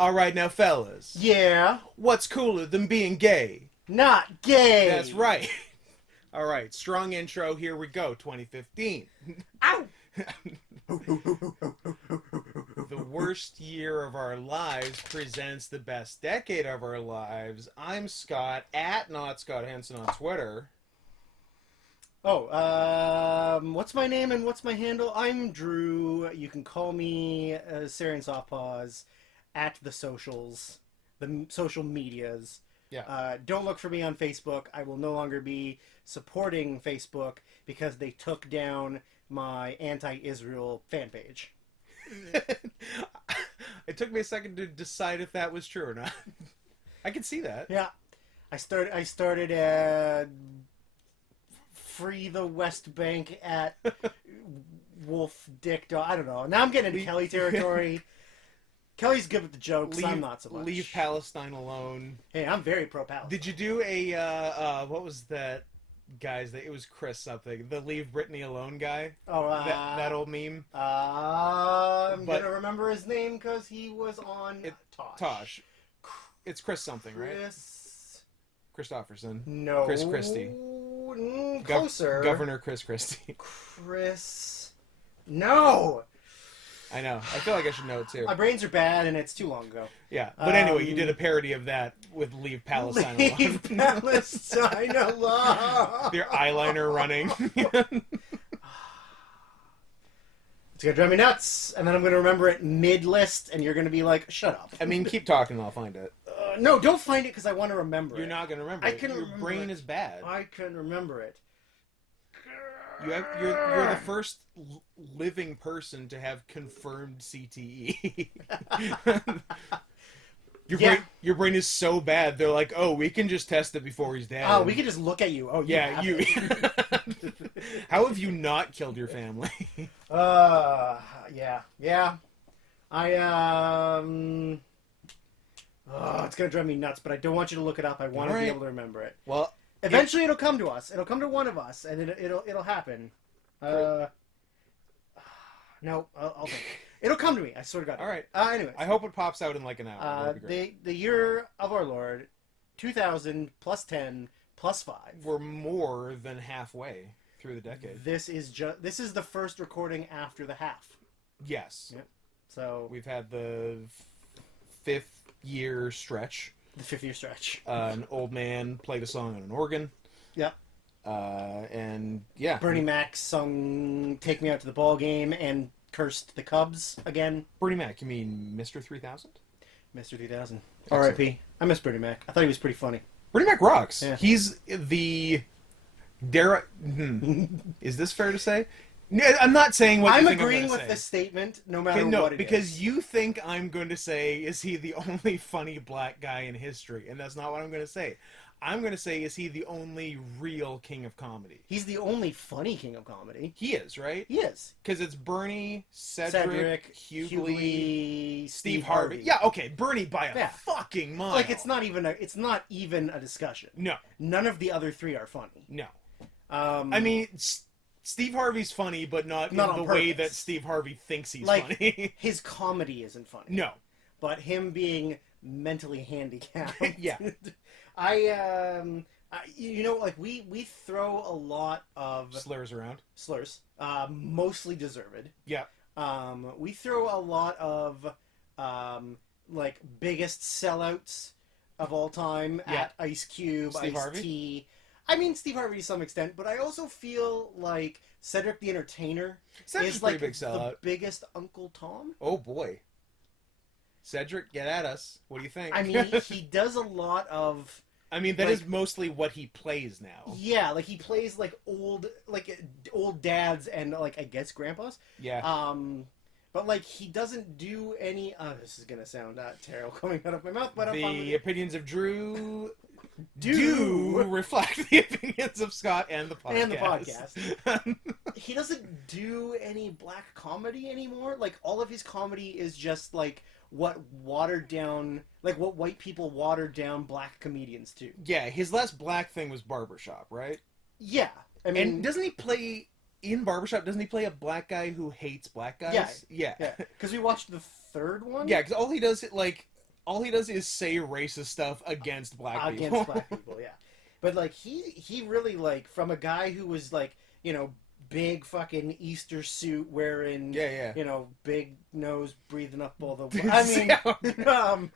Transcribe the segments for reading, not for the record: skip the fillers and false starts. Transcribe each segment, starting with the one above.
All right, now, fellas, Yeah, what's cooler than being gay? not gay. That's right. All right, strong intro. Here we go. 2015. Ow! The worst year of our lives presents the best decade of our lives. I'm Scott at Not Scott Henson on Twitter. What's my name and what's my handle? I'm Drew. You can call me Sarian Softpaws at the socials, the social medias. Yeah. Don't look for me on Facebook. I will no longer be supporting Facebook because they took down my anti-Israel fan page. It took me a second to decide if that was true or not. I can see that. Yeah, I started Free the West Bank at Wolf Dick Dog. I don't know. Now I'm getting into Kelly territory. Kelly's good with the jokes. I'm not so much. Leave Palestine alone. Hey, I'm very pro-Palestine. Did you do a what was that guy's that it was Chris something, the Leave Britney Alone guy? Oh, that old meme. I'm gonna remember his name because he was on Tosh. Tosh. It's Chris something, right? Chris Christopherson. No. Chris Christie. Closer. Governor Chris Christie. Chris. No. I know. I feel like I should know it too. My brains are bad, and it's too long ago. Yeah, but anyway, you did a parody of that with Leave Palestine Alone. Leave Palestine alone. Your eyeliner running. It's gonna drive me nuts, and then I'm gonna remember it mid-list, and you're gonna be like, "Shut up." I mean, keep talking and I'll find it. No, don't find it because I want to remember You're it. not gonna remember I it. can Your remember brain it. is bad. I can remember it. You're the first living person to have confirmed CTE. Your brain is so bad. They're like, oh, we can just test it before he's dead. Oh, we can just look at you. Oh, yeah, you. How have you not killed your family? Yeah. It's gonna drive me nuts, but I don't want you to look it up. I want to be able to remember it. Well, eventually it'll come to us. It'll come to one of us, and it'll happen. No, I'll think. It'll come to me. I swear to God. All right. Anyways, I hope it pops out in like an hour. That'd be great. the year of our Lord, 2000 plus 10 plus 5. We're more than halfway through the decade. This is the first recording after the half. Yes. Yep. So we've had the fifth year stretch. The 5th-year stretch. An old man played a song on an organ. Yep. And yeah. Bernie Mac sung "Take Me Out to the Ball Game" and cursed the Cubs again. Bernie Mac, you mean Mr. 3000? Mr. 3000. R.I.P. I miss Bernie Mac. I thought he was pretty funny. Bernie Mac rocks. Yeah. He's the... Is this fair to say? No, I'm not saying what I'm you think agreeing I'm with say. this statement, no matter No, what it because is. you think I'm going to say, is he the only funny black guy in history? And that's not what I'm going to say. I'm going to say, is he the only real king of comedy? He's the only funny king of comedy. He is, right? He is. Because it's Bernie, Cedric, Hughley, Steve Harvey. Yeah, okay, Bernie by a Yeah. fucking mile. Like it's not even a discussion. No. None of the other three are funny. No. I mean, Steve Harvey's funny, but not in Not the on way purpose. that Steve Harvey thinks he's like funny. his comedy isn't funny. No. But him being mentally handicapped. Yeah. Like we throw a lot of Slurs around. slurs, mostly deserved. Yeah. We throw a lot of like biggest sellouts of all time at Ice Cube, Steve Harvey? Ice-T. I mean Steve Harvey to some extent, but I also feel like Cedric the Entertainer Cedric's is a pretty like big sellout. the biggest Uncle Tom. Oh boy. Cedric, get at us. What do you think? I mean, he does a lot of. I mean, that is mostly what he plays now. Yeah, like he plays like old dads and like I guess grandpas. Yeah. But like he doesn't do any. This is gonna sound terrible coming out of my mouth, but The opinions of Drew do reflect the opinions of Scott and the podcast. He doesn't do any black comedy anymore. Like all of his comedy is just like what white people watered down black comedians to. Yeah, his last black thing was Barbershop, right? Yeah, I mean, and doesn't he play in Barbershop? Doesn't he play a black guy who hates black guys? Yeah. Because we watched the third one. Yeah, because all he does, like, all he does is say racist stuff against black people. Against black people, yeah. But like he really like from a guy who was like, you know, big fucking Easter suit wearing, Yeah. you know, big nose breathing up all the. I mean,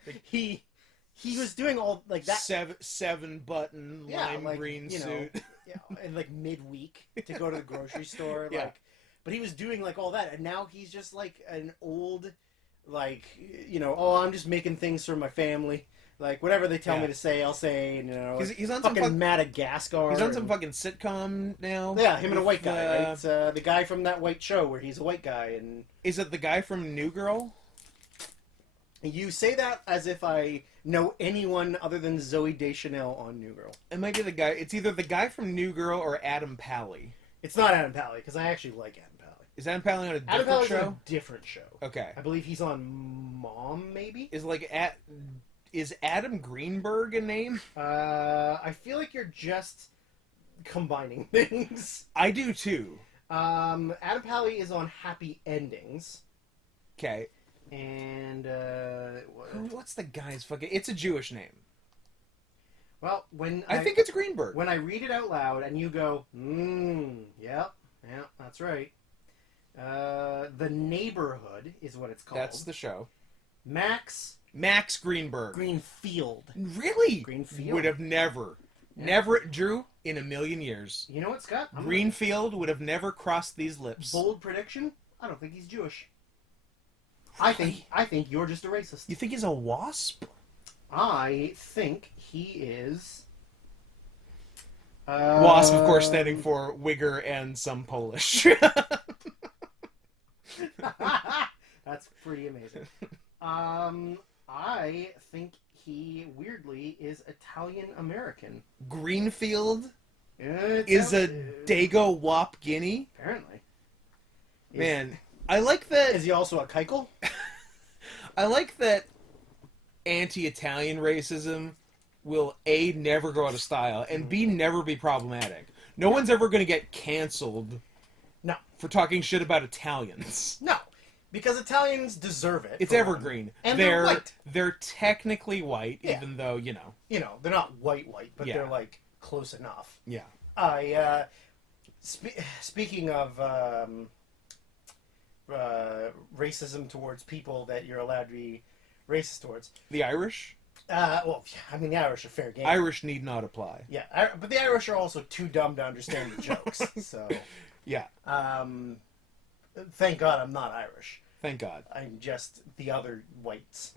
he was doing all like that. Seven button lime like, green you know, suit. yeah, and like midweek to go to the grocery store, Yeah. like. But he was doing like all that, and now he's just like an old, like, you know, oh, I'm just making things for my family. Like whatever they tell me to say, I'll say. And, you know, He's on fucking some Madagascar. He's on some fucking sitcom now. Yeah, him and a white guy. Right? With, It's the guy from that white show where he's a white guy, and Is it the guy from New Girl? you say that as if I know anyone other than Zoe Deschanel on New Girl. It might be the guy. It's either the guy from New Girl or Adam Pally. It's not Adam Pally because I actually like Adam Pally. Is Adam Pally on a Adam different Pally's show? on a different show. Okay. I believe he's on Mom, maybe. Is Adam Greenberg a name? I feel like you're just combining things. I do too. Adam Pally is on Happy Endings, Okay. and What's the guy's fucking? It's a Jewish name. well, when I think it's Greenberg. when I read it out loud and you go, yeah, that's right. The Neighborhood is what it's called. That's the show. Max Greenberg. Greenfield. Really? Greenfield. Would have never, Drew, in a million years. You know what, Scott? Greenfield would have never crossed these lips. Bold prediction. I don't think he's Jewish. I think you're just a racist. You think he's a wasp? I think he is. Wasp, of course, standing for Wigger and some Polish. That's pretty amazing. I think he weirdly is Italian American. Greenfield is a Dago Wop Guinea. Apparently. Man, I like that. Is he also a Keuchel? I like that anti-Italian racism will A, never go out of style, and B, never be problematic. No one's ever going to get canceled No. for talking shit about Italians. No. Because Italians deserve it. It's for evergreen. one. And they're white. They're technically white, Yeah. even though, you know. You know, they're not white, but Yeah. they're, like, close enough. Yeah. Speaking of racism towards people that you're allowed to be racist towards. The Irish? Well, I mean, the Irish are fair game. Irish need not apply. Yeah, but the Irish are also too dumb to understand the jokes. So, Yeah. thank God I'm not Irish. Thank God. I'm just the other whites.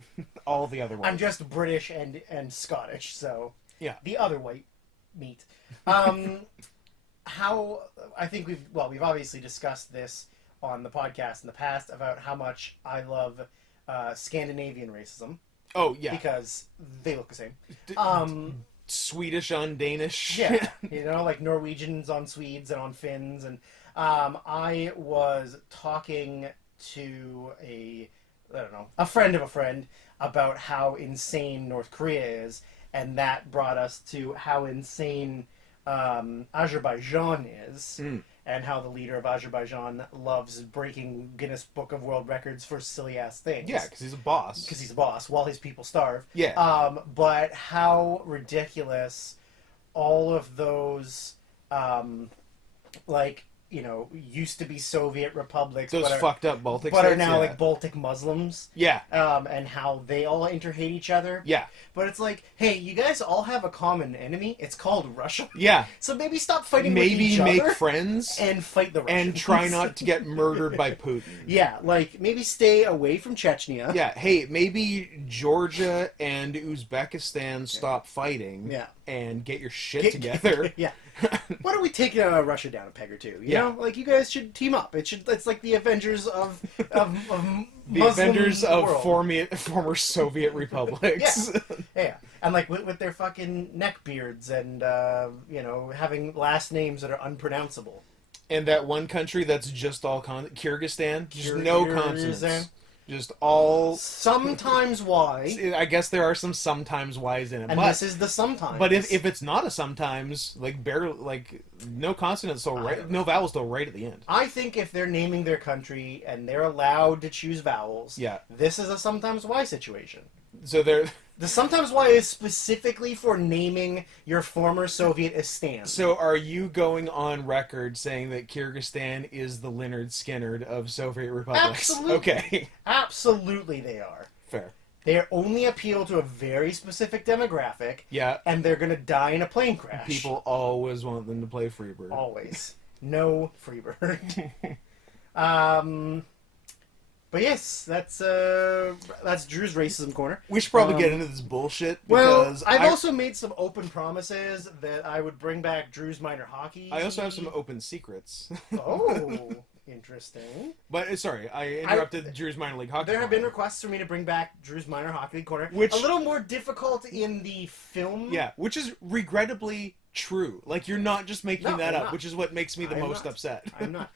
All the other ones. I'm just British and Scottish, so Yeah. the other white meat. How I think we've obviously discussed this on the podcast in the past about how much I love Scandinavian racism. Oh, yeah. Because they look the same. Swedish on Danish. Yeah, you know, like Norwegians on Swedes and on Finns, and I was talking to a friend of a friend about how insane North Korea is, and that brought us to how insane Azerbaijan is, and how the leader of Azerbaijan loves breaking Guinness Book of World Records for silly ass things. Yeah, because he's a boss. Because he's a boss while his people starve. Yeah. But how ridiculous all of those, like, you know, used to be Soviet republics. Those fucked up Baltic but states. are now yeah. like Baltic Muslims. Yeah. And how they all inter-hate each other. Yeah. But it's like, hey, you guys all have a common enemy. It's called Russia. Yeah. So maybe stop fighting with Maybe each make other friends and fight the Russians. and try not to get murdered by Putin. Yeah, like maybe stay away from Chechnya. Yeah, hey, maybe Georgia and Uzbekistan stop fighting. Yeah. And get your shit together. Yeah. Why don't we take Russia down a peg or two? You Yeah. know, like you guys should team up. It's like the Avengers of The Muslim Avengers of world. former Soviet republics. Yeah, and like with their fucking neck beards and you know, having last names that are unpronounceable. And that one country that's just all Kyrgyzstan, just no consonants, Kyrgyzstan. just all. Sometimes Y, I guess there are some sometimes Y's in it, and but this is the sometimes. but if it's not a sometimes, like barely, like no consonants till right, no vowels till right at the end. I think if they're naming their country and they're allowed to choose vowels, Yeah. this is a sometimes why situation. So they're The sometimes why is specifically for naming your former Soviet Istan. So are you going on record saying that Kyrgyzstan is the Leonard Skinner of Soviet republics? Absolutely. Okay. Absolutely they are. Fair. They only appeal to a very specific demographic, Yeah. and they're going to die in a plane crash. People always want them to play Freebird. Always. No Freebird. But yes, that's Drew's racism corner. We should probably get into this bullshit Well, because I've also made some open promises that I would bring back Drew's Minor Hockey. I also have some open secrets. Oh, interesting. But sorry, I interrupted Drew's minor league hockey. There have been corner. requests for me to bring back Drew's Minor Hockey corner, Which- a little more difficult in the film. Yeah, which is regrettably true. Like you're not just making No, that I'm up, not. which is what makes me the I'm most not. upset. I'm not.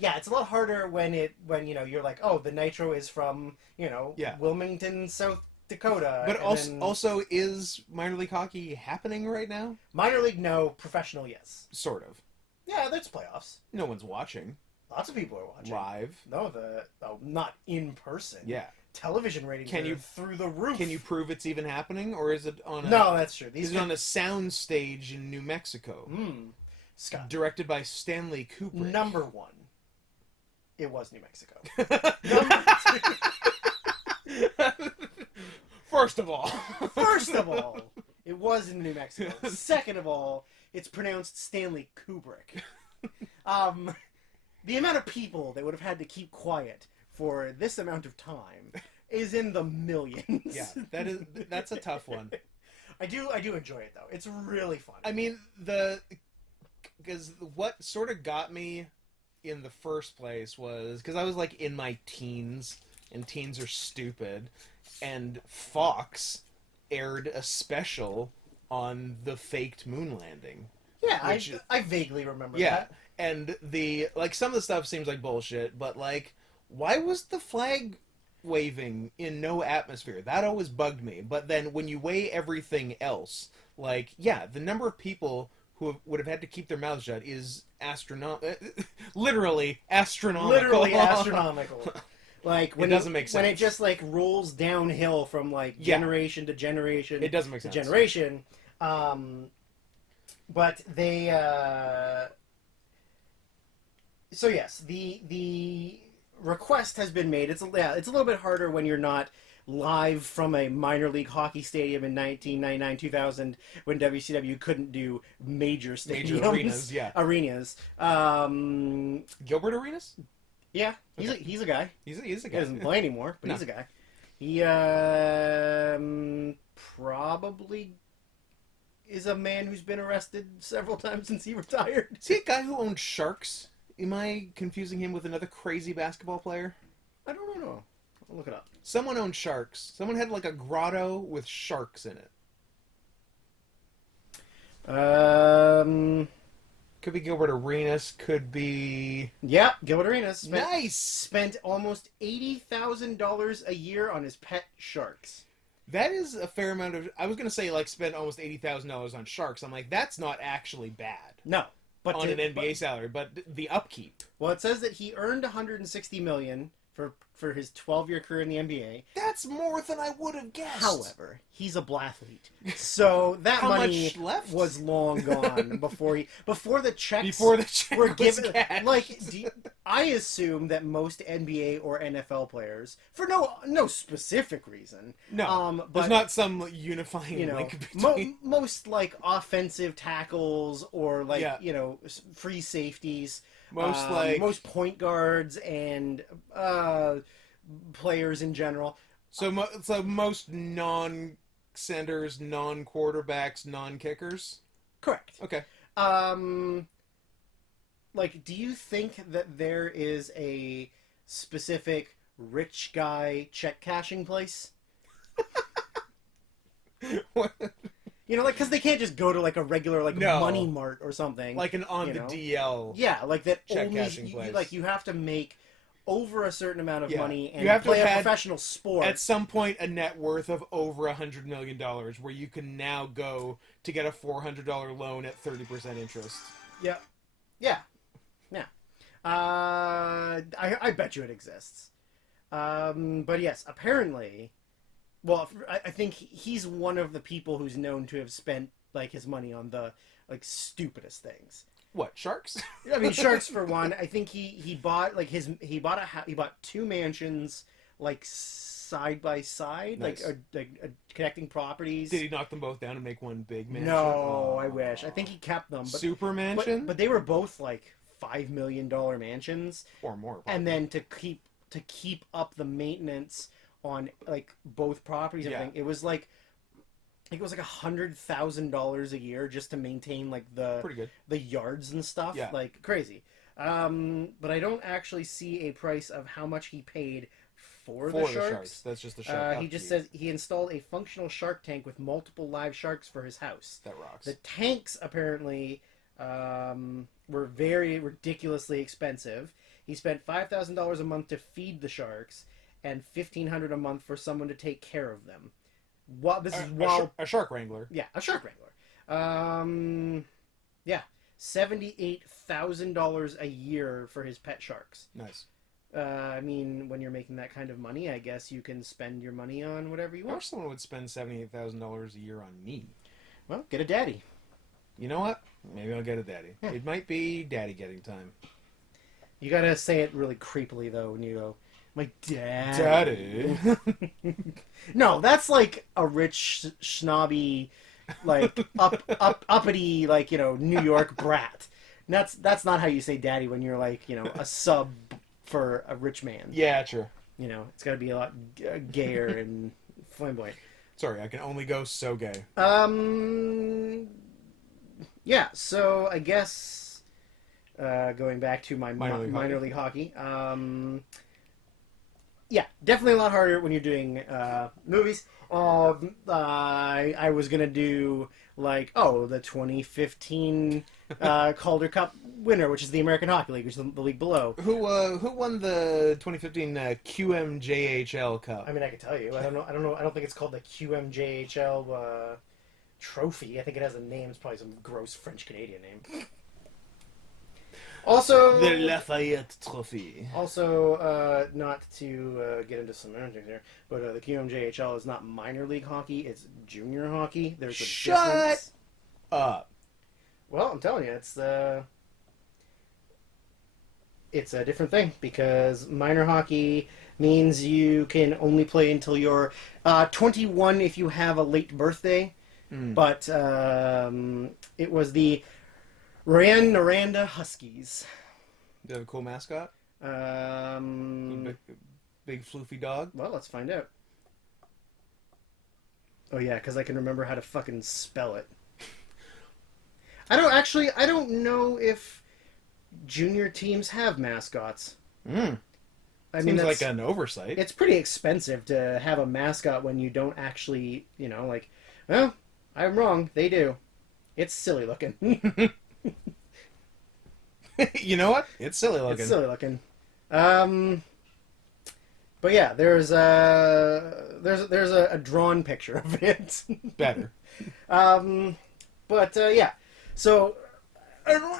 Yeah, it's a lot harder when you know you're like, oh, the Nitro is from Yeah. Wilmington, South Dakota. But and also, then also, is minor league hockey happening right now? minor league, no. Professional, yes. Sort of. Yeah, there's playoffs. No one's watching Lots of people are watching. live. No, not in person. Yeah. Television ratings Can are you- through the roof. Can you prove it's even happening, or is it on a No, that's true. is These it on a sound stage in New Mexico, Scott, directed by Stanley Kubrick? number one. It was New Mexico. Number two. First of all, First of all, it was in New Mexico. Second of all, it's pronounced Stanley Kubrick. The amount of people that would have had to keep quiet for this amount of time is in the millions. yeah, that's a tough one. I do enjoy it though. It's really fun. I mean, because what sort of got me in the first place was because I was like in my teens, and teens are stupid, and Fox aired a special on the faked moon landing. Yeah, which- I vaguely remember Yeah, that. and some of the stuff seems like bullshit, but like, why was the flag waving in no atmosphere? That always bugged me. But then when you weigh everything else, like, yeah, the number of people who would have had to keep their mouths shut is literally astronomical. Literally astronomical. Like when It doesn't make when it sense. just like rolls downhill from like Yeah. generation to generation. It doesn't make to sense. generation. But they. So yes, the request has been made. It's a little bit harder when you're not live from a minor league hockey stadium in 1999-2000 when WCW couldn't do major stadiums, arenas, yeah. arenas. Gilbert Arenas? Yeah, he's a guy. He's a He guy. doesn't play anymore, but No. he's a guy. He probably is a man who's been arrested several times since he retired. Is he a guy who owned Sharks? Am I confusing him with another crazy basketball player? I don't know. I'll look it up. Someone owned sharks. Someone had like a grotto with sharks in it. Could be Gilbert Arenas. Could be Yeah, Gilbert Arenas nice. spent almost $80,000 a year on his pet sharks. That is a fair amount of. I was gonna say like spent almost $80,000 on sharks. I'm like that's not actually bad No, but on an NBA salary, but the upkeep. Well, it says that he earned $160 million for his 12-year career in the NBA. That's more than I would have guessed. However, he's a blathlete, so that How money much left? was long gone before the checks Before the check were was given. cashed. Like, I assume that most NBA or NFL players, for no specific reason, no, but there's not some unifying you know, link between. most like offensive tackles or like Yeah. free safeties. Most point guards and players in general. So most non-centers, non-quarterbacks, non-kickers. Correct. Okay. Like, do you think that there is a specific rich guy check cashing place? What? You know, like, because they can't just go to like a regular like No. Money Mart or something. Like an on You the know? DL. Yeah, like that Check only cashing place. like you have to make over a certain amount of Yeah. money and You have to play have a had, professional sport. At some point, a net worth of over $100 million, where you can now go to get a $400 loan at 30% interest. Yeah. Yeah. Yeah. I bet you it exists. But yes, apparently, well, I think he's one of the people who's known to have spent like his money on the like stupidest things. What, sharks? I mean, sharks for one. I think he bought like he bought two mansions like side by side, Nice. like connecting properties. Did he knock them both down and make one big mansion? No, Aw. I wish. I think he kept them, but Super mansion? but they were both like $5 million mansions, or more. Probably. and then to keep up the maintenance on like both properties, and Yeah. everything, it was like I think it was like $100,000 a year just to maintain like Pretty good. the yards and stuff, Yeah. like crazy. But I don't actually see a price of how much he paid for the sharks. That's just the shark. He just says he installed a functional shark tank with multiple live sharks for his house. that rocks. The tanks apparently were very ridiculously expensive. He spent $5,000 a month to feed the sharks and $1,500 a month for someone to take care of them. What this is while a shark wrangler. yeah, a shark wrangler. Yeah, $78,000 a year for his pet sharks. Nice. I mean, when you're making that kind of money, I guess you can spend your money on whatever you I want. wish someone would spend $78,000 a year on me. Well, get a daddy. You know what? Maybe I'll get a daddy. Yeah. It might be daddy getting time. You gotta say it really creepily though when you go, "My dad." Daddy. No, that's like a rich snobby, like uppity, like New York brat. That's not how you say daddy when you're like a sub for a rich man. Yeah, sure. It's got to be a lot gayer and flamboyant. Sorry, I can only go so gay. Yeah. So I guess going back to my Minor league hockey. hockey. Yeah, definitely a lot harder when you're doing movies. I was gonna do like the 2015 Calder Cup winner, which is the American Hockey League, which is the league below. Who won the 2015 QMJHL Cup? I mean, I can tell you. I don't know. I don't think it's called the QMJHL trophy. I think it has a name. It's probably some gross French Canadian name. Also, The Lafayette Trophy. Also, not to get into semantics here, but the QMJHL is not minor league hockey; it's junior hockey. There's a difference. Up. Well, I'm telling you, it's a different thing because minor hockey means you can only play until you're 21 if you have a late birthday. But it was the Rouyn-Noranda Huskies. Do you have a cool mascot? Big floofy dog? Well, let's find out. Oh yeah, because I can remember how to fucking spell it. I don't know if junior teams have mascots. I mean, Seems like an oversight. it's pretty expensive to have a mascot when you don't actually, well, I'm wrong. They do. It's silly looking. You know what? It's silly looking. It's silly looking. But yeah, there's a drawn picture of it. Better. But yeah. So I don't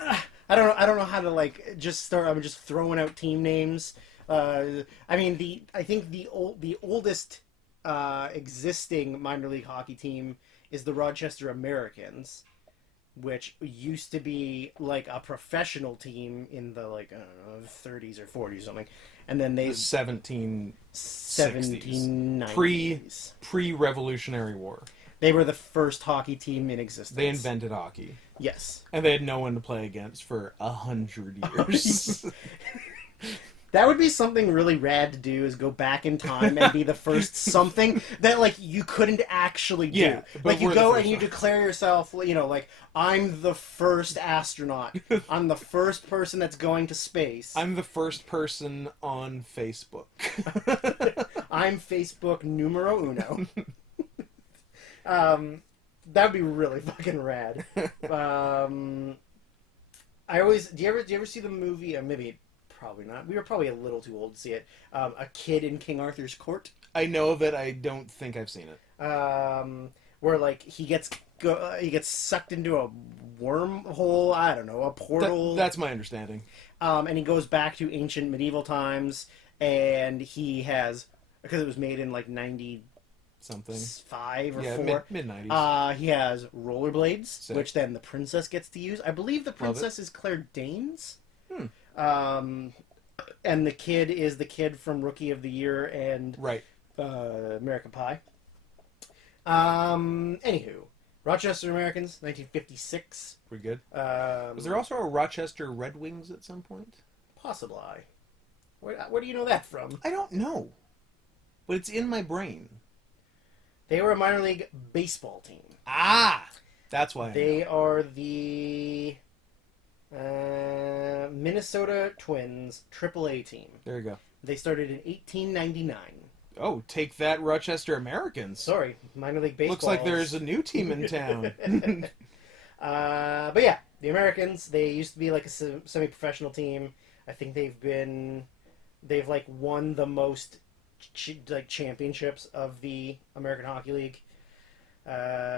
know how to like just start. I'm just throwing out team names. I mean I think the oldest existing minor league hockey team is the Rochester Americans, which used to be like a professional team in the like 30s or 40s or something, and then they The 1790s pre-Revolutionary War. They were the first hockey team in existence. They invented hockey. Yes. And they had no one to play against for 100 years. That would be something really rad to do, is go back in time and be the first something that like you couldn't actually do. Yeah, but like you we're the go first and you one. declare yourself, like I'm the first astronaut. I'm the first person that's going to space. I'm the first person on Facebook. I'm Facebook numero uno. That would be really fucking rad. Do you ever see the movie? Maybe, probably not. We were probably a little too old to see it. A Kid in King Arthur's Court. I know of it. I don't think I've seen it. where like he gets sucked into a wormhole. I don't know, a portal. That's my understanding. And he goes back to ancient medieval times, and he has, because it was made in like 95 Something. or Yeah, 4. mid-90s. He has rollerblades, Sick. which then the princess gets to use. I believe the princess is Claire Danes. And the kid is the kid from Rookie of the Year and Right. American Pie. Anywho, Rochester Americans, 1956. Pretty good. Was Was there also a Rochester Red Wings at some point? Possibly. Where do you know that from? I don't know. But it's in my brain. They were a minor league baseball team. Ah! That's why. They are the Minnesota Twins AAA team. There you go. They started in 1899. Oh, take that, Rochester Americans. Sorry, minor league baseball. Looks like there's a new team in town. But yeah, the Americans, they used to be like a semi-professional team. I think they've like won the most championships of the American Hockey League.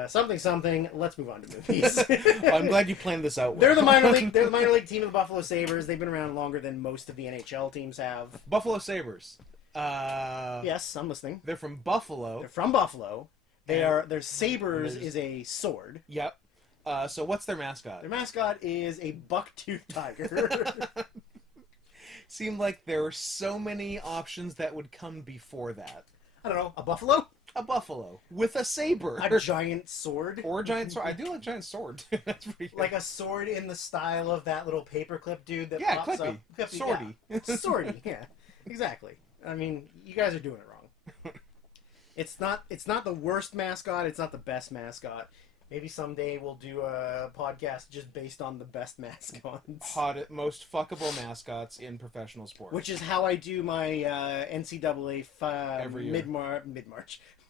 Something. Let's move on to movies. Well, I'm glad you planned this out. They're the minor league. They're the minor league team of the Buffalo Sabres. They've been around longer than most of the NHL teams have. Buffalo Sabres. Yes, I'm listening. They're from Buffalo. They're from Buffalo. Their sabers there's- is a sword. Yep. So what's their mascot? Their mascot is a buck-toothed tiger. Seemed like there were so many options that would come before that. I don't know, a buffalo, A buffalo with a saber. a giant sword, Or a giant sword. I do like giant sword. That's pretty good. like a sword in the style of that little paperclip dude that Yeah, pops Clippy. up. Clippy, Swordy. yeah. Swordy, yeah, exactly. I mean, you guys are doing it wrong. It's not the worst mascot. It's not the best mascot. Maybe someday we'll do a podcast just based on the best mascots. Most fuckable mascots in professional sports. Which is how I do my NCAA Every year.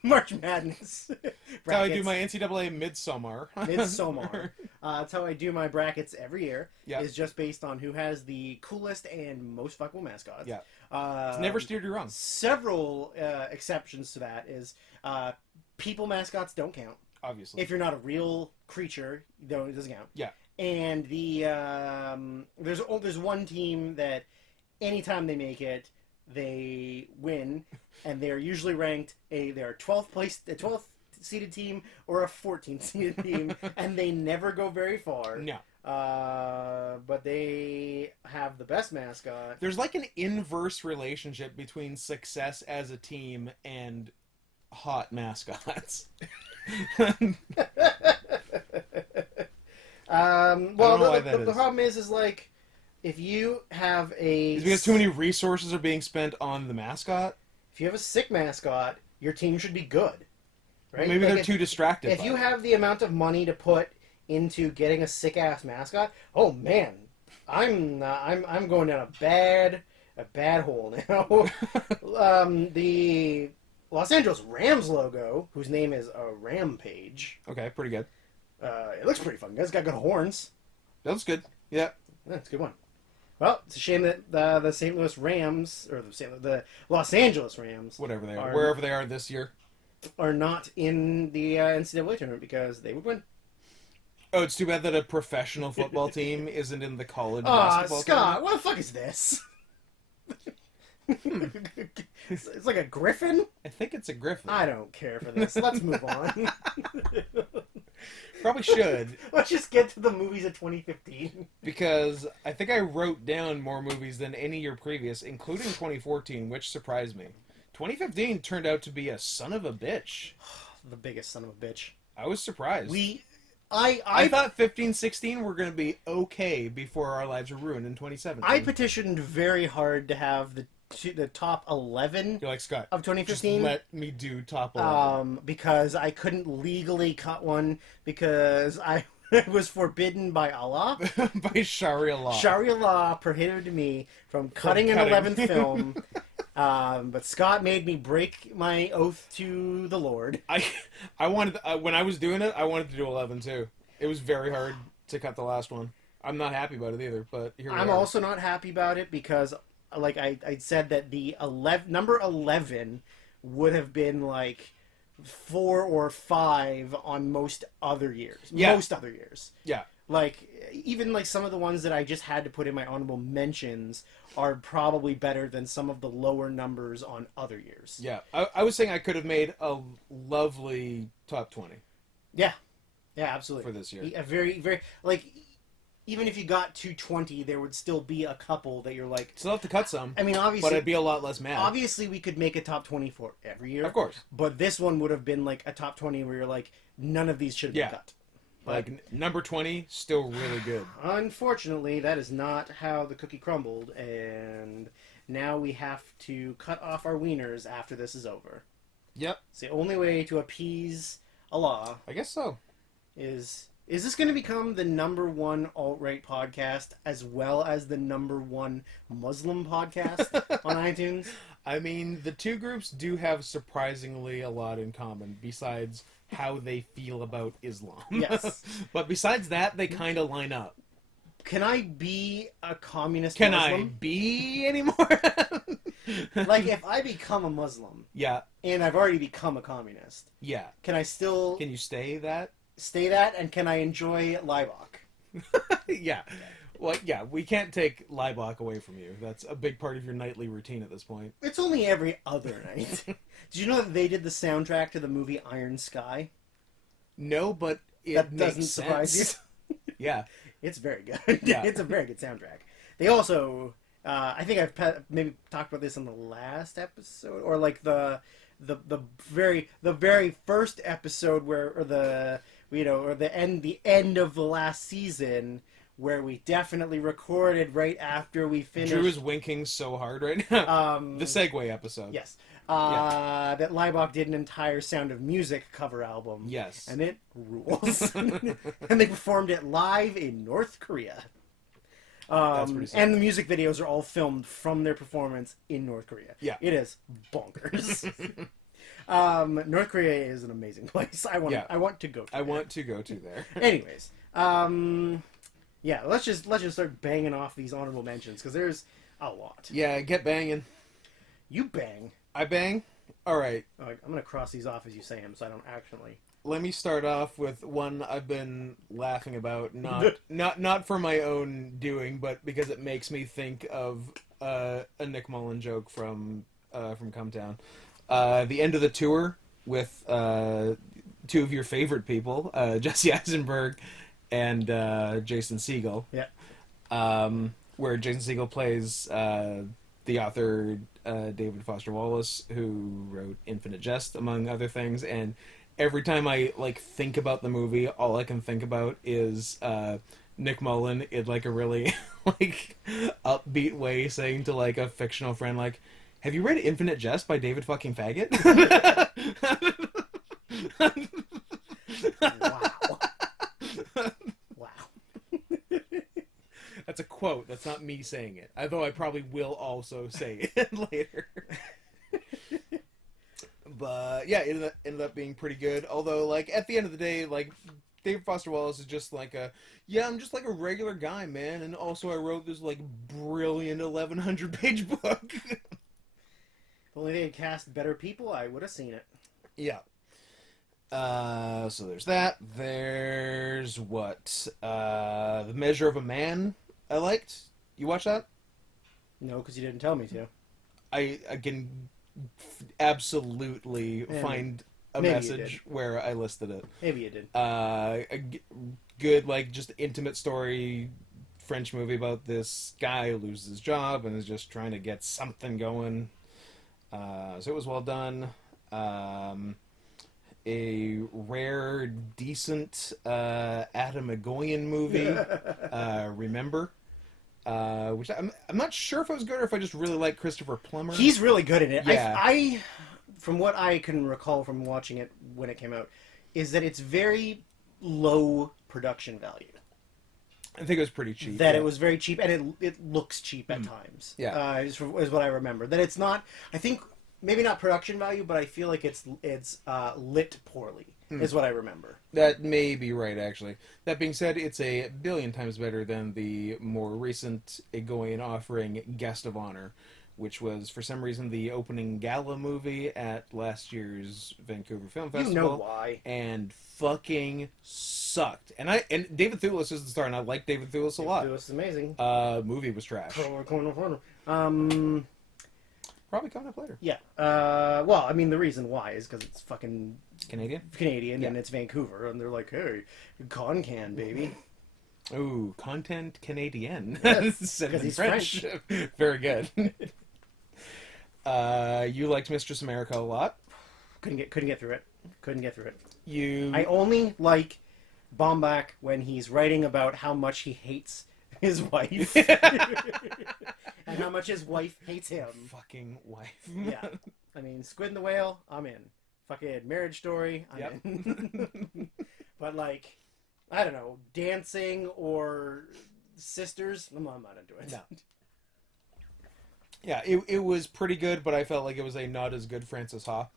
March Madness. That's how I do my NCAA Midsommar. Midsommar. That's how I do my brackets every year. Yeah. Is just based on who has the coolest and most fuckable mascots. Yeah. It's never steered you wrong. Several exceptions to that is people mascots don't count. Obviously. If you're not a real creature, it doesn't count. Yeah. And the there's one team that anytime they make it, they win, and they're usually ranked they're 12th seeded team or a 14th seeded team, and they never go very far. No. But they have the best mascot. There's like an inverse relationship between success as a team and hot mascots. Well, know why that the is. problem is like if you have It's because too many resources are being spent on the mascot. if you have a sick mascot, your team should be good, right? Maybe Like, they're too distracted. If by you it. have the amount of money to put into getting a sick ass mascot, oh man, I'm going down a bad hole now. The Los Angeles Rams logo, whose name is a Rampage, Okay, pretty good. it looks pretty fun. It's got good horns. That was good. Yeah. That's a good one. Well, it's a shame that the St. Louis Rams, or the Los Angeles Rams, Whatever they are. Are- Wherever they are this year. are not in the NCAA tournament because they would win. Oh, it's too bad that a professional football team isn't in the college Ah, basketball Scott, tournament. what the fuck is this? It's like a griffin? I think it's a griffin. I don't care for this. Let's move on. Probably should, Let's just get to the movies of 2015. because I think I wrote down more movies than any year previous, including 2014, which surprised me. 2015 turned out to be a son of a bitch. The biggest son of a bitch. I was surprised. I thought 15, 16 were going to be okay before our lives were ruined in 2017. I petitioned very hard to have the top 11 You're like, Scott, of just 2015. let me do top 11. Because I couldn't legally cut one because I was forbidden by Allah. By Sharia law. Sharia law prohibited me from cutting an cutting. 11th film. But Scott made me break my oath to the Lord. I wanted when I was doing it, I wanted to do 11 too. It was very hard to cut the last one. I'm not happy about it either, but here we I'm are. also not happy about it because, like I said, that the number 11 would have been like 4 or 5 on most other years. Yeah. Most other years. Yeah. Like, even like some of the ones that I just had to put in my honorable mentions are probably better than some of the lower numbers on other years. Yeah. I was saying I could have made a lovely top 20 Yeah. Yeah, absolutely. for this year. A very, very, like, even if you got to 20, there would still be a couple that you're like... Still have to cut some, I mean, obviously... but I'd be a lot less mad. Obviously, we could make a top 20 for every year. Of course. But this one would have been like a top 20 where you're like, none of these should be cut. Like, number 20, still really good. Unfortunately, that is not how the cookie crumbled, and now we have to cut off our wieners after this is over. Yep. It's the only way to appease Allah. I guess so. Is this going to become the #1 alt-right podcast as well as the #1 Muslim podcast on iTunes? I mean, the two groups do have surprisingly a lot in common, besides how they feel about Islam. Yes. But besides that, they kind of line up. Can I be a communist Can Muslim? I be anymore? Like, if I become a Muslim, Yeah. and I've already become a communist, Yeah. can I still Can you stay that? stay that, and can I enjoy Liebach? Yeah. Well, yeah, we can't take Liebach away from you. That's a big part of your nightly routine at this point. It's only every other night. Did you know that they did the soundtrack to the movie Iron Sky? No, but it That makes doesn't surprise sense. Yeah. It's very good. Yeah. It's a very good soundtrack. They also, I think I've maybe talked about this in the last episode, or like the very first episode or the end of the last season, where we definitely recorded right after we finished. Drew is winking so hard right now. The segue episode. Yes. That Liebach did an entire Sound of Music cover album. Yes. And it rules. And they performed it live in North Korea. That's pretty sick. And the music videos are all filmed from their performance in North Korea. Yeah. It is bonkers. North Korea is an amazing place. I want to go to I want to go to there. Anyways, yeah, let's just start banging off these honorable mentions, because there's a lot. Yeah, get banging. You bang. I bang? Alright. I'm going to cross these off as you say them, so I don't actually... Let me start off with one I've been laughing about, not for my own doing, but because it makes me think of a Nick Mullen joke from Cumtown. The end of the tour with two of your favorite people, Jesse Eisenberg and Jason Segel. Yeah. Where Jason Segel plays the author David Foster Wallace, who wrote Infinite Jest, among other things, and every time I think about the movie, all I can think about is Nick Mullen in a really upbeat way saying to a fictional friend, have you read Infinite Jest by David fucking Faggot? Wow. Wow. That's a quote. That's not me saying it. Although I probably will also say it later. But yeah, it ended up being pretty good. Although, at the end of the day, David Foster Wallace is just I'm just a regular guy, man. And also I wrote this brilliant 1,100-page book. If only they had cast better people, I would have seen it. Yeah. So there's that. There's what? The Measure of a Man I liked. You watch that? No, because you didn't tell me to. I can absolutely find a message where I listed it. Maybe you did. A good, just intimate story French movie about this guy who loses his job and is just trying to get something going. So it was well done. A rare, decent Adam Egoyan movie, Remember, which I'm not sure if it was good or if I just really like Christopher Plummer. He's really good in it. Yeah. I from what I can recall from watching it when it came out, is that it's very low production value. I think it was pretty cheap. That it was very cheap, and it looks cheap at times. Yeah. Is what I remember. That it's not. I think maybe not production value, but I feel like it's lit poorly. Is what I remember. That may be right, actually. That being said, it's a billion times better than the more recent Egoyan offering, Guest of Honor, which was for some reason the opening gala movie at last year's Vancouver Film Festival. You know why? And fucking sucked. And David Thewlis is the star, and I like David Thewlis a lot. Thewlis is amazing. Movie was trash. Probably coming up later. Yeah. Well, I mean, the reason why is because it's fucking Canadian, yeah. And it's Vancouver, and they're like, hey, con baby. Ooh, content Canadian. Yes, Said it 'cause in he's French. Very good. You liked Mistress America a lot. Couldn't get through it. Couldn't get through it. You. I only like Baumbach when he's writing about how much he hates his wife and how much his wife hates him. Fucking wife. Yeah. I mean, Squid and the Whale, I'm in. Fucking Marriage Story, I'm in. But like, I don't know, dancing or sisters, I'm not into it. No. Yeah, it was pretty good, but I felt like it was a not as good Francis Ha.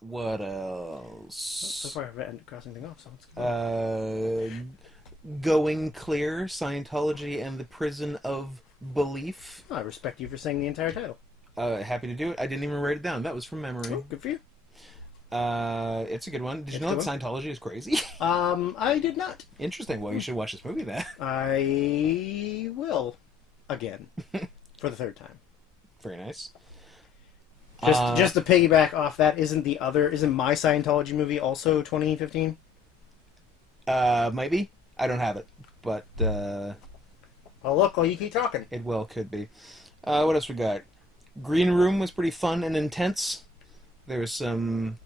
What else? So far, I haven't crossed anything off, so it's good. Going Clear, Scientology and the Prison of Belief. I respect you for saying the entire title. Happy to do it. I didn't even write it down. That was from memory. Oh, good for you. It's a good one. Did you know that Scientology is crazy? I did not. Interesting. Well, you should watch this movie then. I will. Again. For the third time. Very nice. Just to piggyback off that, isn't my Scientology movie also 2015? Might be. I don't have it, but Oh, look, well, you keep talking. it could be. What else we got? Green Room was pretty fun and intense. There was some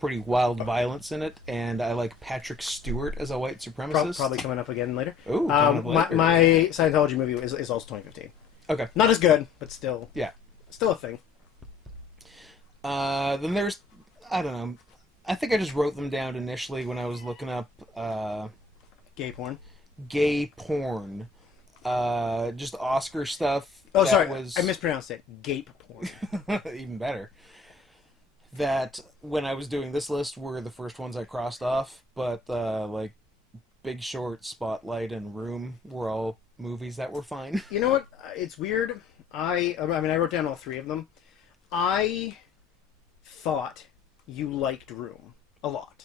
pretty wild violence in it, and I like Patrick Stewart as a white supremacist. Probably coming up again later. Ooh, my Scientology movie is also 2015. Okay. Not as good, but still. Yeah. Still a thing. Then there's, I don't know, I think I just wrote them down initially when I was looking up Gay porn. Gay porn. Just Oscar stuff. Oh, that sorry, was I mispronounced it. Gape porn. even better. That when I was doing this list were the first ones I crossed off, but like Big Short, Spotlight, and Room were all movies that were fine. You know what? It's weird. I mean, I wrote down all three of them. I thought you liked Room a lot.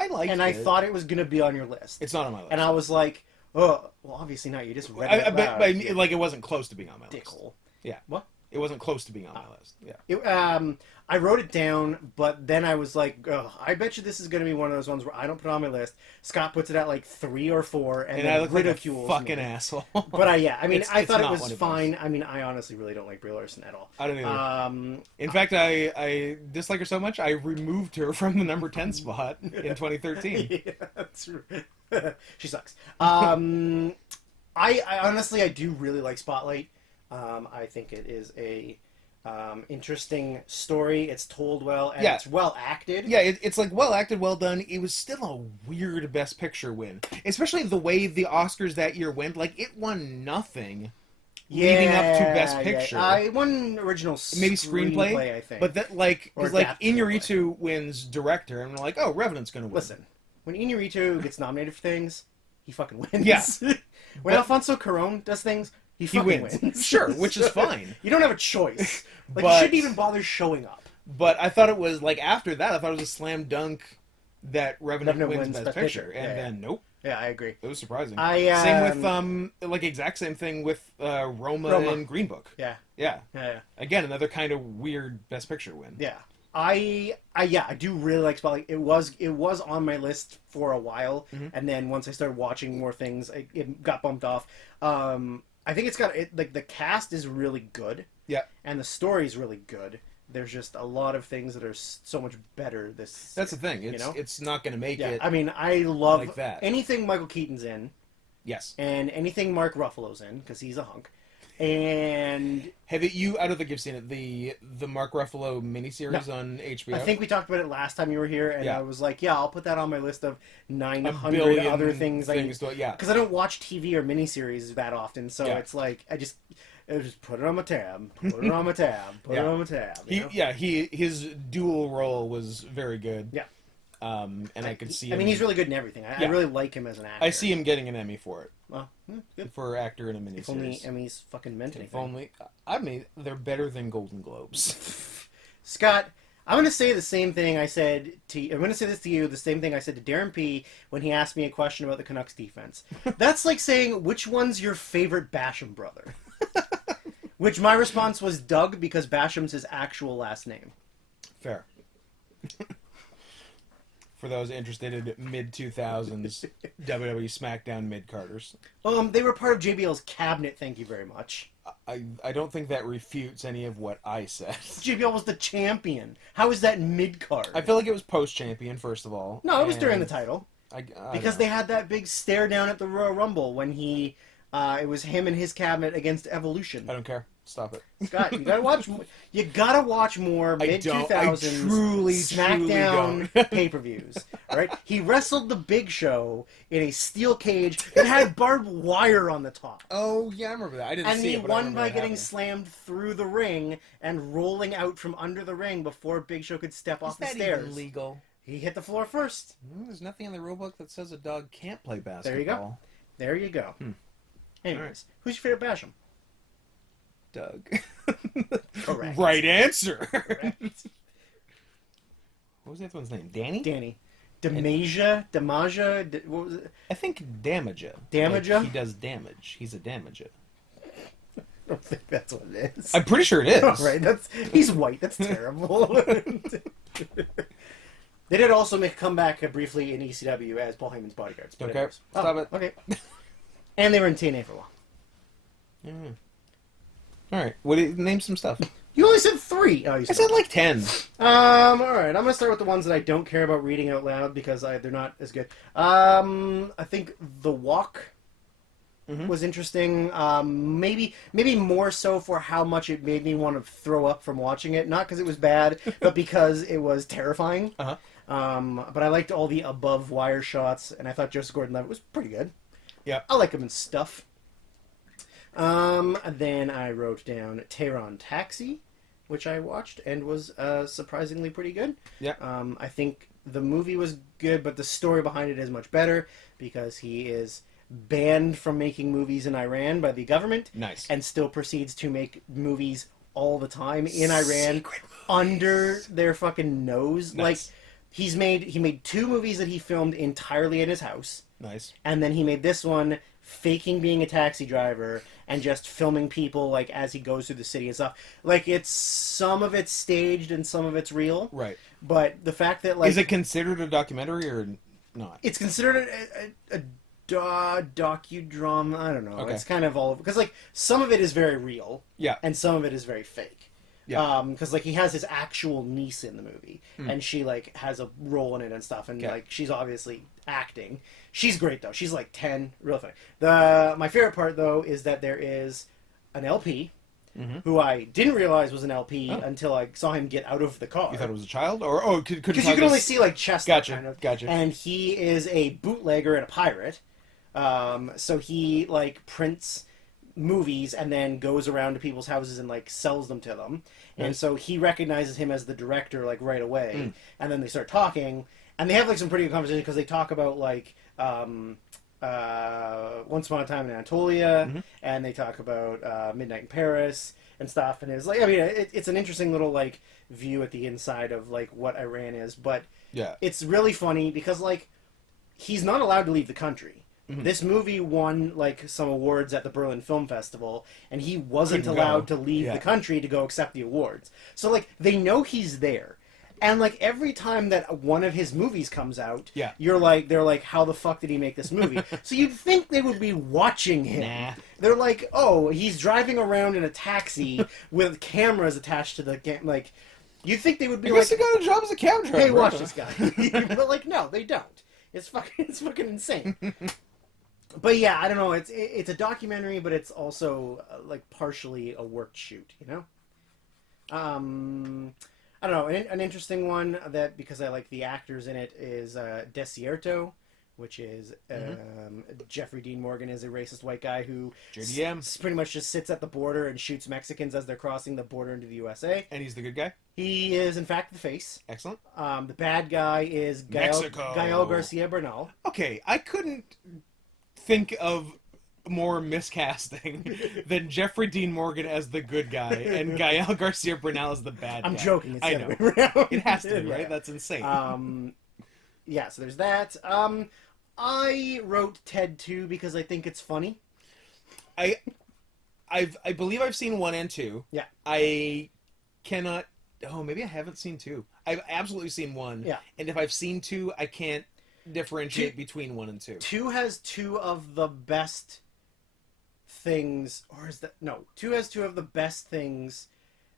I liked and it. I thought it was going to be on your list. It's not on my list. And I was like, oh, well, obviously not. You just read it but like, it wasn't close to being on my list. Dickhole. Yeah. What? It wasn't close to being on my list. Yeah. I wrote it down, but then I was like, oh, I bet you this is going to be one of those ones where I don't put it on my list. Scott puts it at like 3 or 4, and then I look ridicules like a fucking me. asshole. But I mean, I thought it not was one of fine. I mean, I honestly really don't like Brie Larson at all. I don't either. In fact, I dislike her so much, I removed her from the number 10 spot in 2013. Yeah, that's right. She sucks. I honestly, I do really like Spotlight. I think it is a interesting story. It's told well, and it's well acted. Yeah, it's like well acted, well done. It was still a weird Best Picture win, especially the way the Oscars that year went. Like it won nothing leading up to Best Picture. I won original maybe screenplay, I think. But that like because Or like Iñárritu wins director, and we're like, oh, Revenant's gonna win. Listen, when Iñárritu gets nominated for things, he fucking wins. Yeah. When Alfonso Cuarón does things, he fucking wins. Sure, which is fine. You don't have a choice. Like, But- you shouldn't even bother showing up. But I thought it was like after that, I thought it was a slam dunk that Revenant wins Best Picture, and then nope. Yeah, I agree. It was surprising. Same with like exact same thing with Roma and Green Book. Yeah. Yeah. Yeah. Again, another kind of weird Best Picture win. Yeah. I do really like Spotlight. It was on my list for a while, and then once I started watching more things, it got bumped off. I think it's got like the cast is really good. Yeah. And the story's really good. There's just a lot of things that are so much better. That's the thing. It's not going to make it. I mean, I love like that. anything Michael Keaton's in. Yes. And anything Mark Ruffalo's in, because he's a hunk. And have you? I don't think you've seen it. The Mark Ruffalo miniseries on HBO. I think we talked about it last time you were here, and I was like, I'll put that on my list of 900 billion other things. Because I don't watch TV or miniseries that often, so it's like I just put it on my tab, put it on my tab, put it on my tab. His dual role was very good. Yeah. And I could see him. I mean, he's really good in everything. I Yeah. really like him as an actor. I see him getting an Emmy for it. Well, good. For actor in a If only miniseries. Emmys fucking meant If anything. only. I mean, they're better than Golden Globes. Scott, I'm going to say the same thing I said to you. I'm going to say this to you, the same thing I said to Darren P. when he asked me a question about the Canucks defense. That's like saying, which one's your favorite Basham brother? Which my response was Doug, because Basham's his actual last name. Fair. For those interested in mid-2000s WWE SmackDown mid-carders. They were part of JBL's cabinet, thank you very much. I don't think that refutes any of what I said. JBL was the champion. How is that mid-card? I feel like it was post-champion, first of all. No, it was and during the title. I Because don't they know. had that big stare down at the Royal Rumble when he... it was him and his cabinet against Evolution. I don't care. Stop it. Scott, you gotta watch. You gotta watch more I mid two don't. I thousands truly SmackDown don't. pay per views. All right, he wrestled the Big Show in a steel cage that had barbed wire on the top, Oh, yeah, I remember that. I didn't and see he it, but I won remember by that getting happening. slammed through the ring and rolling out from under the ring before Big Show could step Is off the that stairs. even legal? He hit the floor first. There's nothing in the rulebook that says a dog can't play basketball. There you go. There you go. Anyways, Alright. who's your favorite Basham? Doug. Correct. Right answer. Correct. What was the other one's name? Danny? Danny. Damaja? What was it? I think Damaja. Damaja? Like, he does damage. He's a Damaja. I don't think that's what it is. I'm pretty sure it is. All right, he's white. That's terrible. They did also make a comeback briefly in ECW as Paul Heyman's bodyguards. but Okay, anyways. stop it. Okay. And they were in TNA for a while. Yeah. All right. What? Name some stuff. You only said 3. Oh, you I said said like 10. All right, I'm gonna start with the ones that I don't care about reading out loud because they're not as good. I think The Walk was interesting. Maybe more so for how much it made me want to throw up from watching it. Not because it was bad, but because it was terrifying. Uh-huh. But I liked all the above wire shots, and I thought Joseph Gordon-Levitt was pretty good. Yeah. I like him in stuff. Then I wrote down Tehran Taxi, which I watched and was surprisingly pretty good. Yeah. I think the movie was good, but the story behind it is much better because he is banned from making movies in Iran by the government Nice. and still proceeds to make movies all the time in Iran Secret under their fucking nose. Nice. Like he made 2 movies that he filmed entirely in his house. Nice. And then he made this one faking being a taxi driver and just filming people like as he goes through the city and stuff. Like it's some of it's staged and some of it's real. Right. But the fact that like Is it considered a documentary or not? it's considered a docudrama. I don't know. Okay. It's kind of all because like some of it is very real Yeah. and some of it is very fake. Yeah. Because like he has his actual niece in the movie, and she like has a role in it and stuff, and Yeah. like she's obviously acting. She's great though. She's like 10, real funny. My favorite part though is that there is an LP, who I didn't realize was an LP until I saw him get out of the car. You thought it was a child, or could Because you can only see like chest, Gotcha, kind of. gotcha. And he is a bootlegger and a pirate. So he like prints movies and then goes around to people's houses and like sells them to them. And so he recognizes him as the director like right away. And then they start talking, and they have like some pretty good conversation because they talk about like Once Upon a Time in Anatolia, and they talk about Midnight in Paris and stuff. And it's like, I mean, it's an interesting little like view at the inside of like what Iran is, but Yeah. it's really funny because like he's not allowed to leave the country. This movie won like some awards at the Berlin Film Festival, and he wasn't Couldn't allowed go. to leave Yeah. the country to go accept the awards. So like they know he's there. And like every time that one of his movies comes out, Yeah. they're like, how the fuck did he make this movie? So you'd think they would be watching him. Nah. They're like, oh, he's driving around in a taxi with cameras attached to the like. You'd think they would be I guess like, he got a job as a cab driver. hey, watch this guy. But like, no, they don't. It's fucking insane. But yeah, I don't know. It's a documentary, but it's also like partially a worked shoot. You know. I don't know. An interesting one that because I like the actors in it is Desierto, which is Jeffrey Dean Morgan is a racist white guy who JDM. pretty much just sits at the border and shoots Mexicans as they're crossing the border into the USA. And he's the good guy? He is, in fact, the face. Excellent. The bad guy is Mexico. Gael Garcia Bernal. Okay, I couldn't think of more miscasting than Jeffrey Dean Morgan as the good guy and Gael Garcia Bernal as the bad guy. I'm joking. It's I the know. other way around. It has to be, Yeah. right? That's insane. Yeah, so there's that. I wrote Ted 2 because I think it's funny. I believe I've seen 1 and 2. Yeah. I cannot... Oh, maybe I haven't seen 2. I've absolutely seen 1. Yeah. And if I've seen 2, I can't differentiate between 1 and 2. 2 has 2 of the best things, or is that... No, 2 has 2 of the best things.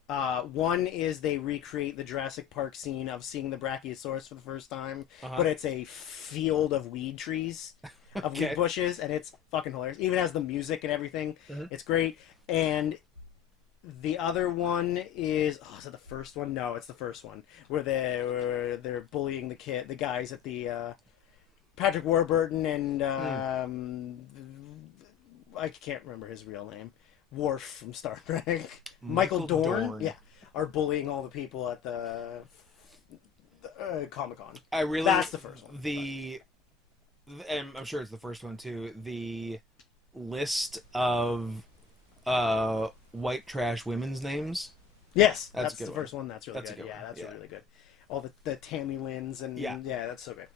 1 is they recreate the Jurassic Park scene of seeing the Brachiosaurus for the first time, but it's a field of weed trees, of weed bushes, and it's fucking hilarious. Even has the music and everything. It's great. And the other one is... Oh, is it the first one? No, it's the first one. Where they're bullying the guys at the... Patrick Warburton and... I can't remember his real name. Worf from Star Trek. Michael Dorn. Yeah. Are bullying all the people at the Comic-Con. That's the first one. And I'm sure it's the first one too, the list of white trash women's names. Yes, That's the first one. That's really That's a good. good Yeah, one. that's Yeah. really good. All the Tammy Lynn's and Yeah. that's so good.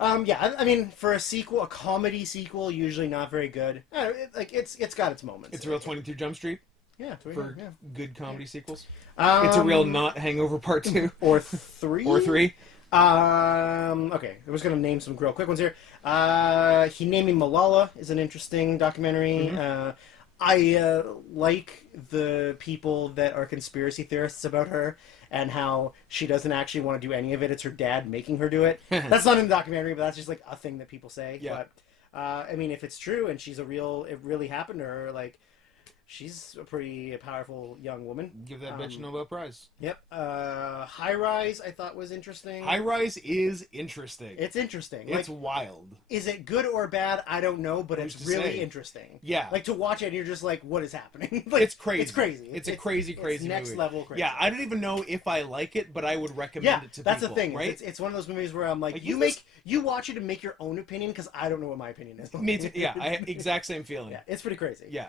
I mean, for a sequel, a comedy sequel, usually not very good. It's got its moments. It's a real 22 Jump Street yeah, for good comedy sequels. Um, It's a real not Hangover Part 2 or 3 or 3. Okay, I was gonna name some real quick ones here. He Named Me Malala is an interesting documentary. I like the people that are conspiracy theorists about her and how she doesn't actually want to do any of it. It's her dad making her do it. That's not in the documentary, but that's just like a thing that people say. Yeah. But I mean, if it's true and it really happened to her, like, she's a pretty powerful young woman. Give that bitch a Nobel Prize. Yep. High Rise I thought was interesting. High Rise is interesting. It's interesting. It's Like, wild. is it good or bad? I don't know, but Who's it's to really say? interesting. Yeah. Like, to watch it and you're just like, what is happening? Like, It's crazy. It's crazy. It's a crazy it's next movie. level crazy. Yeah, I don't even know if I like it, but I would recommend Yeah, it to that's people. the thing. Right? It's one of those movies where I'm like, Like, you watch it and make your own opinion because I don't know what my opinion is. Me too. Yeah, I have exact same feeling. Yeah, it's pretty crazy. Yeah.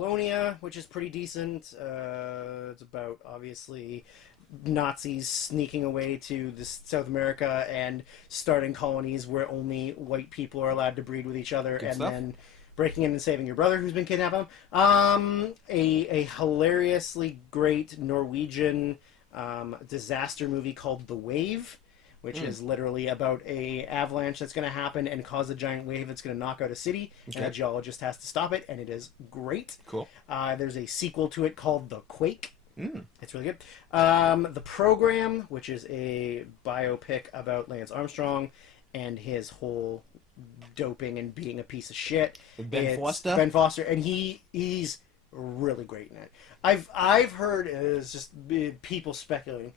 Colonia, which is pretty decent. It's about, obviously, Nazis sneaking away to South America and starting colonies where only white people are allowed to breed with each other, and stuff. then breaking in and saving your brother who's been kidnapped. A hilariously great Norwegian disaster movie called The Wave, which is literally about a avalanche that's going to happen and cause a giant wave that's going to knock out a city, and a geologist has to stop it, and it is great. Cool. There's a sequel to it called The Quake. It's really good. The Program, which is a biopic about Lance Armstrong and his whole doping and being a piece of shit. Ben Foster? Ben Foster, and he's really great in it. I've heard, it's just people speculating,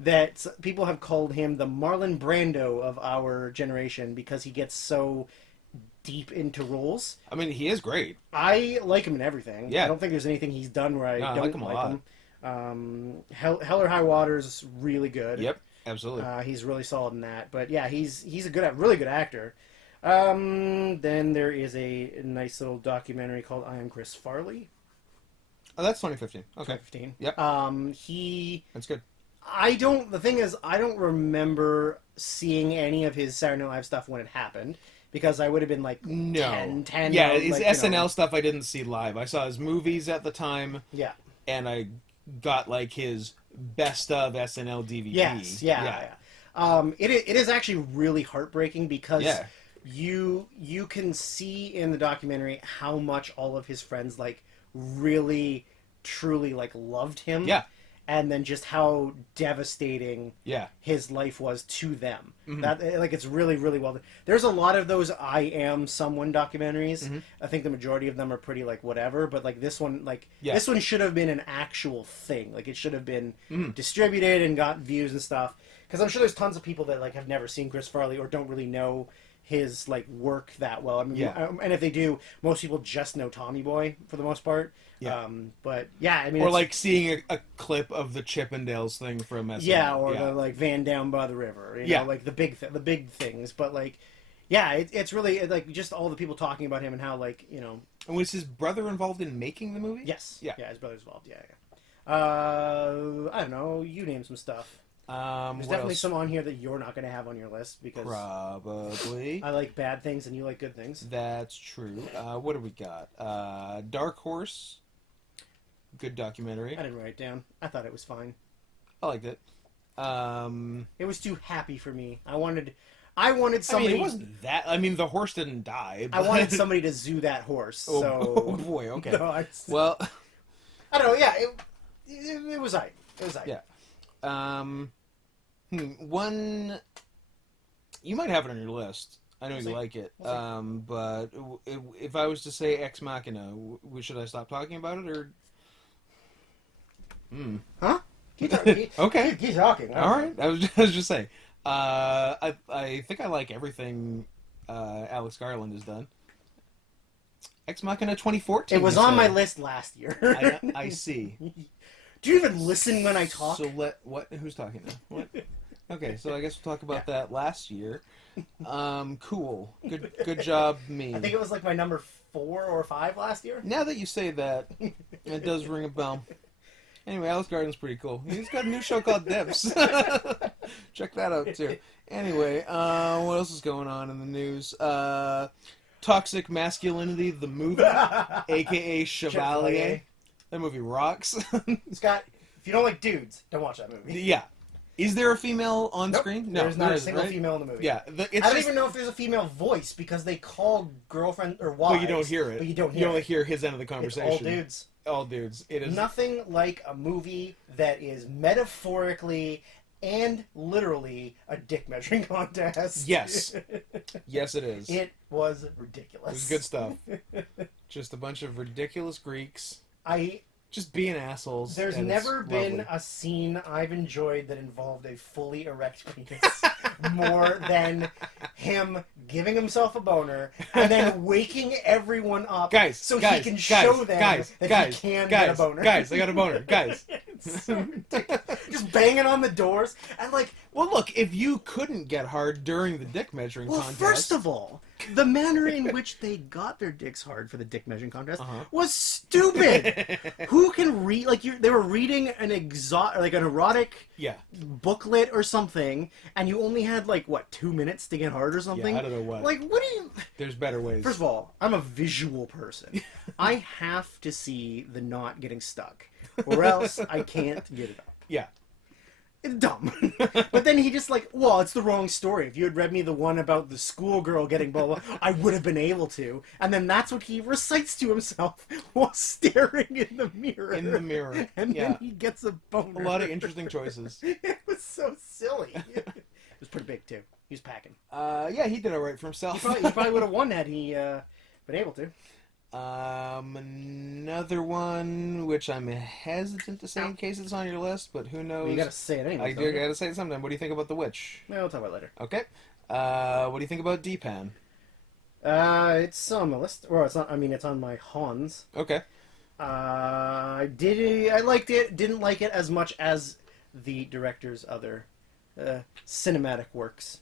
that people have called him the Marlon Brando of our generation because he gets so deep into roles. I mean, he is great. I like him in everything. Yeah. I don't think there's anything he's done where I don't like him a lot. him. Hell or High Water is really good. Yep, absolutely. He's really solid in that. But yeah, he's a really good actor. Then there is a nice little documentary called I Am Chris Farley. Oh, that's 2015. Okay. 2015. Yep. That's good. The thing is, I don't remember seeing any of his Saturday Night Live stuff when it happened, because I would have been like 10. Yeah, or, his like, SNL stuff I didn't see live. I saw his movies at the time, Yeah. and I got like his best of SNL DVD. Yes. Yeah. It is actually really heartbreaking because Yeah. you can see in the documentary how much all of his friends like really truly like loved him. Yeah. And then just how devastating Yeah. his life was to them. Mm-hmm. That like it's really really well done. There's a lot of those I Am Someone documentaries. Mm-hmm. I think the majority of them are pretty like whatever, but like this one Yeah. this one should have been an actual thing. Like it should have been Mm-hmm. distributed and got views and stuff. Because I'm sure there's tons of people that like have never seen Chris Farley or don't really know his like work that well. I mean, Yeah. and if they do, most people just know Tommy Boy for the most part. Yeah. But yeah, I mean, Or it's, like seeing a clip of the Chippendales thing from SNL. yeah, or the like Van Down by the River, you Yeah. know, like the big things. But like, yeah, it's really like just all the people talking about him and how like you know, And was his brother involved in making the movie? yes, Yeah. his brother's involved, yeah. I don't know, you name some stuff. There's What definitely else? some on here that you're not going to have on your list because Probably. I like bad things and you like good things. That's true. What do we got? Dark Horse. Good documentary. I didn't write it down. I thought it was fine. I liked it. It was too happy for me. I wanted I mean, somebody. it wasn't that. I mean, the horse didn't die. I But... wanted somebody to zoo that horse. Oh, So oh boy. Okay. No, Well. I don't know. Yeah, it was aight. It was aight. Yeah. One. You might have it on your list. I know We'll you see. like it. We'll see. But if I was to say Ex Machina, should I stop talking about it or? Huh? Keep talking. Okay. Keep talking. All right. I was just saying. I think I like everything Alex Garland has done. Ex Machina 2014. It was you on my said. list last year. I see. Do you even listen when I talk? So what? Who's talking now? What? Okay, so I guess we'll talk about that last year. Cool. Good job, me. I think it was like my number 4 or 5 last year. Now that you say that, it does ring a bell. Anyway, Alex Garland's pretty cool. He's got a new show called Dips. Check that out too. Anyway, what else is going on in the news? Toxic Masculinity, the movie, aka Chevalier. That movie rocks. Scott, if you don't like dudes, don't watch that movie. Yeah. Is there a female on Nope. screen? There's not a isn't, single right? female in the movie. Yeah, it's I don't just, even know if there's a female voice because they call girlfriend or wives. but you don't hear it. But you don't You hear only it. hear his end of the It's conversation. all dudes. All dudes. It is. Nothing like a movie that is metaphorically and literally a dick measuring contest. Yes. Yes, it is. It was ridiculous. It was good stuff. Just a bunch of ridiculous Greeks I just being assholes. There's and never it's been lovely. a scene I've enjoyed that involved a fully erect penis more than him giving himself a boner and then waking everyone up Guys, so guys, he can guys, show them guys, that guys, he can guys, get a boner. Guys, I got a boner. Guys. It's so ridiculous. Just banging on the doors and like, Well, look, if you couldn't get hard during the dick measuring well, contest... first of all, the manner in which they got their dicks hard for the dick measuring contest was stupid. Who can read? Like they were reading an like an erotic Yeah. booklet or something, and you only had like what 2 minutes to get hard or something. I don't know what. Like, what do you? There's better ways. First of all, I'm a visual person. I have to see the knot getting stuck, or else I can't get it up. Yeah. It's dumb. But then he just like, well, it's the wrong story. If you had read me the one about the schoolgirl getting blah, blah, I would have been able to. And then that's what he recites to himself while staring in the mirror. In the mirror. And Yeah. then he gets a boner. A lot of interesting choices. It was so silly. It was pretty big, too. He was packing. Yeah, he did all right for He himself. probably would have won had he been able to. Another one, which I'm hesitant to say in case it's on your list, but who knows? Well, you gotta say it anyway. I do gotta say it sometime. What do you think about The Witch? No, we'll talk about it later. Okay. What do you think about Deepan? It's on my list. Or it's not. I mean, it's on my Hans. Okay. I liked it. Didn't like it as much as the director's other cinematic works.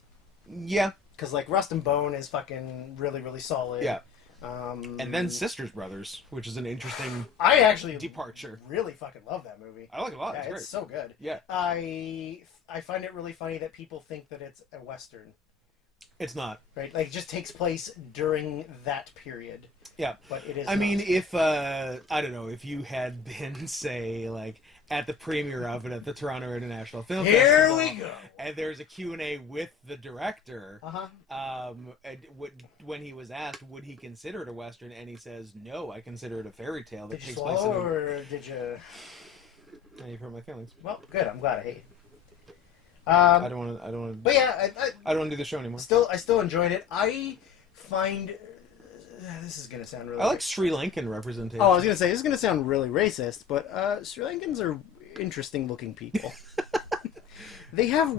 Yeah. Because like Rust and Bone is fucking really really solid. Yeah. And then Sisters Brothers, which is an interesting I actually departure. really fucking love that movie. I like it a lot. Yeah, It's great. it's so good. Yeah. I find it really funny that people think that it's a western, It's not. right? Like it just takes place during that period. Yeah. But it is. I not. mean, if I don't know, if you had been, say, like at the premiere of it at the Toronto International Film Here Festival, we go. and there's a Q&A with the director, Uh-huh. when he was asked, would he consider it a western, and he says, no, I consider it a fairy tale that Did you takes place in swallow a... or did you? Now you've hurt my feelings. Well, good. I'm glad I hate it. I don't want to. But yeah, I don't want to do the show anymore. I still enjoyed it. I find this is gonna sound really. I like Sri Lankan representation. Oh, I was gonna say this is gonna sound really racist, but Sri Lankans are interesting looking people. They have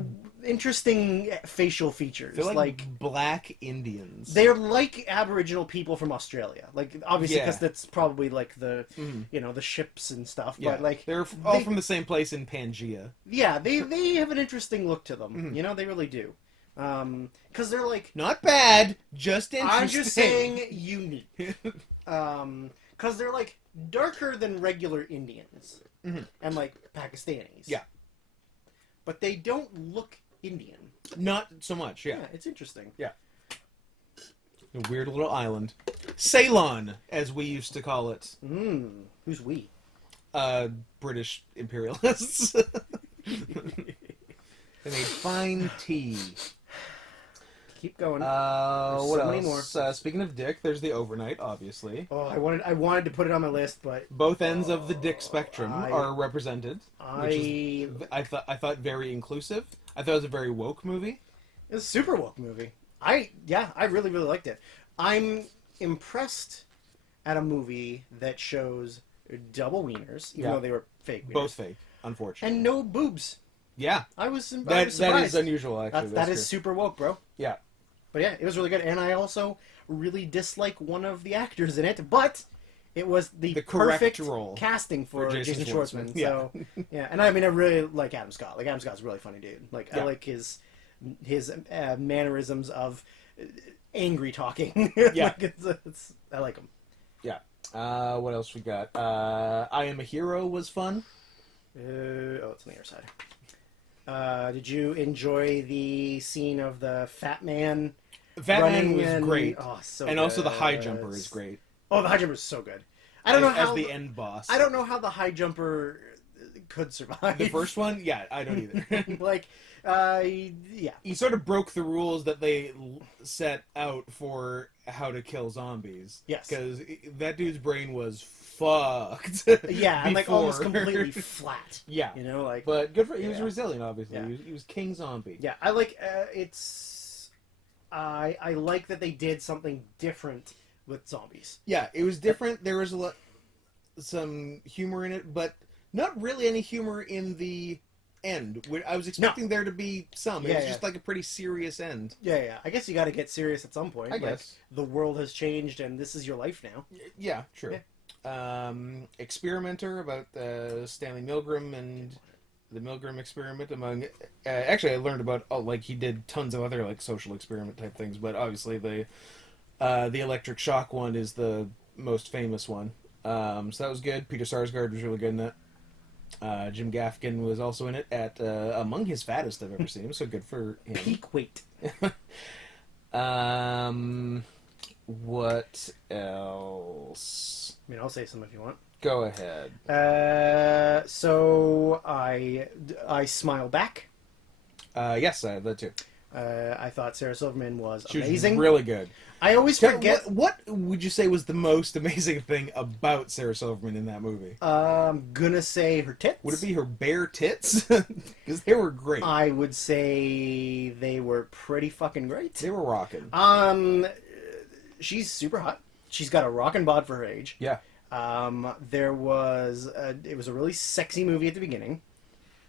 interesting facial features. They're like black Indians. They're like Aboriginal people from Australia. Like, obviously, because that's probably like the, the ships and stuff. Yeah. But like, they're all from the same place in Pangaea. Yeah, they have an interesting look to them. They really do. Because they're like, not bad, just interesting. I'm just saying unique. Because they're like darker than regular Indians and like Pakistanis. Yeah. But they don't look Indian. Not so much, yeah. Yeah, it's interesting. Yeah. A weird little island. Ceylon, as we used to call it. Who's we? British imperialists. They made fine tea. Keep going. What so many else? more. Speaking of dick, there's the Overnight, obviously. Oh, I wanted to put it on my list, but Both ends of the dick spectrum are represented. I thought very inclusive. I thought it was a very woke movie. It's a super woke movie. I really, really liked it. I'm impressed at a movie that shows double wieners, even though they were fake wieners. Both fake, unfortunately. And no boobs. Yeah. I was surprised. That is unusual, actually. That is super woke, bro. Yeah. But yeah, it was really good. And I also really dislike one of the actors in it, but it was the correct perfect role casting for Jason Schwartzman. Yeah. So, yeah. And I mean, I really like Adam Scott. Like, Adam Scott's a really funny dude. Like, I like his mannerisms of angry talking. Yeah. I like him. Yeah. What else we got? I Am a Hero was fun. It's on the other side. Did you enjoy the scene of the fat man? Fat Man was and, great. Oh, so and good. also the high jumper is great. Oh, the high jumper is so good. I don't know how as the end boss. I don't know how the high jumper could survive. The first one, yeah, I don't either. Like, yeah. He sort of broke the rules that they set out for how to kill zombies. Yes, because that dude's brain was fucked. Yeah, and like almost completely flat. Yeah, you know, like. But good for he was resilient. Obviously, yeah. He was King Zombie. Yeah, I like it's. I like that they did something different with zombies. Yeah, it was different. There was some humor in it, but not really any humor in the end. I was expecting there to be some. It was just like a pretty serious end. Yeah. I guess you got to get serious at some point. I guess the world has changed, and this is your life now. Yeah, true. Yeah. Experimenter about Stanley Milgram and the Milgram experiment among. Actually, I learned about he did tons of other like social experiment type things, but obviously the electric shock one is the most famous one. So that was good. Peter Sarsgaard was really good in that. Jim Gaffigan was also in it at among his fattest I've ever seen him, so good for him. Peak weight. What else? I mean, I'll say some if you want. Go ahead. So I smile back. Yes, I had that too. I thought Sarah Silverman was she amazing. Was really good. I always forget. What would you say was the most amazing thing about Sarah Silverman in that movie? I'm gonna say her tits. Would it be her bare tits? Because they were great. I would say they were pretty fucking great. They were rocking. She's super hot. She's got a rockin' bod for her age. Yeah. It was a really sexy movie at the beginning.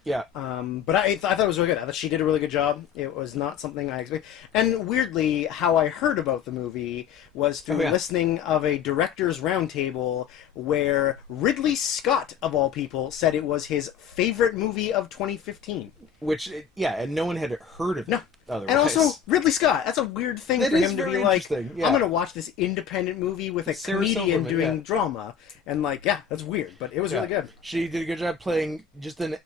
Yeah. But I thought it was really good. I thought she did a really good job. It was not something I expected. And weirdly, how I heard about the movie was through listening of a director's roundtable where Ridley Scott, of all people, said it was his favorite movie of 2015. Which, and no one had heard of it. No. Otherwise. And also, Ridley Scott. That's a weird thing for him to be like, I'm going to watch this independent movie with a Sarah comedian Silverman, doing drama. And that's weird. But it was really good. She did a good job playing just an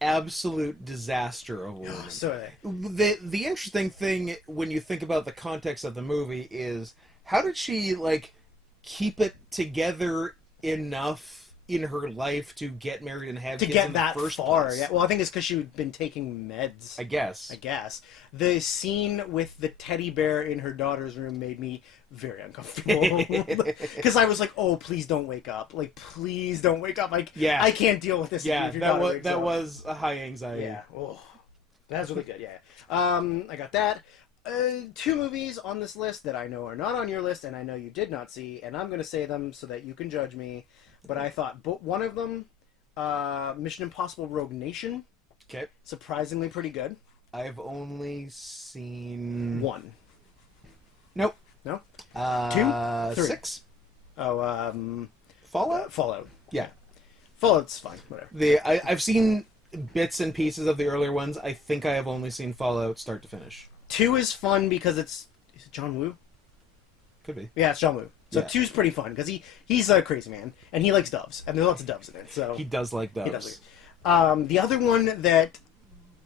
absolute disaster of a woman. So the interesting thing when you think about the context of the movie is how did she keep it together enough in her life to get married and have to kids get in that the first far. place? Yeah. Well, I think it's because she'd been taking meds. I guess. The scene with the teddy bear in her daughter's room made me very uncomfortable because I was like, "Oh, please don't wake up! Please don't wake up! I can't deal with this." Yeah, that was a high anxiety. Yeah, that was really good. Yeah, I got that. 2 movies on this list that I know are not on your list, and I know you did not see, and I'm going to say them so that you can judge me. But I thought one of them, Mission Impossible: Rogue Nation, okay, surprisingly pretty good. I've only seen... One. Nope. No? 2? 3? 6? Oh, Fallout? Fallout. Yeah. Fallout's fine. Whatever. I've seen bits and pieces of the earlier ones. I think I have only seen Fallout start to finish. 2 is fun because it's... Is it John Woo? Could be. Yeah, it's John Woo. So Yeah. 2's pretty fun because he's a crazy man and he likes doves and there's lots of doves in it. So He does like those. he does. The other one that,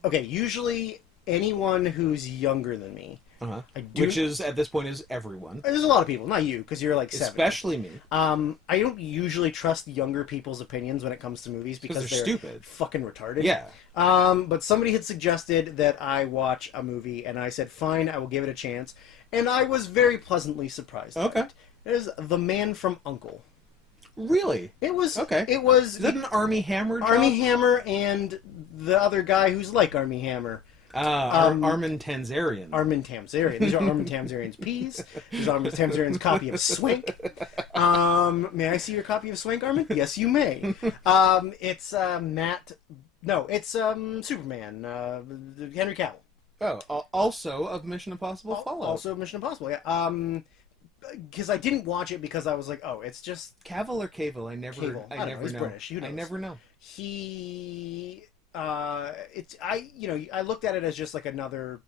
okay, usually anyone who's younger than me, Uh-huh. I do. Which is, at this point, is everyone. There's a lot of people, not you, because you're like 70. Especially me. I don't usually trust younger people's opinions when it comes to movies because they're stupid. fucking retarded. Yeah. But somebody had suggested that I watch a movie, and I said, fine, I will give it a chance. And I was very pleasantly surprised. by Okay. It is The Man from U.N.C.L.E. Really? It was Okay. It was Is that an Army Hammer job? Army Hammer and the other guy who's like Army Hammer. Armin Tanzarian. Armin Tamzarian. These are Armin Tamzarian's peas. These are Armin Tamzarian's copy of Swank. May I see your copy of Swank, Armin? Yes, you may. It's Matt. No, it's Superman. Henry Cavill. Oh, also of Mission Impossible Fallout. Also Mission Impossible. Yeah. Because I didn't watch it because I was like, oh, it's just Cavill or Cavill? I never Cavill. I don't know. never He's know. British. Who I knows? never know. He. I looked at it as just like another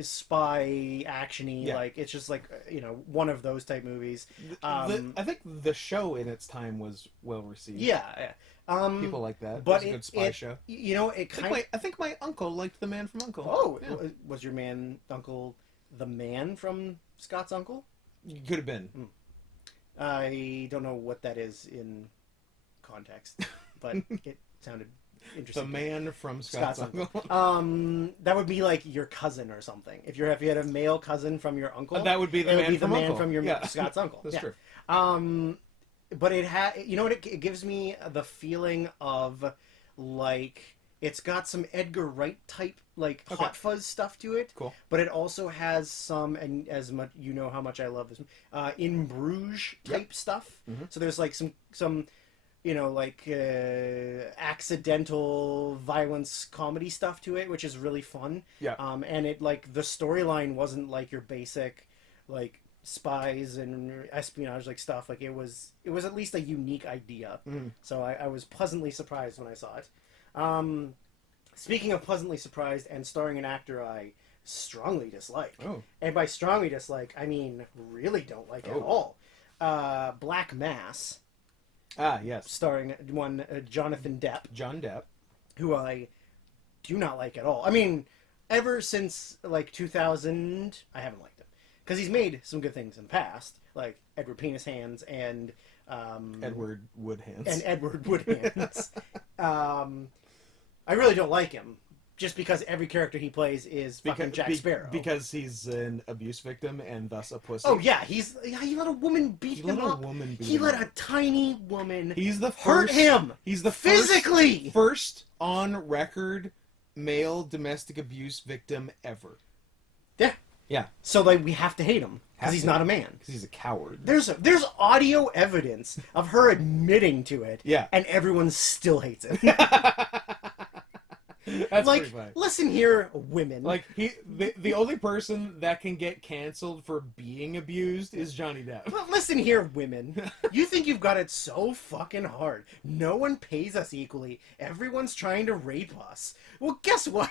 spy actiony, Yeah. like it's just like one of those type movies. I think the show in its time was well received. Yeah. People like that. But It was a good spy show. It kind of. I think my uncle liked The Man from U.N.C.L.E. Oh, Yeah. was your uncle the man from Scott's uncle? Could have been. I don't know what that is in context, but it sounded The interesting. Man from Scott's Uncle. That would be like your cousin or something. If you had a male cousin from your uncle, That would be the it man would be from the man Uncle. from your Yeah. Scott's uncle. That's Yeah. true. But it gives me the feeling of like it's got some Edgar Wright type like Okay. Hot Fuzz stuff to it. Cool. But it also has some, and as much how much I love this, In Bruges type stuff. Mhm. So there's like some accidental violence comedy stuff to it, which is really fun. Yeah. And it like the storyline wasn't like your basic like spies and espionage like stuff. Like it was at least a unique idea. Mm. So I was pleasantly surprised when I saw it. Speaking of pleasantly surprised and starring an actor I strongly dislike, Oh. and by strongly dislike I mean really don't like at all. Black Mass, Ah, yes. starring one Jonathan Depp, John Depp. who I do not like at all. I mean, ever since like 2000, I haven't liked him because he's made some good things in the past, like Edward Penis Hands and Edward Woodhands. and Edward Woodhands. I really don't like him just because every character he plays is fucking Jack Sparrow. Because he's an abuse victim and thus a pussy. Oh yeah, he let a woman beat him up. He let a tiny woman He's the hurt first, him. He's the physically. first on record male domestic abuse victim ever. Yeah. Yeah. So like we have to hate him Have because he's to. not a man. Because he's a coward. There's audio evidence of her admitting to it. Yeah. And everyone still hates it. That's like, pretty funny. listen here, women. Like the only person that can get canceled for being abused is Johnny Depp. Listen here, women. You think you've got it so fucking hard. No one pays us equally. Everyone's trying to rape us. Well, guess what?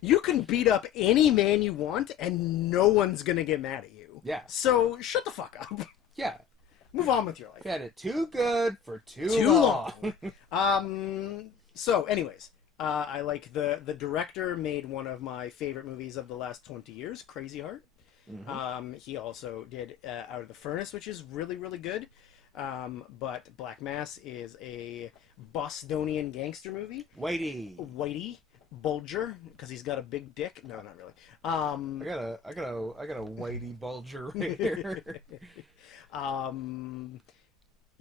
You can beat up any man you want, and no one's gonna get mad at you. Yeah. So shut the fuck up. Yeah. Move on with your life. You had it too good for too Too long. So, anyways, I like the director made one of my favorite movies of the last 20 years, Crazy Heart. Mhm. He also did Out of the Furnace, which is really, really good. But Black Mass is a Bostonian gangster movie. Whitey Bulger, because he's got a big dick. No, not really. I got a whitey bulger right here.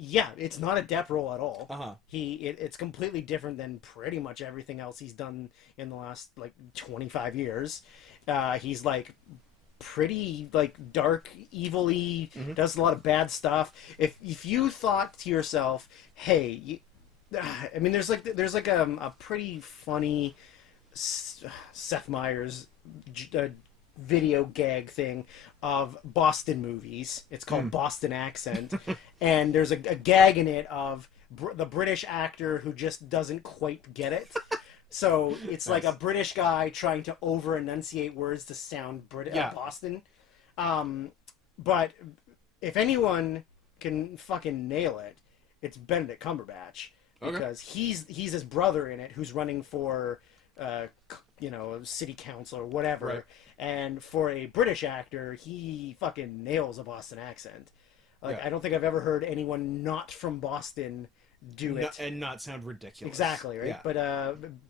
Yeah, it's not a Depp role at all. Uh-huh. It's completely different than pretty much everything else he's done in the last like 25 years. He's like pretty like dark, evilly, does a lot of bad stuff. If you thought to yourself, hey, I mean, there's like a pretty funny Seth Meyers video gag thing of Boston movies. It's called Boston Accent, and there's a gag in it of the British actor who just doesn't quite get it. So it's like a British guy trying to over enunciate words to sound Boston. But if anyone can fucking nail it, it's Benedict Cumberbatch, because he's his brother in it, who's running for city council or whatever. Right. And for a British actor, he fucking nails a Boston accent. Like, Yeah. I don't think I've ever heard anyone not from Boston do it and not sound ridiculous. exactly, right? Yeah. But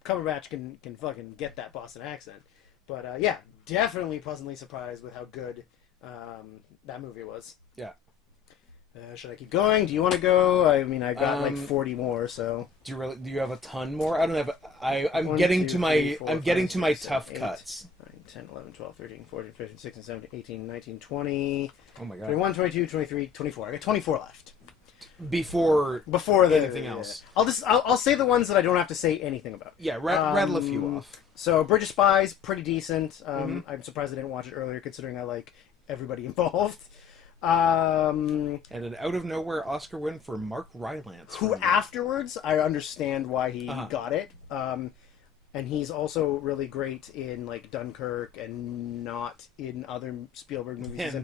Cumberbatch can fucking get that Boston accent. But yeah, definitely pleasantly surprised with how good that movie was. Yeah. Should I keep going? Do you want to go? I mean, I got like 40 more, so. Do you have a ton more? I don't have. I'm 1, getting 2, to my 3, 4, I'm getting 5, to my 6, tough 7, 8, cuts. 9, 10, 11, 12, 13, 14, 15, 16, 17, 18, 19, 20, Oh my god. 21, 22, 23, 24. I got 24 left. Before Anything else. I'll say the ones that I don't have to say anything about. Yeah, rattle a few off. So Bridge of Spies, pretty decent. I'm surprised I didn't watch it earlier, considering I like everybody involved. And an out of nowhere Oscar win for Mark Rylance. Who afterwards, I understand why he got it. And he's also really great in like Dunkirk and not in other Spielberg movies.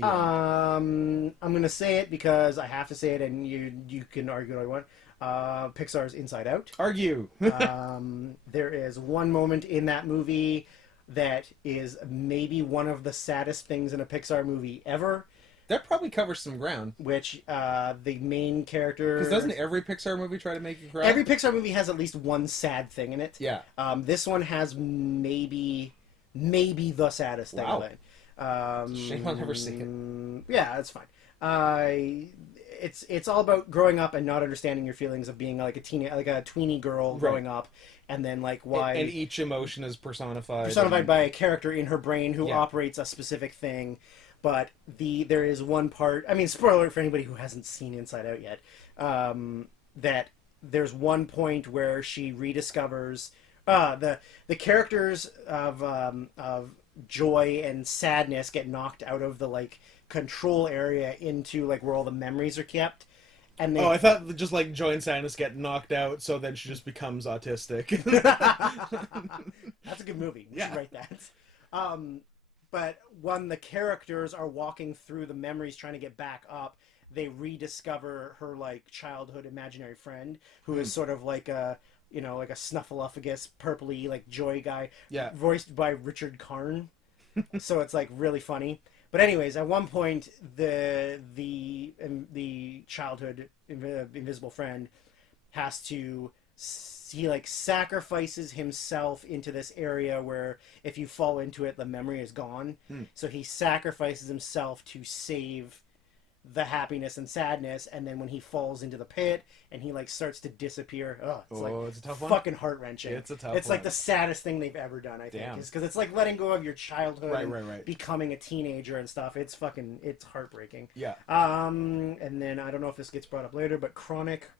I'm gonna say it because I have to say it, and you can argue all you want. Pixar's Inside Out. Argue. There is one moment in that movie that is maybe one of the saddest things in a Pixar movie ever. That probably covers some ground. Which the main character... Because doesn't every Pixar movie try to make you cry? Every Pixar movie has at least one sad thing in it. Yeah. This one has maybe the saddest thing in it. Shame I'll never see it. Yeah, that's fine. It's all about growing up and not understanding your feelings of being like a tweeny girl growing up, and then like why and each emotion is personified by a character in her brain who operates a specific thing. But there is one part. I mean, spoiler alert for anybody who hasn't seen Inside Out yet. That there's one point where she rediscovers the characters of joy and sadness get knocked out of the like control area into like where all the memories are kept. And I thought just like joy and sadness get knocked out, so then she just becomes autistic. That's a good movie. We should write that. But when the characters are walking through the memories trying to get back up, they rediscover her like childhood imaginary friend, who is sort of like a like a snuffleupagus, purpley like joy guy, voiced by Richard Karn. So it's like really funny. But anyways, at one point, the childhood invisible friend has to sacrifices himself into this area where if you fall into it, the memory is gone. So he sacrifices himself to save the happiness and sadness, and then when he falls into the pit and he like starts to disappear, it's a tough one. Fucking heart wrenching. It's a tough It's one. like the saddest thing they've ever done, I think, because it's like letting go of your childhood, right. becoming a teenager and stuff. It's heartbreaking. Yeah. And then I don't know if this gets brought up later, but Chronic.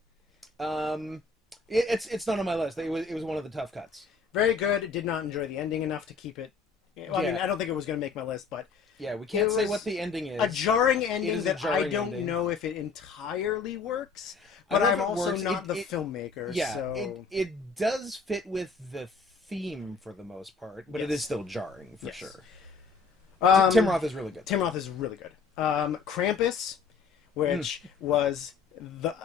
It's not on my list. It was one of the tough cuts. Very good. Did not enjoy the ending enough to keep it. Well, I mean, I don't think it was going to make my list, but yeah, we can't say what the ending is. A jarring ending that I don't ending. know if it entirely works. But I'm also not the filmmaker. Yeah, so it does fit with the theme for the most part, but it is still jarring for sure. Tim Roth is really good. Tim Roth is really good. Krampus, which was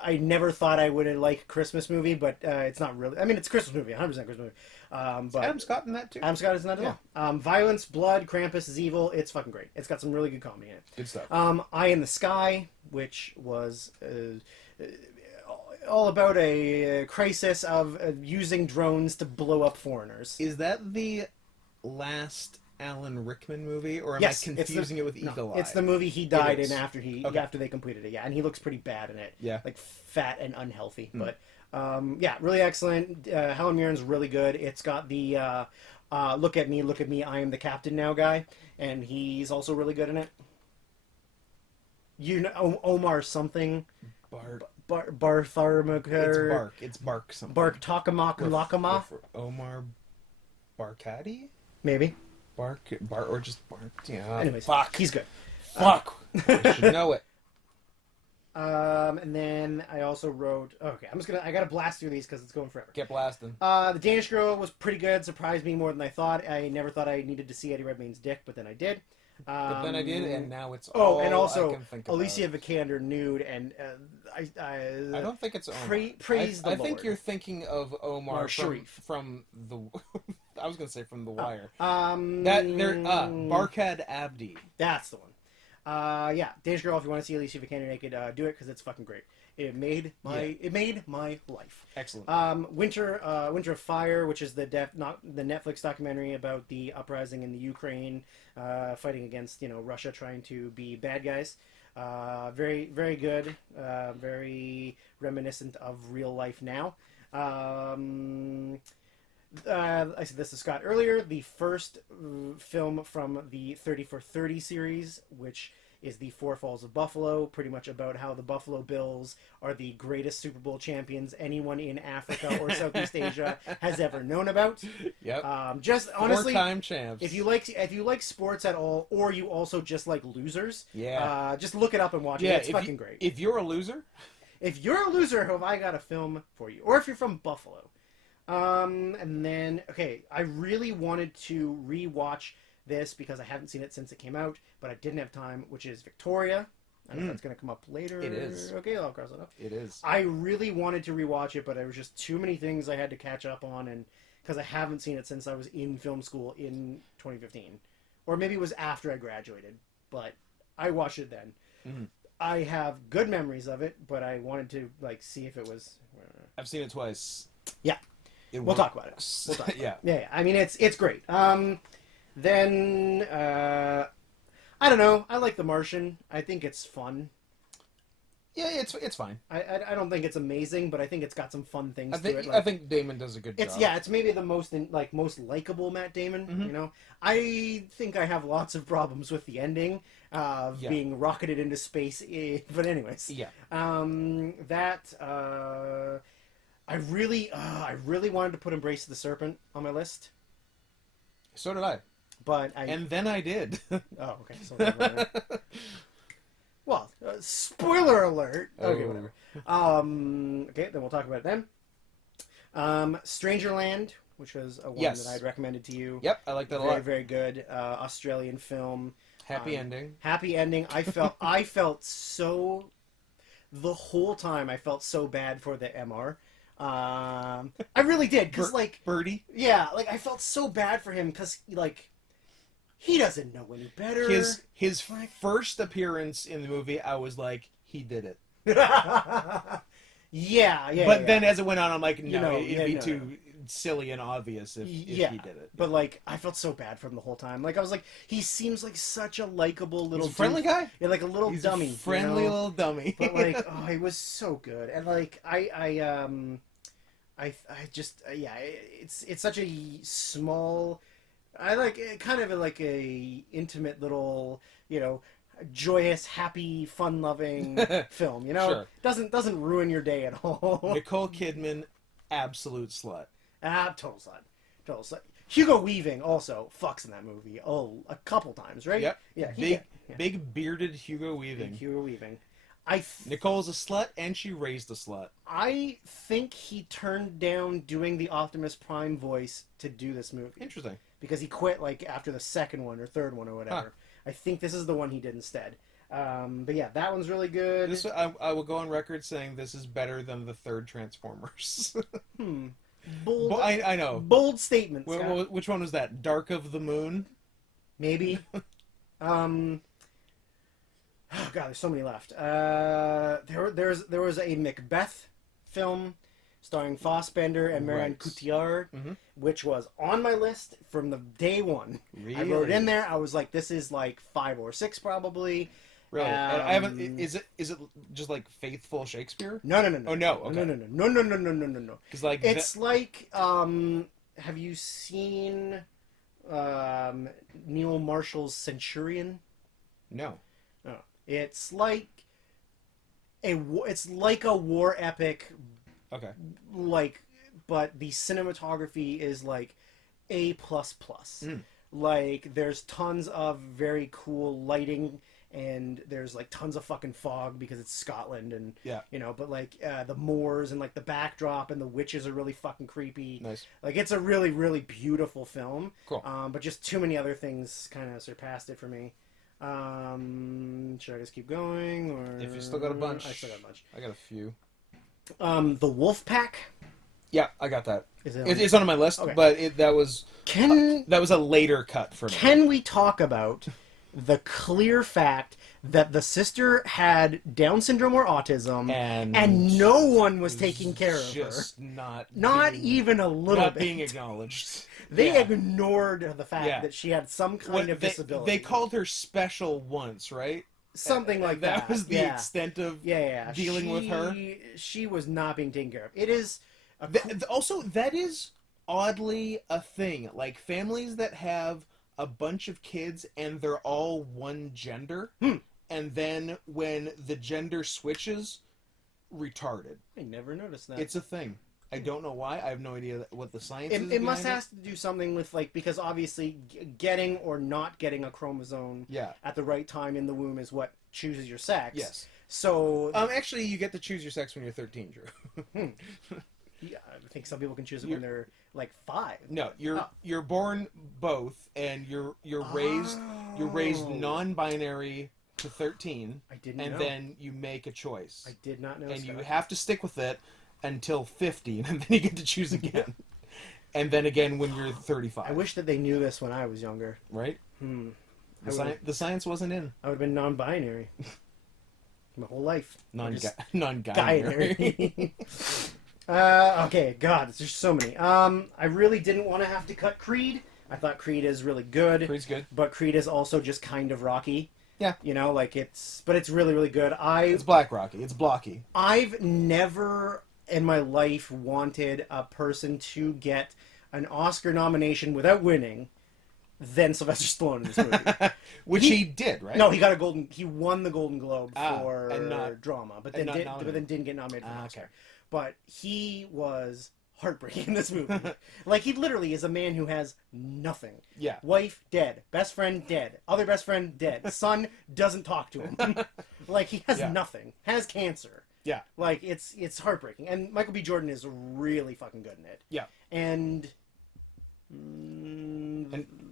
I never thought I would like Christmas movie, but it's not really. I mean, it's a Christmas movie, 100% Christmas movie. But Adam Scott in that too. Adam Scott is in that as well. Violence, blood, Krampus is evil. It's fucking great. It's got some really good comedy in it. Good stuff. Eye in the Sky, which was all about a crisis of using drones to blow up foreigners. Is that the last Alan Rickman movie, or am I confusing it with Eagle Eye? It's the movie he died in after they completed it. Yeah, and he looks pretty bad in it. Yeah, like fat and unhealthy. But yeah, really excellent. Helen Mirren's really good. It's got the look at me, I am the captain now guy, and he's also really good in it. You know, Omar something. Bartharmaker. It's Bark something. Bark Takama Lakama. Omar Barcati? Maybe. Or just Bark. Yeah. Anyways, Fuck. he's good. Fuck. I should know it. And then I also wrote. Okay, I gotta blast through these because it's going forever. Get blasting. The Danish Girl was pretty good. Surprised me more than I thought. I never thought I needed to see Eddie Redmayne's dick, but then I did. But then I did, and now it's Oh, all and also I can think about. Alicia Vikander nude, and I don't think it's Omar. praise the I think Lord. you're thinking of Omar Or Sharif. from the. I was gonna say from The Wire. That Barkhad Abdi. That's the one. Yeah, Danish Girl. If you want to see Alicia Vikander naked, do it because it's fucking great. It made my life. Excellent. Winter of Fire, which is the Netflix documentary about the uprising in the Ukraine, fighting against Russia trying to be bad guys. Very very good. Very reminiscent of real life now. I said this to Scott earlier. The first film from the 30 for 30 series, which is the Four Falls of Buffalo, pretty much about how the Buffalo Bills are the greatest Super Bowl champions anyone in Africa or Southeast Asia has ever known about. Yep. Just honestly, 4-time champs. if you like sports at all, or you also just like losers, Yeah. just look it up and watch it. It's fucking great. If you're a loser, If you're a loser, have I got a film for you? Or if you're from Buffalo. And then, okay, I really wanted to rewatch this because I haven't seen it since it came out, but I didn't have time, which is Victoria. I don't know if that's going to come up later. It is. Okay, I'll cross it up. it is. I really wanted to rewatch it, but there was just too many things I had to catch up on, and because I haven't seen it since I was in film school in 2015. Or maybe it was after I graduated, but I watched it then. Mm-hmm. I have good memories of it, but I wanted to see if it was... I've seen it twice. Yeah. We'll talk about it. We'll talk. Yeah. Yeah. I mean, it's great. Then I don't know. I like The Martian. I think it's fun. Yeah, it's fine. I don't think it's amazing, but I think it's got some fun things to it. I think Damon does a good job. It's maybe the most likable Matt Damon. Mm-hmm. I think I have lots of problems with the ending of being rocketed into space. But anyways, Yeah. I really wanted to put Embrace of the Serpent on my list, So did I. but And then I did. oh, okay. So well, spoiler alert. Okay, Oh. whatever. Okay, then we'll talk about it then. Strangerland, which was a one Yes. that I'd recommended to you. Yep, I like that a Very, lot. very good Australian film. Happy ending. Happy ending. I felt so. The whole time I felt so bad for the MR. I really did because Birdie. yeah, I felt so bad for him because he doesn't know any better. His first appearance in the movie, I was like, he did it. yeah. But then as it went on, I'm like, no, You know, it'd yeah, be no, too no. silly and obvious if Yeah, he did it. But I felt so bad for him the whole time. I was like, he seems like such a likable little He's a friendly guy. Yeah, like a little He's dummy, a friendly little dummy. But oh, he was so good, and it's such a small. I like it, kind of like a intimate little, joyous, happy, fun-loving film. Sure. Doesn't ruin your day at all. Nicole Kidman, absolute slut. Total slut. Hugo Weaving also fucks in that movie. Oh, a couple times, right? Yep. Yeah. Big bearded Hugo Weaving. Hugo Weaving. Nicole's a slut, and she raised a slut. I think he turned down doing the Optimus Prime voice to do this movie Interesting. because he quit after the second one or third one or whatever. Huh. I think this is the one he did instead. But yeah, that one's really good. I will go on record saying this is better than the third Transformers. Bold. I know. Bold statement. Scott. Which one was that? Dark of the Moon? Maybe. Oh god, there's so many left. There was a Macbeth film starring Fassbender and Marion Right. Cotillard, which was on my list from the day one. Really? I wrote it in there. I was like, this is 5 or 6 probably. Really? And I haven't. Is it just like faithful Shakespeare? No. Oh no. Okay. No. Because It's have you seen Neil Marshall's Centurion? no. Oh. It's like a war epic, Okay. but the cinematography is A++. Like, there's tons of very cool lighting, and there's like tons of fucking fog because it's Scotland, and you know, but like the moors and like the backdrop and the witches are really fucking creepy. Nice. Like, it's a really, really beautiful film. Cool. But just too many other things kind of surpassed it for me. Should I just keep going, or If you still got a bunch. I still got a bunch. I got a few. The Wolf Pack. Yeah, I got that. Is it It's on my list, Okay. but that was a later cut for me. Can we talk about the clear fact that the sister had Down syndrome or autism, and no one was taking care of her? Just Not being, even a little not bit. being acknowledged. They ignored the fact Yeah. that she had some kind of disability. They called her special once, right? Something like that. That was the extent of dealing with her. She was not being taken care of. It is Also, that is oddly a thing. Like, families that have a bunch of kids and they're all one gender, and then when the gender switches, retarded. I never noticed that. It's a thing. I don't know why. I have no idea what the science is. It must have to do something with, like, because obviously getting or not getting a chromosome at the right time in the womb is what chooses your sex. Yes. So actually, you get to choose your sex when you're 13, Drew. Yeah, I think some people can choose it when they're like 5. No, you're born both, and you're raised non-binary to 13. I didn't and know. then you make a choice. I did not know. And you have to stick with it until 15, and then you get to choose again. And then again when you're 35. I wish that they knew this when I was younger. Right? The science wasn't in. I would have been non-binary my whole life. Non-binary. Okay, God, there's so many. I really didn't want to have to cut Creed. I thought Creed is really good. Creed's good. But Creed is also just kind of rocky. Yeah. You know, like it's really, really good. It's black rocky. It's blocky. I've never in my life wanted a person to get an Oscar nomination without winning than Sylvester Stallone in this movie. Which he did, right? No, he won the Golden Globe for drama, but then didn't get nominated for an Oscar. Okay. But he was heartbreaking in this movie. Like, he literally is a man who has nothing. Yeah. Wife dead, best friend dead, other best friend dead, son doesn't talk to him. Like, he has nothing. Has cancer. Yeah. Like, it's heartbreaking. And Michael B. Jordan is really fucking good in it. Yeah. And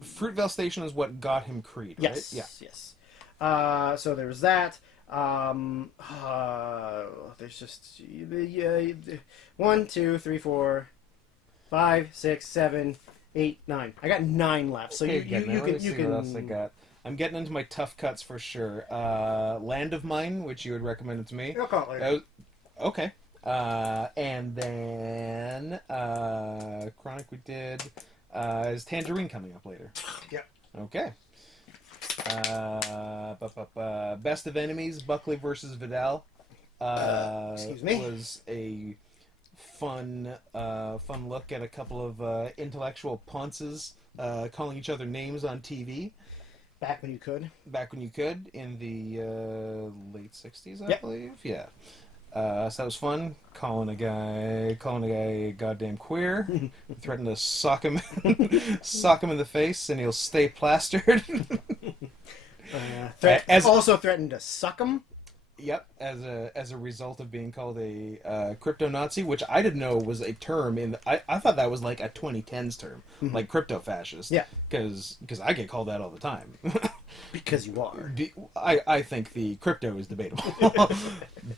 Fruitvale Station is what got him Creed, right? yes. Yeah. Yes. So there's that. There's just 1, 2, 3, 4, 5, 6, 7, 8, 9. I got 9 left. So you can. What else I got. I'm getting into my tough cuts for sure. Land of Mine, which you had recommended to me. I'll call it later. Okay. And then Chronic we did. Is Tangerine coming up later? Yep. Okay. Best of Enemies, Buckley versus Vidal. Excuse me. Was a fun look at a couple of intellectual ponces calling each other names on TV. Back when you could. Back when you could, in the late 60s, I believe. Yeah. So that was fun. Calling a guy goddamn queer. Threatened to sock him in the face, and he'll stay plastered. Also threatened to suck him. Yep, as a result of being called a crypto Nazi, which I didn't know was a term I thought that was like a 2010s term, like crypto fascist. Yeah, because I get called that all the time. Because you are. I think the crypto is debatable,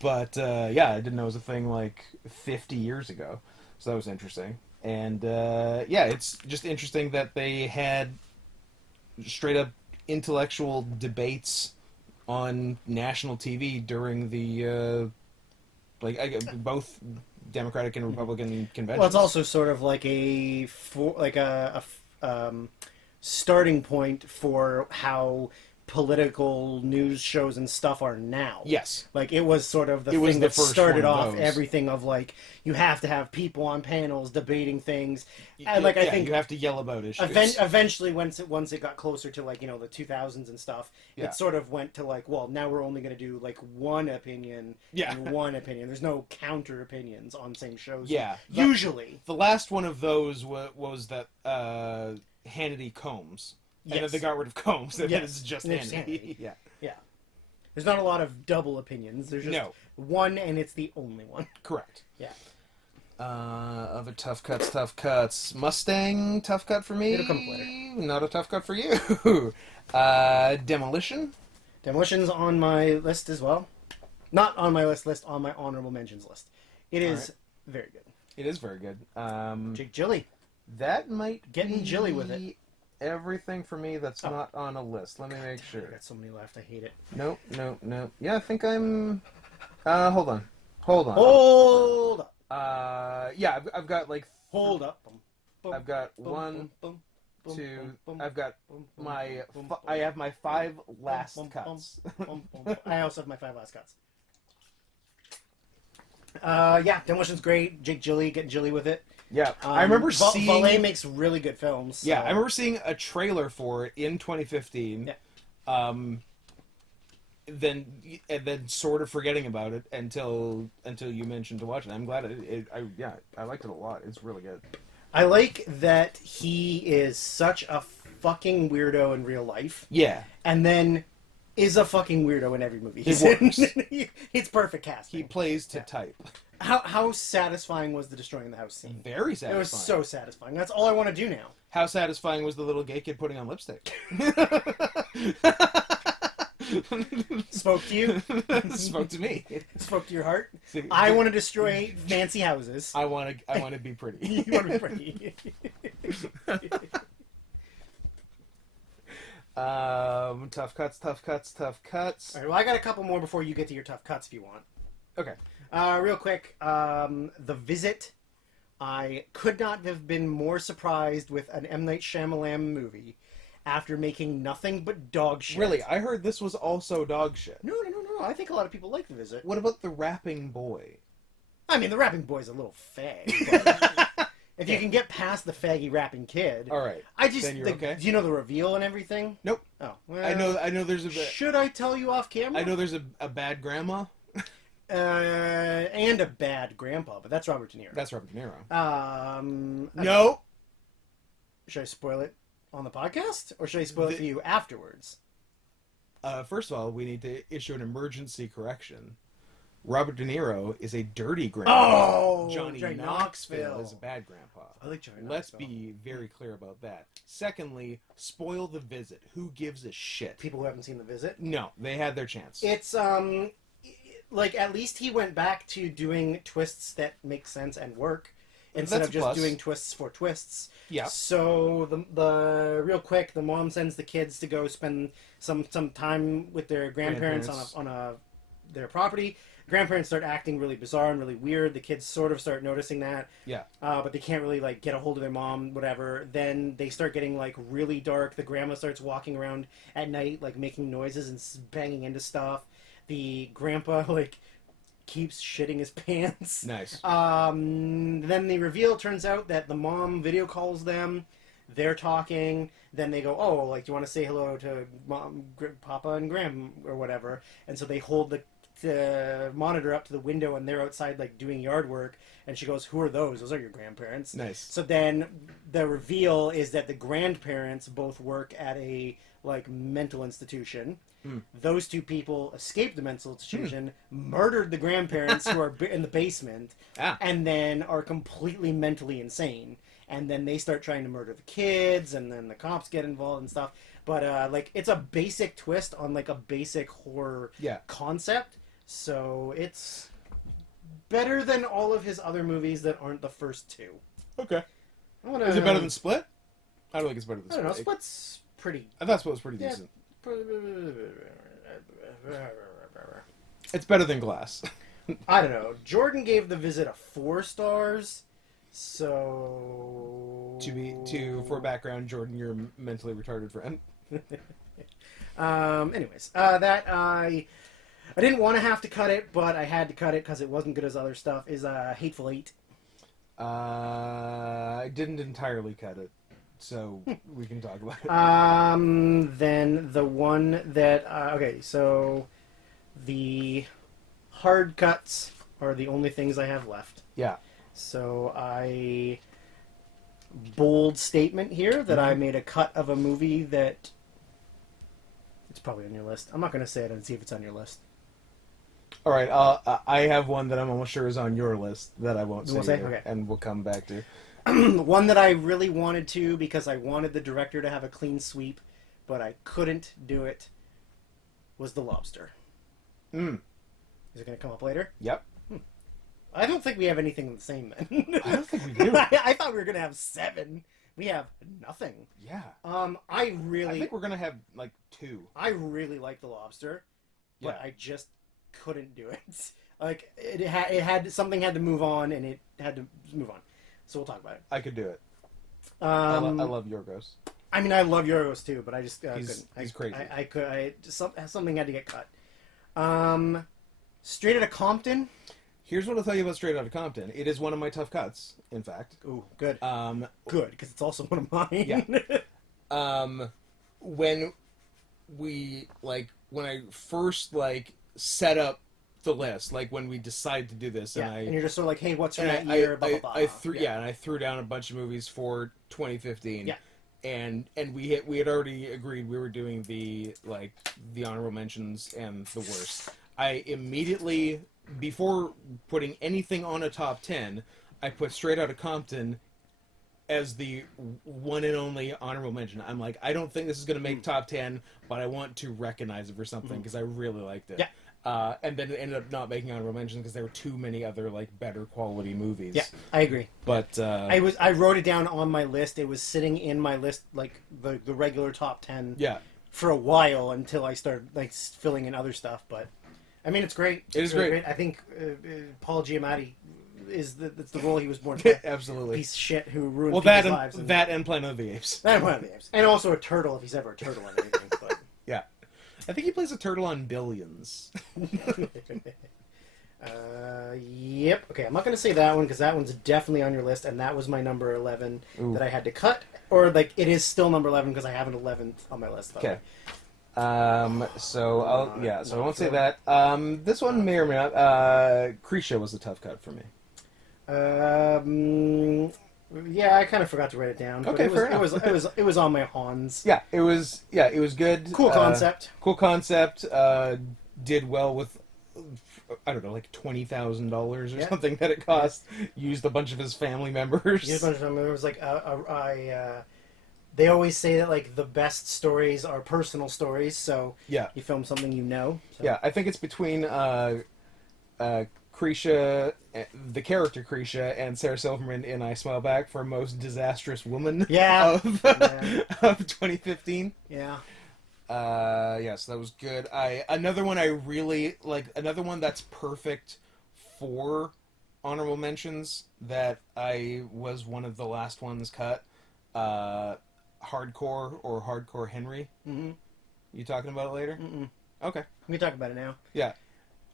but yeah, I didn't know it was a thing like 50 years ago, so that was interesting. And yeah, it's just interesting that they had straight up intellectual debates on national TV during the both Democratic and Republican conventions. Well, it's also sort of like a starting point for how political news shows and stuff are now. Yes. Like, it was sort of the It was thing the that first started one of off those. everything of, like, you have to have people on panels debating things. And, like, I Yeah, think you have to yell about issues. eventually, once it got closer to, like, the 2000s and stuff, Yeah. it sort of went to, like, well, now we're only going to do, like, one opinion Yeah. and one opinion. There's no counter opinions on same shows. Yeah. Usually. The last one of those was that Hannity Combs. And then Yes. they got rid of Combs, and then Yes. it's just And it's Hannity. Hannity. Yeah. Yeah. There's not a lot of double opinions. There's just No. one, and it's the only one. Correct. Yeah. Other tough cuts. Mustang, tough cut for me. It'll come later. Not a tough cut for you. Demolition. Demolition's on my list as well. Not on my list, on my honorable mentions list. It is Alright. very good. It is very good. Jake Gilly. That might Getting be jilly with it. everything for me that's Oh. not on a list. Let me make I sure. got so many left. I hate it. Nope. Yeah, I think I'm... hold on. Hold up. Yeah, I've got like... Hold up. Bum, bum, I've got bum, one, bum, bum, two... bum, bum, I've got bum, bum, my... bum, fi- bum, I have my 5 last bum, cuts. bum, bum. I also have my 5 last cuts. Yeah, Demolition's great. Jake Gilly, getting Gilly with it. Yeah, I remember seeing... Valet makes really good films. So. Yeah, I remember seeing a trailer for it in 2015. Yeah. Then sort of forgetting about it until you mentioned to watch it. I'm glad I liked it a lot. It's really good. I like that he is such a fucking weirdo in real life, Yeah, and then is a fucking weirdo in every movie He he's in. works. It's perfect casting. he plays to type. How satisfying was the destroying the house scene? Very It satisfying. was so satisfying. That's all I want to do now. How satisfying was the little gay kid putting on lipstick? Spoke to you. Spoke to me. Spoke to your heart. See, I want to destroy fancy houses. I want to be pretty. You want to be pretty. Tough cuts. All right, well, I got a couple more before you get to your tough cuts if you want. Okay. Real quick, The Visit. I could not have been more surprised with an M. Night Shyamalan movie after making nothing but dog shit. Really, I heard this was also dog shit. No. I think a lot of people like The Visit. What about the rapping boy? I mean, the rapping boy's a little fag. But if you can get past the faggy rapping kid, All right. I just. Then you're okay? Do you know the reveal and everything? Nope. Oh, well, I know. There's Should I tell you off camera? I know there's a bad grandma. And a bad grandpa, but that's Robert De Niro. That's Robert De Niro. No. Should I spoil it on the podcast, or should I spoil it for you afterwards? First of all, we need to issue an emergency correction. Robert De Niro is a dirty grandpa. Oh, Johnny Knoxville is a bad grandpa. I like Johnny Let's Knoxville. be very clear about that. Secondly, spoil The Visit. Who gives a shit? People who haven't seen The Visit. No, they had their chance. It's like at least he went back to doing twists that make sense and work instead That's of a just plus. doing twists for twists. Yeah. So the real quick, the mom sends the kids to go spend some time with their grandparents on their property. Grandparents start acting really bizarre and really weird. The kids sort of start noticing that. Yeah. But they can't really like get a hold of their mom, whatever. Then they start getting like really dark. The grandma starts walking around at night, like making noises and banging into stuff. The grandpa like keeps shitting his pants. Nice. Then the reveal turns out that the mom video calls them. They're talking. Then they go, "Oh, like, do you want to say hello to mom, papa, and Graham or whatever?" And so they hold the monitor up to the window, and they're outside like doing yard work. And she goes, "Who are those? Those are your grandparents." Nice. So then the reveal is that the grandparents both work at a like mental institution. Those two people escaped the mental institution, murdered the grandparents who are in the basement, and then are completely mentally insane. And then they start trying to murder the kids, and then the cops get involved and stuff. But like, it's a basic twist on like a basic horror concept. So it's better than all of his other movies that aren't the first two. Okay. Is it better than Split? I don't think it's better than I Split. don't know. Split's pretty. I thought Split was pretty Yeah. decent. I It's better than Glass. don't know. Jordan gave The Visit a 4 stars. So For background, Jordan, your mentally retarded friend. Anyways, that I didn't want to have to cut it, but I had to cut it because it wasn't good as other stuff. Is Hateful Eight. I didn't entirely cut it, so we can talk about it. Then the one that okay, so the hard cuts are the only things I have left. Yeah. So I bold statement here that I made a cut of a movie that it's probably on your list. I'm not going to say it and see if it's on your list. All right. I have one that I'm almost sure is on your list that I won't You won't say, say? here, Okay. and we'll come back to. The one that I really wanted to because I wanted the director to have a clean sweep, but I couldn't do it, was The Lobster. Mm. Is it going to come up later? Yep. I don't think we have anything the same then. I don't think we do. I thought we were going to have 7. We have nothing. Yeah. I I really, think we're gonna have like 2. I really like The Lobster, but Yeah. I just couldn't do it. Like it had something had to move on, and it had to move on. So we'll talk about it. I could do it. I I love Yorgos. I mean, I love Yorgos too, but I just He's couldn't. crazy. I could. Something had to get cut. Straight Outta Compton. Here's what I'll tell you about Straight Outta Compton. It is one of my tough cuts, in fact. Ooh, good. Um, Good, because it's also one of mine. Yeah. When I first set up the list, like when we decided to do this, yeah. and And you're just sort of like, hey, what's from and that year? Blah, blah, blah. and I threw down a bunch of movies for 2015. Yeah. And we had already agreed we were doing the honorable mentions and the worst. I immediately, before putting anything on a top 10, I put Straight Outta Compton as the one and only honorable mention. I'm like, I don't think this is going to make top 10, but I want to recognize it for something because I really liked it. Yeah. And then it ended up not making honorable mentions because there were too many other better quality movies. Yeah, I agree. But I wrote it down on my list. It was sitting in my list, like the regular top 10, yeah, for a while until I started filling in other stuff. But I mean, it's great. It is It's really great. I think Paul Giamatti that's the role he was born for. absolutely. Piece of shit who ruined Well, people's that lives. that and Planet of the Apes. And one of the apes. And also a turtle, if he's ever a turtle in anything. But Yeah, I think he plays a turtle on Billions. Yep. Okay, I'm not going to say that one because that one's definitely on your list, and that was my number 11 Ooh. that I had to cut. Or it is still number 11 because I have an 11th on my list. Okay. So I won't say that. This one may or may not. Krisha was a tough cut for me. Yeah, I kind of forgot to write it down. But Okay, it was, fair enough. it was on my Hans. Yeah, it was good. Cool concept. Cool concept. Did well with I don't know, $20,000 or Yeah. something that it cost. Used a bunch of his family members. It was like they always say that the best stories are personal stories, so Yeah. you film something you know. So. Yeah, I think it's between Krisha, the character Krisha, and Sarah Silverman in I Smile Back for most disastrous woman Yeah. of, Yeah. of 2015. Yeah. Yes, that was good. Another one I really like, another one that's perfect for honorable mentions that I was one of the last ones cut. Hardcore or Hardcore Henry. Mm-hmm. You talking about it later? Mm-mm. Okay. We can talk about it now. Yeah.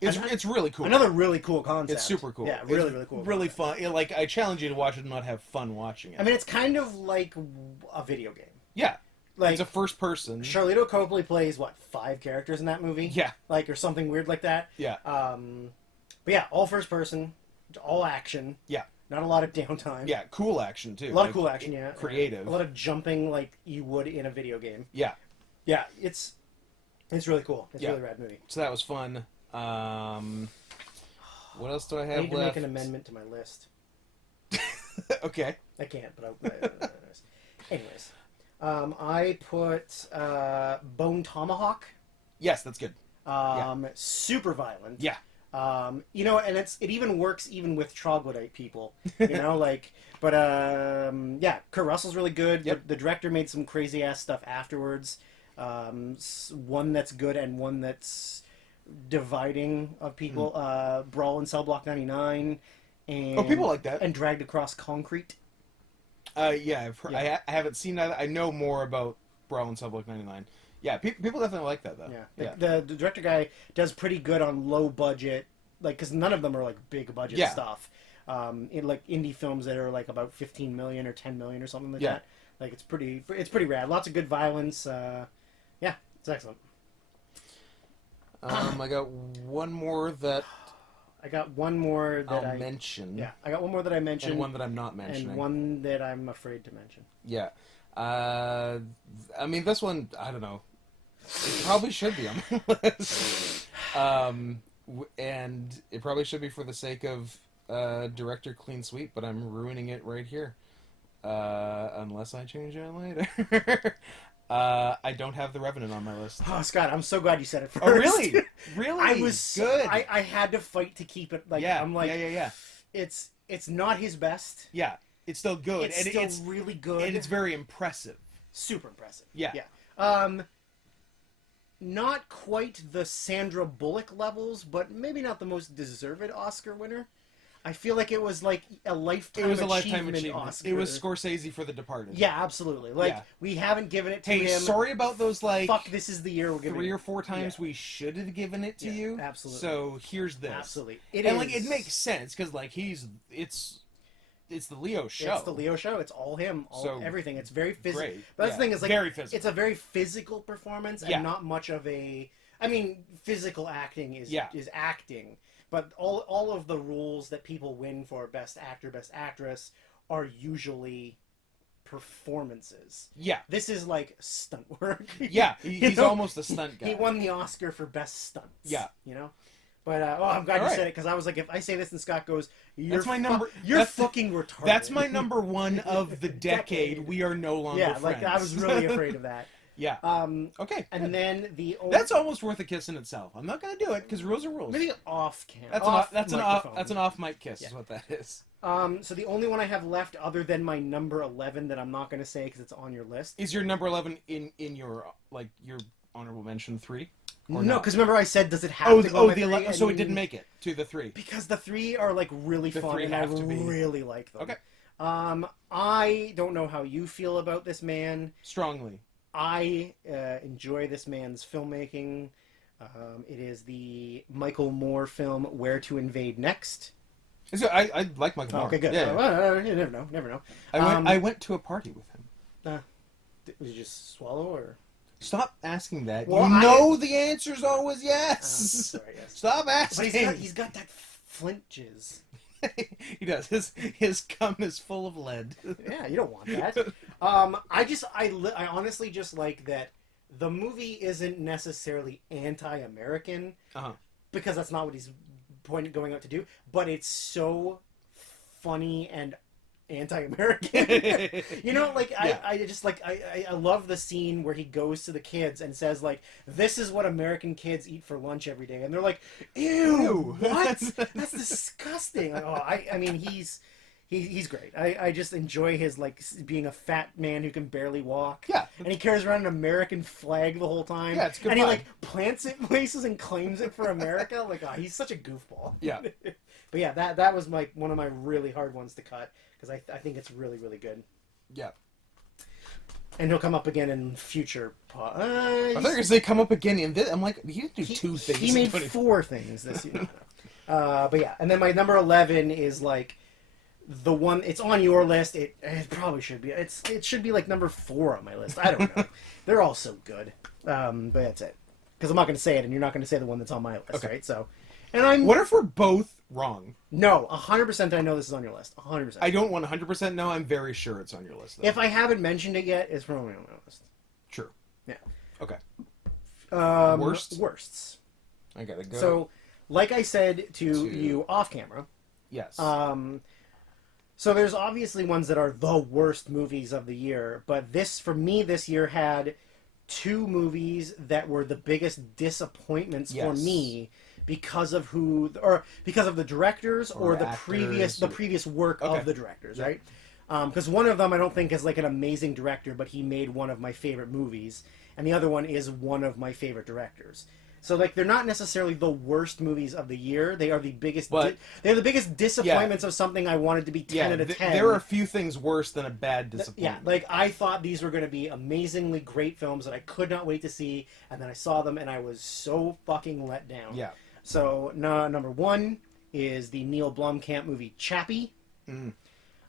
It's really cool. Another really cool concept. It's super cool. Yeah, really, It's really cool. Really fun. I challenge you to watch it and not have fun watching it. I mean, it's kind of like a video game. yeah. Like It's a first person. Charlito Copley plays 5 characters in that movie? Yeah. Or something weird like that. Yeah. But yeah, all first person, all action. Yeah. Not a lot of downtime. Yeah. Cool action too. A lot of cool action, yeah. Creative. A lot of jumping like you would in a video game. Yeah. Yeah, it's really cool. It's Yeah. a really rad movie. So that was fun. What else do I I have need to left? make an amendment to my list. Okay. I can't, but anyways. I put Bone Tomahawk. Yes, that's good. Super violent. Yeah. And it even works even with troglodyte people, but Kurt Russell's really good. Yep. The director made some crazy ass stuff afterwards. One that's good and one that's dividing of people. Brawl in Cell Block 99, and People like that. and Dragged Across Concrete. Yeah, I haven't seen that. I know more about Brawl in Cell Block 99. Yeah, people definitely like that though. Yeah, the director guy does pretty good on low budget, like because none of them are like big budget stuff. In like indie films that are like about 15 million or 10 million or something like that. Like it's pretty rad. Lots of good violence. Yeah, it's excellent. I got one more that I'll mention. Yeah, I got one more that I mentioned. And one that I'm not mentioning. And one that I'm afraid to mention. Yeah. I mean, this one, I don't know. It probably should be on my list. And it probably should be for the sake of director Clean Sweep, but I'm ruining it right here. Unless I change it later. I don't have The Revenant on my list. Oh, Scott, I'm so glad you said it first. Oh, really? Really? I was good. I had to fight to keep it. Like, yeah, I'm like, yeah. It's not his best. Yeah, it's still good. It's really good. And it's very impressive. Super impressive. Yeah. Not quite the Sandra Bullock levels, but maybe not the most deserved Oscar winner. I feel like it was like a lifetime achievement Oscar. It was Scorsese for The Departed. Yeah, absolutely. Like, we haven't given it to him. Hey, sorry about those, like... Fuck, this is the year we're giving 3 or 4 times we should have given it to you. Absolutely. So, here's this. Absolutely. Like, it makes sense, because, like, it's the Leo show. It's the Leo show. It's all him. Everything. It's very physical. Great. But that's the thing is, like, very physical. It's a very physical performance and not much of a... I mean, physical acting is acting. But all of the rules that people win for Best Actor, Best Actress are usually performances. Yeah. This is like stunt work. Yeah, he's almost a stunt guy. He won the Oscar for Best Stunts. Yeah. You know? But, I'm glad you said it, because I was like, if I say this and Scott goes, you're fucking retarded. That's my number 1 of the decade. We are no longer friends. Yeah, like, I was really afraid of that. Yeah. Okay. And then that's almost worth a kiss in itself. I'm not going to do it because rules are rules. Maybe off camera. That's an off mic kiss. Is what that is. So the only one I have left, other than my number 11, that I'm not going to say because it's on your list, is your number 11 in your your honorable mention 3? No, because remember I said, does it have to go? The 11. So it didn't make it to the 3 because the 3 are like really fun and I really like them. Okay. I don't know how you feel about this man. Strongly. I enjoy this man's filmmaking. It is the Michael Moore film "Where to Invade Next." I like Michael Moore. Okay, good. Yeah. You never know. I went to a party with him. Did you just swallow or? Stop asking that. Well, the answer's always yes. Sorry, yes. Stop asking. But he's got that flint jizz. He does. His cum is full of lead. Yeah, you don't want that. I honestly just like that the movie isn't necessarily anti-American because that's not what he's going out to do. But it's so funny and anti-American. You know, like I love the scene where he goes to the kids and says like, "This is what American kids eat for lunch every day," and they're like, "Ew, what? That's disgusting." Like, I mean, he's great. I just enjoy his like being a fat man who can barely walk. Yeah, and he carries around an American flag the whole time. Yeah, it's good. And he like plants it places and claims it for America. Like, he's such a goofball. Yeah. But yeah, that was one of my really hard ones to cut. Because I think it's really, really good. Yeah. And he'll come up again in future... I thought you were going to say come up again in this. I'm like, he didn't do 2 things. He made 4 things this year. But yeah, and then my number 11 is like the one... It's on your list. It probably should be. It should be like number 4 on my list. I don't know. They're all so good. But that's it. Because I'm not going to say it, and you're not going to say the one that's on my list, right? So... And what if we're both wrong? No, 100% I know this is on your list. 100%. I don't 100% know. I'm very sure it's on your list, though. If I haven't mentioned it yet, it's probably on my list. True. Yeah. Okay. Worsts. I gotta go. So, like I said to you off camera. Yes. So there's obviously ones that are the worst movies of the year, but for me this year had 2 movies that were the biggest disappointments for me. Because of because of the directors or the previous work of the directors, right? Because one of them I don't think is like an amazing director, but he made one of my favorite movies, and the other one is one of my favorite directors. So like they're not necessarily the worst movies of the year. They are the biggest. But- They're the biggest disappointments of something I wanted to be 10 out of 10. there are a few things worse than a bad Yeah, disappointment. like I thought these were going to be amazingly great films that I could not wait to see, and then I saw them and I was so fucking let down. Yeah. So number one is the Neil Blomkamp movie Chappie. Mm.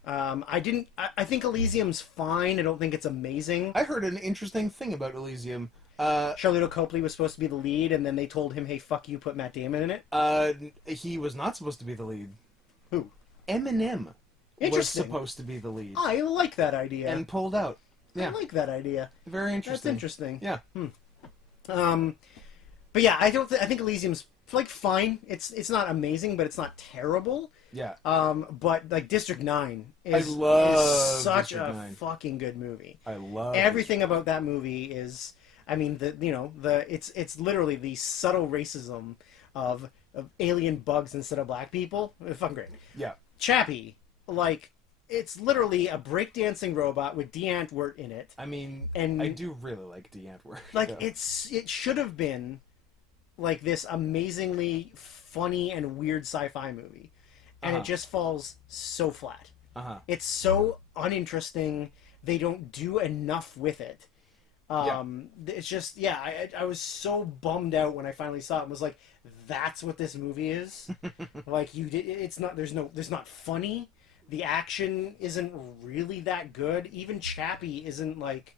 I think Elysium's fine. I don't think it's amazing. I heard an interesting thing about Elysium. Charlotto Copley was supposed to be the lead, and then they told him, "Hey, fuck you, put Matt Damon in it." He was not supposed to be the lead. Who? Eminem was Interesting. supposed to be the lead I like that idea. and pulled out. I Yeah, like that idea. very That's interesting. interesting. Yeah. But yeah, I think Elysium's like fine. It's not amazing, but it's not terrible. Yeah. But like District 9 I love is such District a 9. fucking good movie. I love Everything about that movie is, I mean, it's literally the subtle racism of alien bugs instead of black people. It's fucking great. Yeah. Chappie, like, it's literally a breakdancing robot with Dee Antwoord in it. I mean, And- I do really like Dee Antwoord. Like, Yeah. it should have been like this amazingly funny and weird sci-fi movie, and Uh-huh. it just falls so flat. Uh-huh. It's so uninteresting. They don't do enough with it. It's just, yeah, I was so bummed out when I finally saw it and was like, that's what this movie is. Like, it's not, there's not funny. The action isn't really that good. Even Chappie isn't like,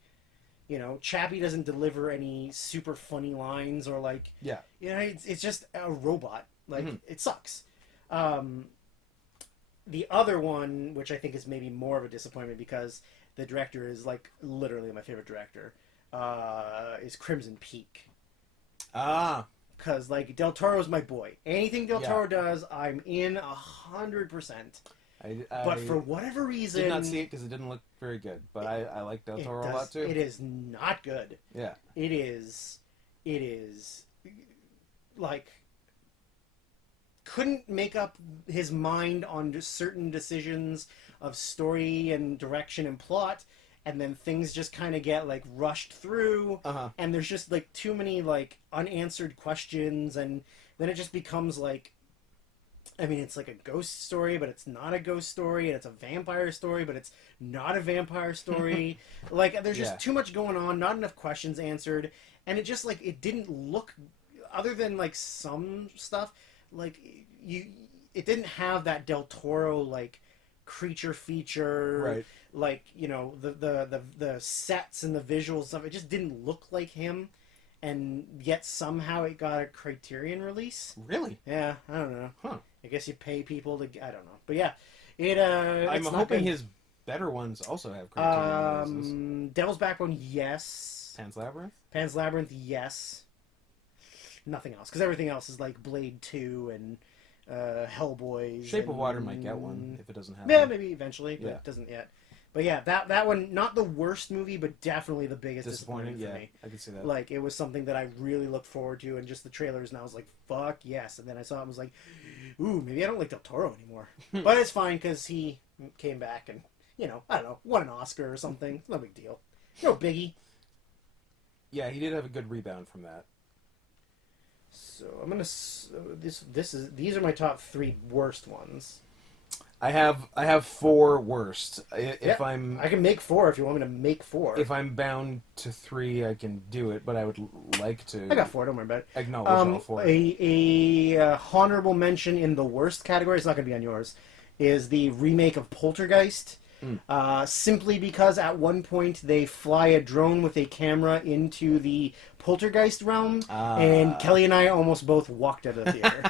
Chappie doesn't deliver any super funny lines or like, Yeah. it's just a robot. Like, Mhm. it sucks. The other one, which I think is maybe more of a disappointment because the director is like literally my favorite director, is Crimson Peak. Ah. Because like Del Toro's my boy. Anything Del Yeah. Toro does, I'm in 100%. I But for whatever reason, did not see it because it didn't look very good. But I like Del Toro a lot too. It is not good. Yeah. It is like couldn't make up his mind on just certain decisions of story and direction and plot, and then things just kind of get like rushed through, Uh-huh. and there's just like too many like unanswered questions, and then it just becomes like, I mean, it's like a ghost story, but it's not a ghost story, and it's a vampire story, but it's not a vampire story. Like, there's just Yeah. too much going on, not enough questions answered, and it just, like, it didn't look, other than, like, some stuff, like, it didn't have that Del Toro, like, creature feature, Right. like, the sets and the visuals stuff, it just didn't look like him, and yet somehow it got a Criterion release. Really? Yeah, I don't know. Huh. I guess you pay people to. I don't know, but yeah, I'm it's not hoping good. his better ones also have Criterion releases. Devil's Backbone, yes. Pan's Labyrinth? Pan's Labyrinth, yes. Nothing else, because everything else is like Blade 2 and Hellboy. Shape of Water might get one if it doesn't have Yeah, one. maybe eventually, but Yeah. it doesn't yet. But yeah, that one, not the worst movie, but definitely the biggest Disappointing, disappointment for yeah. me. I can see that. Like, it was something that I really looked forward to, and just the trailers, and I was like, fuck yes. And then I saw it and was like, ooh, maybe I don't like Del Toro anymore. But it's fine, because he came back and, I don't know, won an Oscar or something. It's no big deal. No biggie. Yeah, he did have a good rebound from that. So I'm gonna these are my top 3 worst ones. I have 4 worst. If Yeah, I'm I can make 4 if you want me to make 4. if I'm bound to 3, I can do it. But I would like to. I got 4. Don't worry about it. Acknowledge all 4. A honorable mention in the worst category, it's not going to be on yours, is the remake of Poltergeist. Simply because at one point they fly a drone with a camera into the Poltergeist realm, and Kelly and I almost both walked out of the theater.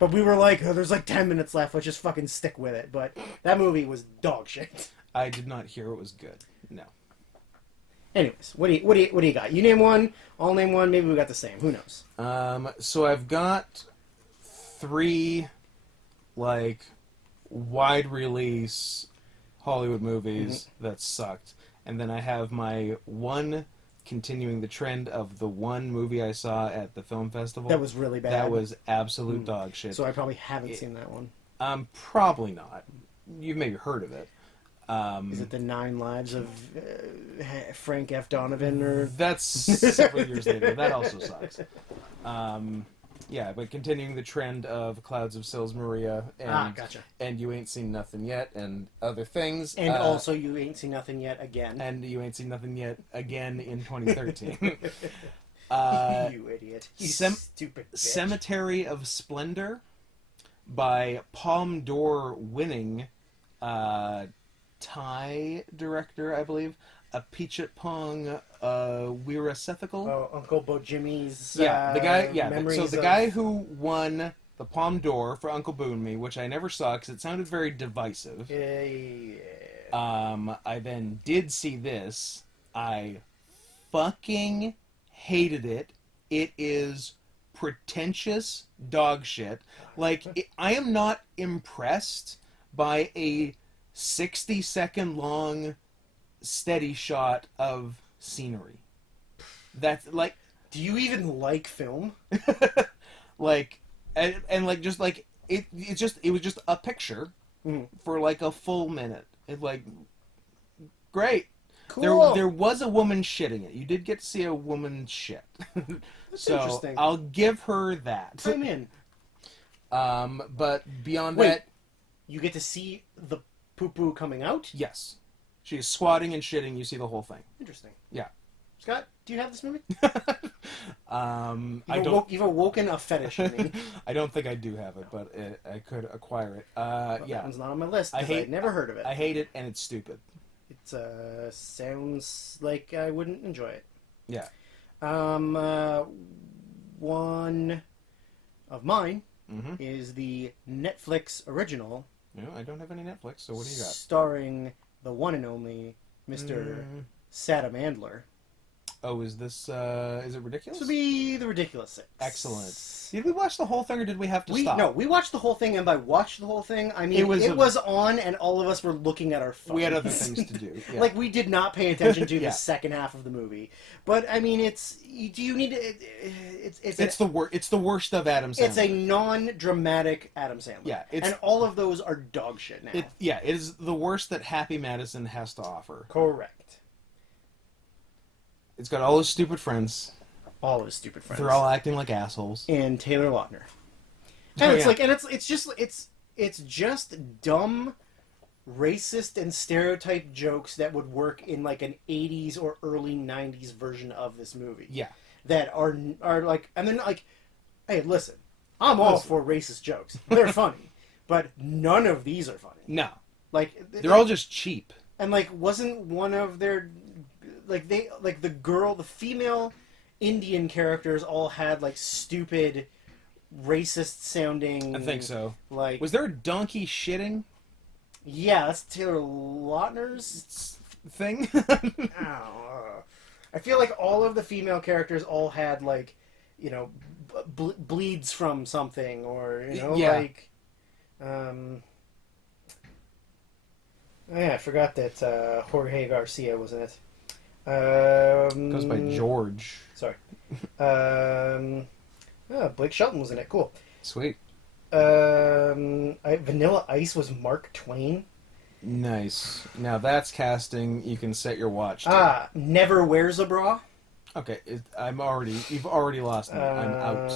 But we were like, oh, there's like 10 minutes left, let's just fucking stick with it. But that movie was dog shit. I did not hear it was good. No. Anyways, what do you got? You name one, I'll name one, maybe we got the same. Who knows? So I've got 3 like wide release Hollywood movies that sucked, and then I have my one continuing the trend of the one movie I saw at the film festival. That was really bad. That was absolute dog shit. So I probably haven't seen that one. Probably not. You've maybe heard of it. Is it the 9 Lives of Frank F. Donovan? Or That's several years later. That also sucks. Yeah, but continuing the trend of Clouds of Sils Maria and gotcha. and You Ain't Seen Nothing Yet and other things. And also You Ain't Seen Nothing Yet again. And You Ain't Seen Nothing Yet again in 2013. You idiot. You stupid bitch. Cemetery of Splendor by Palme d'Or winning Thai director, I believe, Apichatpong Weerasethakul. Oh, Uncle Bo Jimmy's Yeah, the guy. Yeah, memories so the of... guy who won the Palme d'Or for Uncle Boon Me, which I never saw because it sounded very divisive. Yeah. I then did see this. I fucking hated it. It is pretentious dog shit. I am not impressed by a 60-second long steady shot of scenery. That's like... Do you even like film? and like just like it was just a picture for like a full minute. It like great. Cool. There was a woman shitting it. You did get to see a woman shit. That's So interesting. I'll give her that. I'm in. But beyond Wait. that, You get to see the poo-poo coming out? yes. She is squatting and shitting, you see the whole thing. Interesting. Yeah. Scott, do you have this movie? You've awoken a fetish in me. I don't think I do have it, but I could acquire it. That Yeah. one's not on my list. I hate- I'd never heard of it. I hate it and it's stupid. It sounds like I wouldn't enjoy it. Yeah. One of mine Mm-hmm. is the Netflix original No, I don't have any Netflix, so what do you got? starring the one and only Mr. Sadamandler. Oh, is it ridiculous? This would be The Ridiculous Six. Excellent. Did we watch the whole thing or did we have to stop? No, we watched the whole thing, and by watch the whole thing, I mean It was on, and all of us were looking at our phones. We had other things to do. Yeah. Like, we did not pay attention to Yeah. the second half of the movie. But, I mean, do you need to... it's the worst of Adam Sandler. It's a non-dramatic Adam Sandler. Yeah, and all of those are dog shit now. It is the worst that Happy Madison has to offer. Correct. It's got all his stupid friends. All of his stupid friends. They're all acting like assholes. And Taylor Lautner. And it's just dumb, racist and stereotype jokes that would work in like an 80s or early 90s version of this movie. Yeah. That are like, and then like, hey, listen, I'm all for racist jokes. They're funny, but none of these are funny. No. Like They're all just cheap. And like, wasn't one of their the female Indian characters all had like stupid, racist sounding. I think so. Like, Was there a donkey shitting yeah, that's Taylor Lautner's thing? I feel like all of the female characters all had like, bleeds from something, or Yeah. like, I forgot that Jorge Garcia was in it. Goes by George. Sorry. Blake Shelton was in it. Cool. Sweet. Vanilla Ice was Mark Twain. Nice. Now that's casting you can set your watch to. Never Wears a Bra. Okay, you've already lost me. I'm out.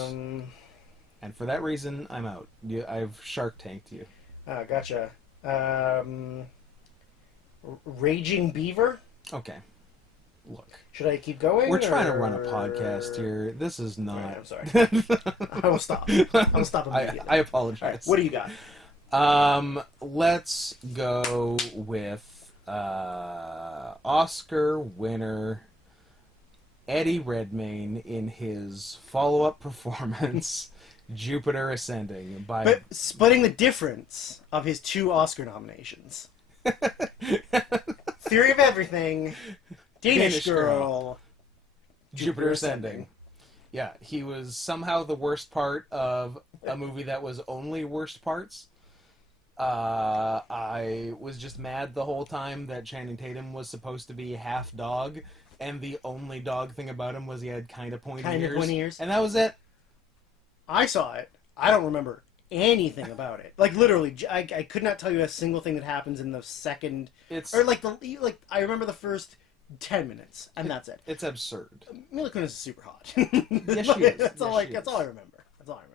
And for that reason, I'm out. I've Shark Tanked you. Gotcha. Raging Beaver. Okay. Look. Should I keep going? We're trying to run a podcast here. This is not... Right, I'm sorry. I will stop. I'll stop immediately. I apologize. All right, what do you got? Let's go with Oscar winner Eddie Redmayne in his follow-up performance, Jupiter Ascending, by... But splitting the difference of his 2 Oscar nominations. Theory of Everything, Danish Girl, Jupiter Ascending. Yeah, he was somehow the worst part of a movie that was only worst parts. I was just mad the whole time that Channing Tatum was supposed to be half dog, and the only dog thing about him was he had kind of pointy ears. Pointy ears. And that was it. I saw it. I don't remember anything about it. Like literally, I could not tell you a single thing that happens in the second, It's or like I remember the first 10 minutes, and that's it. it's absurd. Mila Kunis is super hot. Yes, she is. That's Yes, all. she That's is. all I remember. That's all I remember.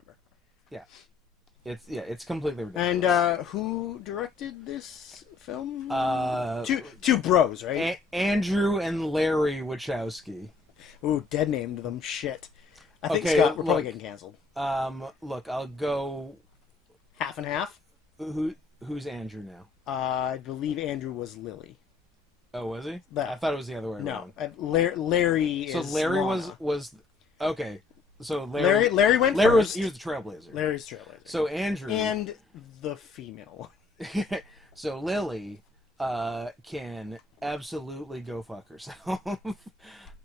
It's completely ridiculous. And who directed this film? Uh, two bros, right? Andrew and Larry Wachowski. Ooh, dead named them. Shit. I think Okay, Scott, we're probably look. getting canceled. Look, I'll go. Half and half. Who's Andrew now? I believe Andrew was Lily. Oh, was he? That- I thought it was the other way No, around. Larry. So is Larry Lana. was okay. So Larry Went Larry was first. he was the trailblazer. Larry's trailblazer. So Andrew And the female one. so Lily can absolutely go fuck herself.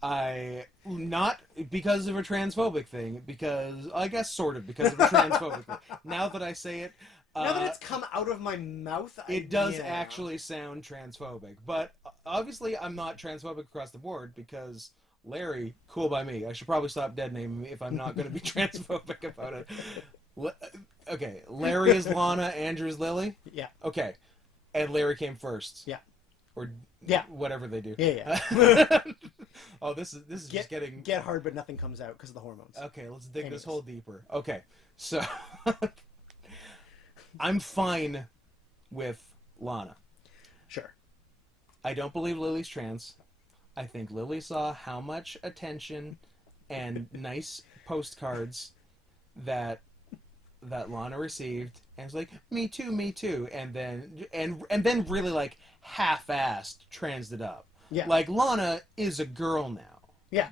I not because of a transphobic thing, because I guess sort of because of a transphobic thing. Now that I say it, Now that it's come out of my mouth, it does actually sound transphobic. But obviously, I'm not transphobic across the board because Larry, cool by me. I should probably stop dead naming me if I'm not going to be transphobic about it. Okay, Larry is Lana, Andrew's Lily. Yeah. Okay, and Larry came first. Yeah. Or Yeah. whatever they do. Yeah. Oh, this is just getting. Get hard, but nothing comes out because of the hormones. Okay, let's dig Anyways. this hole deeper. Okay, so I'm fine with Lana. Sure. I don't believe Lily's trans. I think Lily saw how much attention and nice postcards that Lana received, and was like, "Me too," and then really like half-assed transed it up. Yeah. Like Lana is a girl now. Yeah.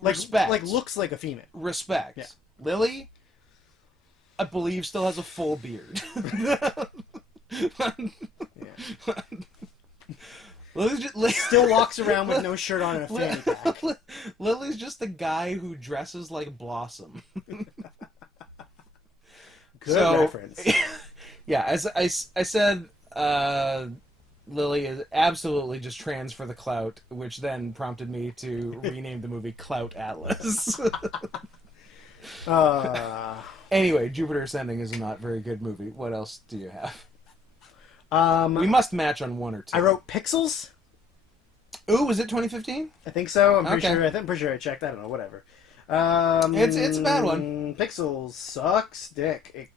Like, Respect. Like looks like a female. Respect. Yeah. Lily, I believe, still has a full beard. Yeah. Lily's just, Still walks around with no shirt on and a fanny pack. Lily's just the guy who dresses like Blossom. Good reference. Yeah, as I said, Lily is absolutely just trans for the clout, which then prompted me to rename the movie Clout Atlas. Anyway, Jupiter Ascending is a not very good movie. What else do you have? We must match on one or two. I wrote Pixels. Ooh, was it 2015? I think so. I'm pretty Okay. sure. I'm pretty sure I checked. I don't know. Whatever. It's a bad one. Pixels sucks dick.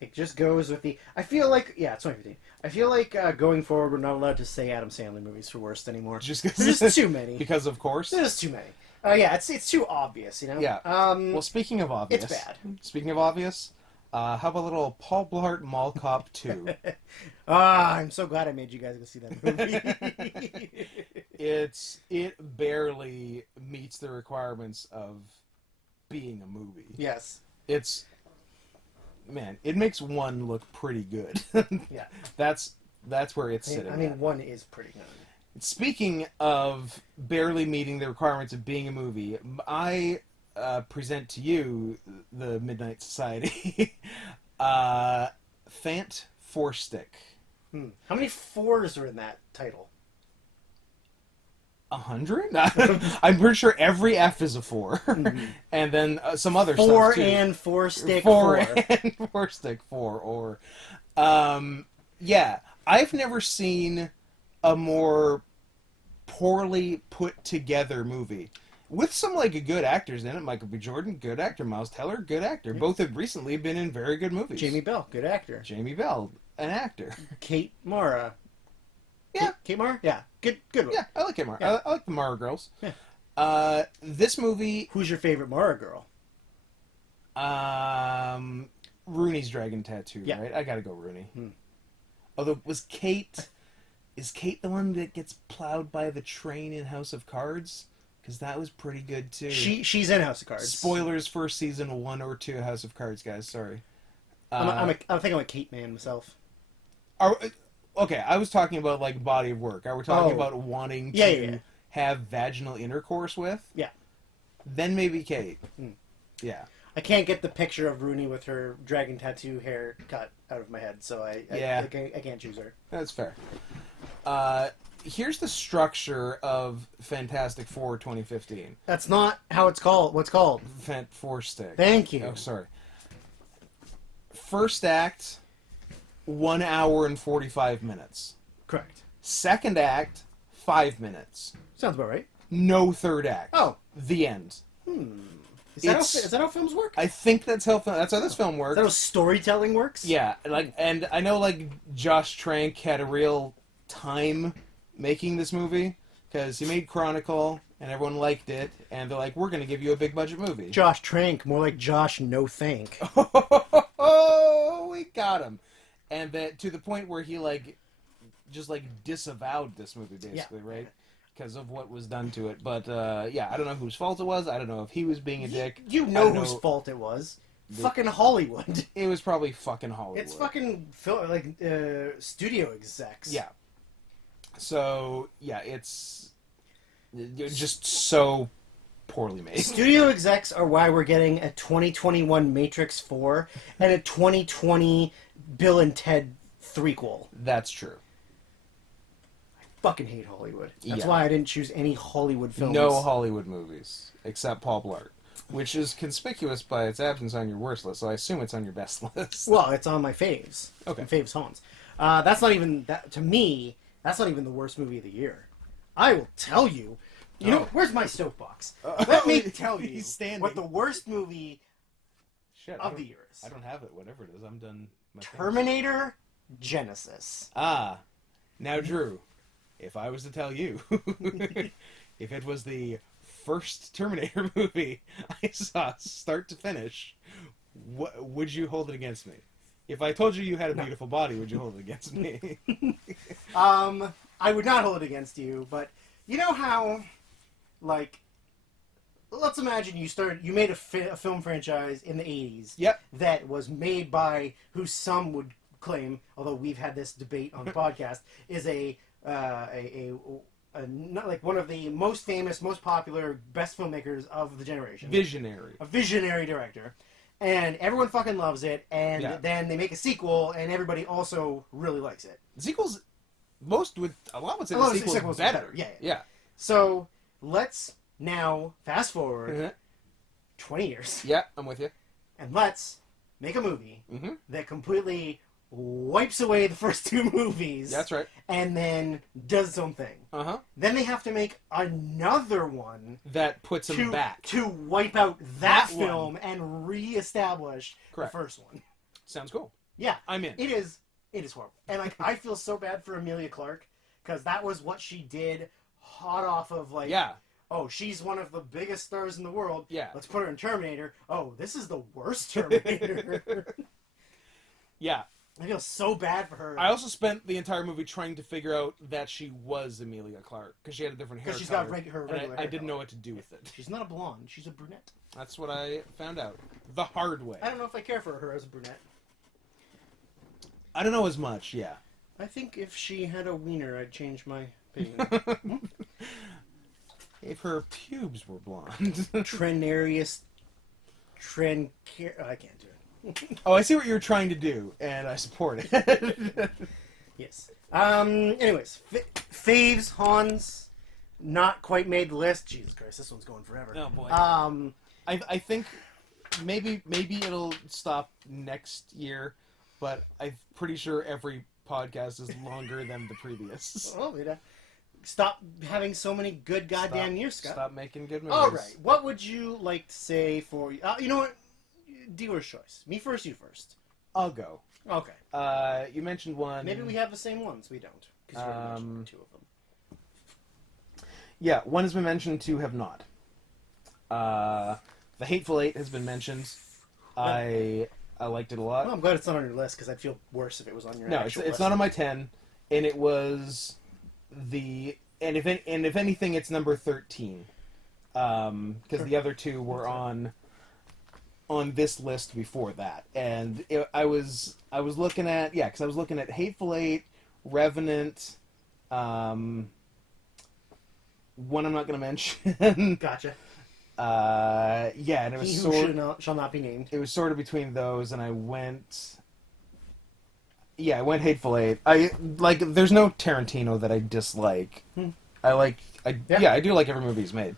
It just goes with the. I feel like it's 2015. I feel like going forward, we're not allowed to say Adam Sandler movies for worst anymore. Just There's just too many. because of course. There's just too many. Yeah, it's too obvious, you know. Yeah. Well, speaking of obvious, it's bad. Speaking of obvious, how about a little Paul Blart Mall Cop 2? I'm so glad I made you guys go see that movie. It barely meets the requirements of being a movie. Yes. It makes one look pretty good. Yeah. That's where it's sitting. I mean, at. one is pretty good. Speaking of barely meeting the requirements of being a movie, I present to you the Midnight Society. Fant Four Stick. How many fours are in that title? 100? I'm pretty sure every F is a 4. And then some other Four stuff too. and four stick Four four. and four stick 4. Or, yeah, I've never seen a more poorly put together movie with some like good actors in it. Michael B. Jordan, good actor. Miles Teller, good actor. Both have recently been in very good movies. Jamie Bell, good actor. Jamie Bell, an actor. Kate Mara. Yeah. Kate Mara? Yeah. Good one. Yeah, I like Mara. Yeah. I like the Mara girls. Yeah. This movie, Who's your favorite Mara girl? Rooney's dragon tattoo, Yeah. right? I gotta go Rooney. Although, is Kate the one that gets plowed by the train in House of Cards? Because that was pretty good too. She's in House of Cards. Spoilers for season 1 or 2 House of Cards, guys. Sorry. I think I'm a Kate man myself. Okay, I was talking about like body of work. Are we talking Oh. about wanting to Yeah. have vaginal intercourse with? Yeah. Then maybe Kate. Yeah. I can't get the picture of Rooney with her dragon tattoo hair cut out of my head, so I can't choose her. That's fair. Here's the structure of Fantastic Four 2015. That's not how it's called. What's called? Fant Four Stick. Thank you. Oh, sorry. First act, 1 hour and 45 minutes. Correct. Second act, 5 minutes. Sounds about right. No third act. Oh. The end. Is that how films work? I think that's how this film works. Is that how storytelling works? Yeah, and I know Josh Trank had a real time making this movie because he made Chronicle and everyone liked it, and they're like, "We're going to give you a big budget movie." Josh Trank, more like Josh No Thank. Oh, we got him, and that to the point where he just disavowed this movie basically, right? Because of what was done to it. But yeah, I don't know whose fault it was. I don't know if he was being a dick. You know whose fault it was. Fucking Hollywood. It was probably fucking Hollywood. It's fucking studio execs. Yeah. So yeah, it's just so poorly made. Studio execs are why we're getting a 2021 Matrix 4 and a 2020 Bill and Ted threequel. That's true. Fucking hate Hollywood. That's Yeah. why I didn't choose any Hollywood films. No Hollywood movies except Paul Blart, which is conspicuous by its absence on your worst list. So I assume it's on your best list. Well, it's on my faves. Okay. My faves Hans. That's not even that to me. That's not even the worst movie of the year. I will tell you. You know, where's my soapbox? Let me tell you He's standing. what the worst movie Shit, of the year is. I don't have it. Whatever it is, I'm done. My thing. Terminator Genesis. Now Drew, if I was to tell you, if it was the first Terminator movie I saw start to finish, would you hold it against me? If I told you had a beautiful body, would you hold it against me? I would not hold it against you, but you know how, let's imagine you made a film franchise in the 80s. Yep. That was made by who some would claim, although we've had this debate on the podcast, is not like one of the most famous, most popular, best filmmakers of the generation. Visionary. A visionary director. And everyone fucking loves it, and then they make a sequel, and everybody also really likes it. The sequels, a lot would say A the lot of sequels sequels are better. better, yeah. Yeah. So, let's now fast forward 20 years, Yeah, I'm with you. and let's make a movie Mm-hmm. that completely wipes away the first two movies. That's right. And then does its own thing. Uh-huh. Then they have to make another one That puts them back. to wipe out that That one. film and reestablish Correct. the first one. Sounds cool. Yeah, I'm in. It is horrible, and I feel so bad for Emilia Clarke because that was what she did, hot off of Yeah. oh, she's one of the biggest stars in the world. Yeah. Let's put her in Terminator. Oh, this is the worst Terminator. Yeah. I feel so bad for her. I also spent the entire movie trying to figure out that she was Emilia Clarke because she had a different hair Because she's color. got her and regular I hair didn't know color. what to do with it. She's not a blonde. She's a brunette. That's what I found out the hard way. I don't know if I care for her as a brunette. I don't know as much. Yeah. I think if she had a wiener, I'd change my opinion. If her pubes were blonde. Trenarius. I can't do it. Oh, I see what you're trying to do, and I support it. Yes. Anyways, faves, Hans, not quite made the list. Jesus Christ, this one's going forever. Oh boy. Um, I think maybe it'll stop next year, but I'm pretty sure every podcast is longer than the previous. well, stop having so many good goddamn years, Scott. Stop making good movies. All right. What would you like to say for? You know what? Dealer's choice. Me first. You first. I'll go. Okay. You mentioned one. Maybe we have the same ones. We don't. Because you already mentioned two of them. Yeah, one has been mentioned, two have not. The Hateful Eight has been mentioned. I liked it a lot. Well, I'm glad it's not on your list because I'd feel worse if it was on your No, actual it's list. not on my 10, and it was if anything, it's number 13, because the other two were on this list before that, and I was looking at Hateful Eight, Revenant, one I'm not going to mention. Gotcha. And it was He who shall not be named. It was sort of between those, and I went Hateful Eight. There's no Tarantino that I dislike. I do like every movie he's made.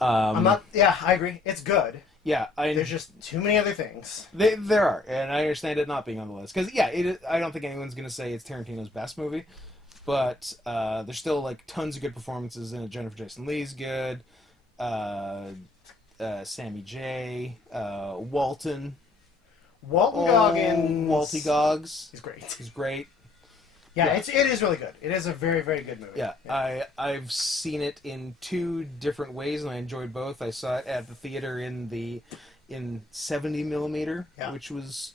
I'm not. Yeah, I agree. It's good. Yeah, There's just too many other things. there are, and I understand it not being on the list because yeah, I don't think anyone's gonna say it's Tarantino's best movie, but there's still like tons of good performances in it. Jennifer Jason Leigh's good, Sammy J, Walton, Walton Goggins. Walty Goggs, He's great. he's great. Yeah, Yeah. it is really good. It is a very, very good movie. Yeah, I've seen it in two different ways, and I enjoyed both. I saw it at the theater in 70 millimeter, Yeah. which was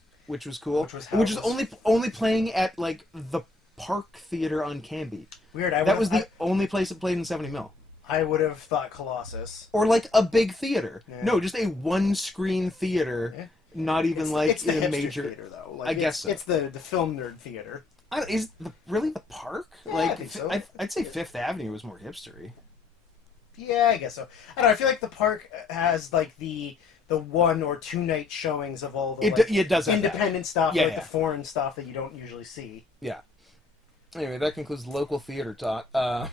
cool, Which was how which it is was- only playing at like the Park Theater on Canby. Weird. That was the only place it played in 70 mil, I would have thought Colossus. or like a big theater. Yeah. No, just a one screen theater, Yeah. not even like it's the in a hipster major. theater, though. Like, I guess so. It's the film nerd theater. Is really the Park? Yeah, I like think so. I'd say Fifth Avenue was more hipstery. Yeah, I guess so. I don't know. I feel like the park has like the 1 or 2 night showings of all the It does have that. independent stuff, Yeah, like yeah. the foreign stuff that you don't usually see. Yeah. Anyway, that concludes local theater talk. Go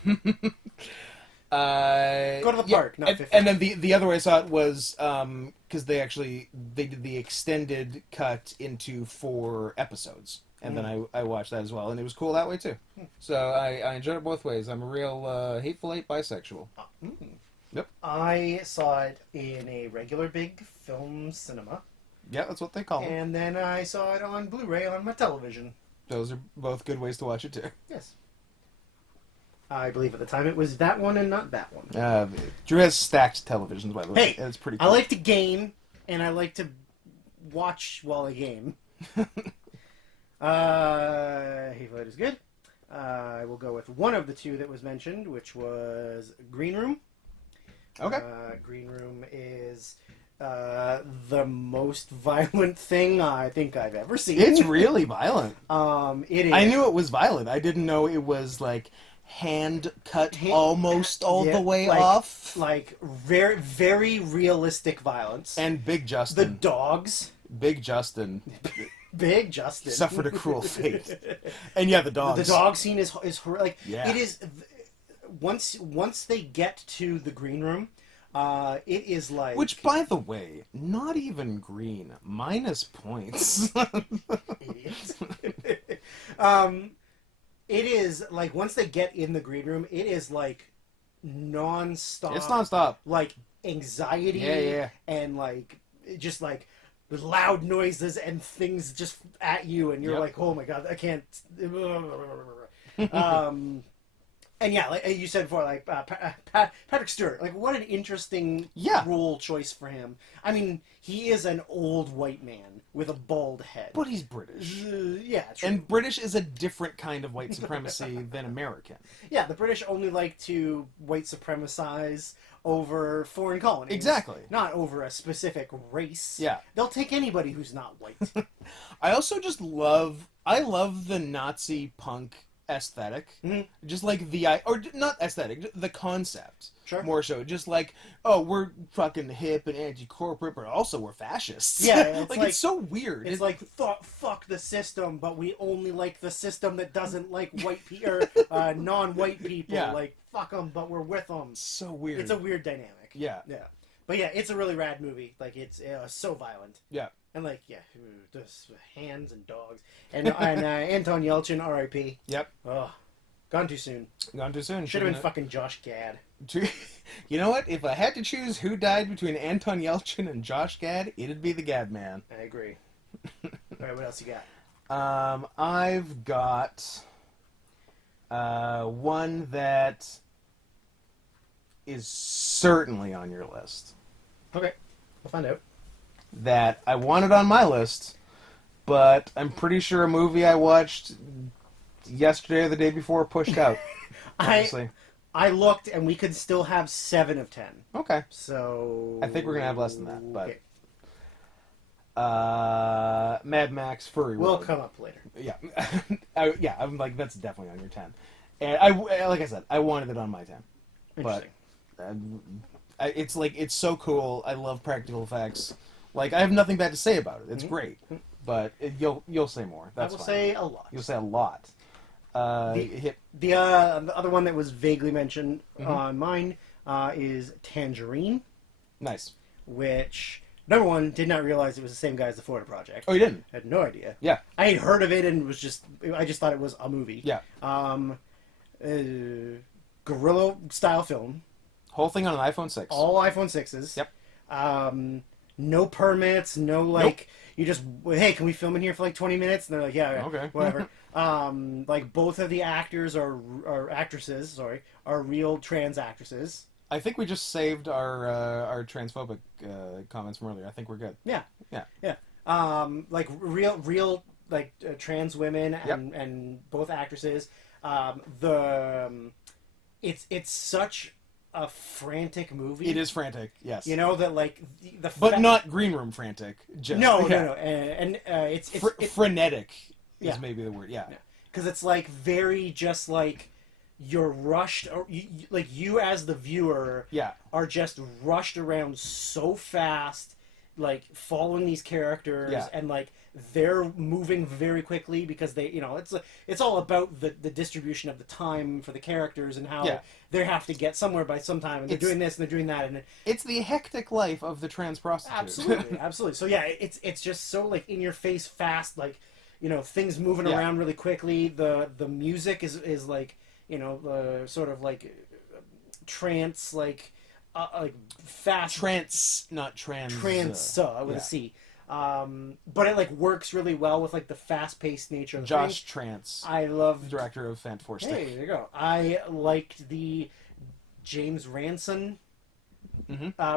to the park, not and, Fifth and then the other way I saw it was because they did the extended cut into 4 episodes, and then I watched that as well, and it was cool that way too. So I enjoyed it both ways. I'm a real hateful eight bisexual. Yep. I saw it in a regular big film cinema, Yeah, that's what they call them. and then I saw it on Blu-ray on my television. Those are both good ways to watch it too. Yes. I believe at the time it was that one and not that one. Drew has stacked televisions, by the way. Hey, It's pretty I cool. like to game, and I like to watch while I game. Hateful Eight is good. I will go with one of the 2 that was mentioned, which was Green Room. Okay. Green Room is the most violent thing I think I've ever seen. It's really violent. It is. I knew it was violent. I didn't know it was like hand cut almost all Yeah, the way like- off. Like very, very realistic violence. And Big The Justin, dogs, Big Justin Big Justin, suffered a cruel fate. And yeah, the dogs. The dog scene is like Yeah. it is. Once they get to the green room, it is like Which, by the way, not even green. Minus points. idiots. It is like once they get in the green room, it is like non-stop. It's nonstop. Like anxiety, Yeah. and like just like loud noises and things just at you, and you're Yep. like, oh my god, I can't. And yeah, like you said before, like Patrick Stewart, like what an interesting Yeah. role choice for him. I mean, he is an old white man with a bald head. But he's British. Yeah, true. And British is a different kind of white supremacy than American. Yeah, the British only like to white supremacize over foreign colonies. Exactly. Not over a specific race. Yeah. They'll take anybody who's not white. I also just love the Nazi punk aesthetic. Mhm. Just like or not aesthetic, the concept. Sure. More so, just like, oh, we're fucking hip and anti-corporate, but also we're fascists. Yeah, it's like, like- it's so weird. It's like, fuck the system, but we only like the system that doesn't like white people or non-white people. Yeah. Like, fuck them, but we're with them. so weird. It's a weird dynamic. Yeah. Yeah. But yeah, it's a really rad movie. Like, it's so violent. Yeah. And like, yeah, just hands and dogs. And Anton Yelchin, R.I.P. Yep. Oh, gone too soon. Gone too soon. Should have been shouldn't fucking Josh Gad. it? You know what? If I had to choose who died between Anton Yelchin and Josh Gad, it'd be the Gad man. I agree. All right, what else you got? I've got one that is certainly on your list. Okay, we'll find out. That I wanted on my list, but I'm pretty sure a movie I watched yesterday or the day before pushed out. Honestly. I looked, and we could still have 7 of 10. Okay. So I think we're gonna have less than that, but okay. Mad Max Fury We'll Road. come up later. Yeah, yeah. I'm like, that's definitely on your 10. And like I said, I wanted it on my 10. But Interesting. it's like, it's so cool. I love practical effects. Like, I have nothing bad to say about it. It's great, but you'll say more. That's I will fine. say a lot. You'll say a lot. The other one that was vaguely mentioned Mm-hmm. on mine is Tangerine, Nice. which Number one, did not realize it was the same guy as the Florida Project. Oh, you didn't? Had no idea. Yeah. I had heard of it and I just thought it was a movie. Yeah. Guerrilla style film. Whole thing on an iPhone 6. All iPhone 6s. Yep. No permits, no like you just hey, can we film in here for like 20 minutes? And they're like, yeah, Okay. whatever. Like both of the actors or actresses, sorry, are real trans actresses. I think we just saved our transphobic comments from earlier. I think we're good. Yeah. Yeah. Yeah. Like real like trans women and Yep. and both actresses. It's such a frantic movie. It is frantic, yes. You know that like the But not green room frantic. Just no, yeah. no, and it's frenetic is Yeah. maybe the word. Yeah. because it's like very just like you're rushed or like you as the viewer Yeah. are just rushed around so fast, like following these characters Yeah. and like they're moving very quickly because they it's all about the distribution of the time for the characters and how Yeah. they have to get somewhere by some time and they're doing this and they're doing that and It's the hectic life of the trans prostitute. absolutely so yeah it's just so like in your face fast, like things moving Yeah. around really quickly. The music is like sort of like trance like fast Trance, not trans. trance with yeah. a C. But it like works really well with like the fast-paced nature of the Josh thing. Trance, I love. director of Fantastic. Hey, there you go. I liked the James Ranson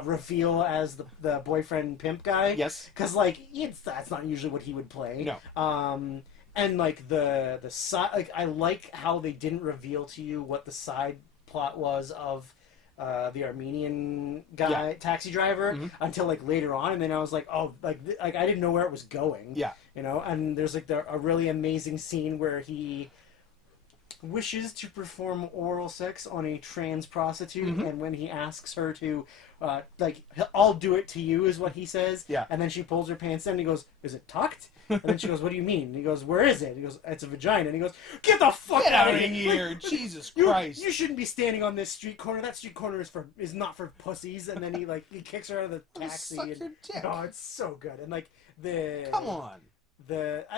reveal as the boyfriend pimp guy. Yes. because like that's not usually what he would play. No. And like the side, like I like how they didn't reveal to you what the side plot was of the Armenian guy, taxi driver, until like later on, and then I was like, oh, like I didn't know where it was going. Yeah. And there's like a really amazing scene where he wishes to perform oral sex on a trans prostitute, and when he asks her to, like, I'll do it to you, is what he says. Yeah. And then she pulls her pants down, and he goes, is it tucked? And then she goes, what do you mean? And he goes, where is it? He goes, it's a vagina. And he goes, get the fuck Get out out of of here! here! Jesus You, Christ! you shouldn't be standing on this street corner. That street corner is not for pussies. And then he kicks her out of the taxi. Suck And, your dick. oh, it's so good. And like the Come on.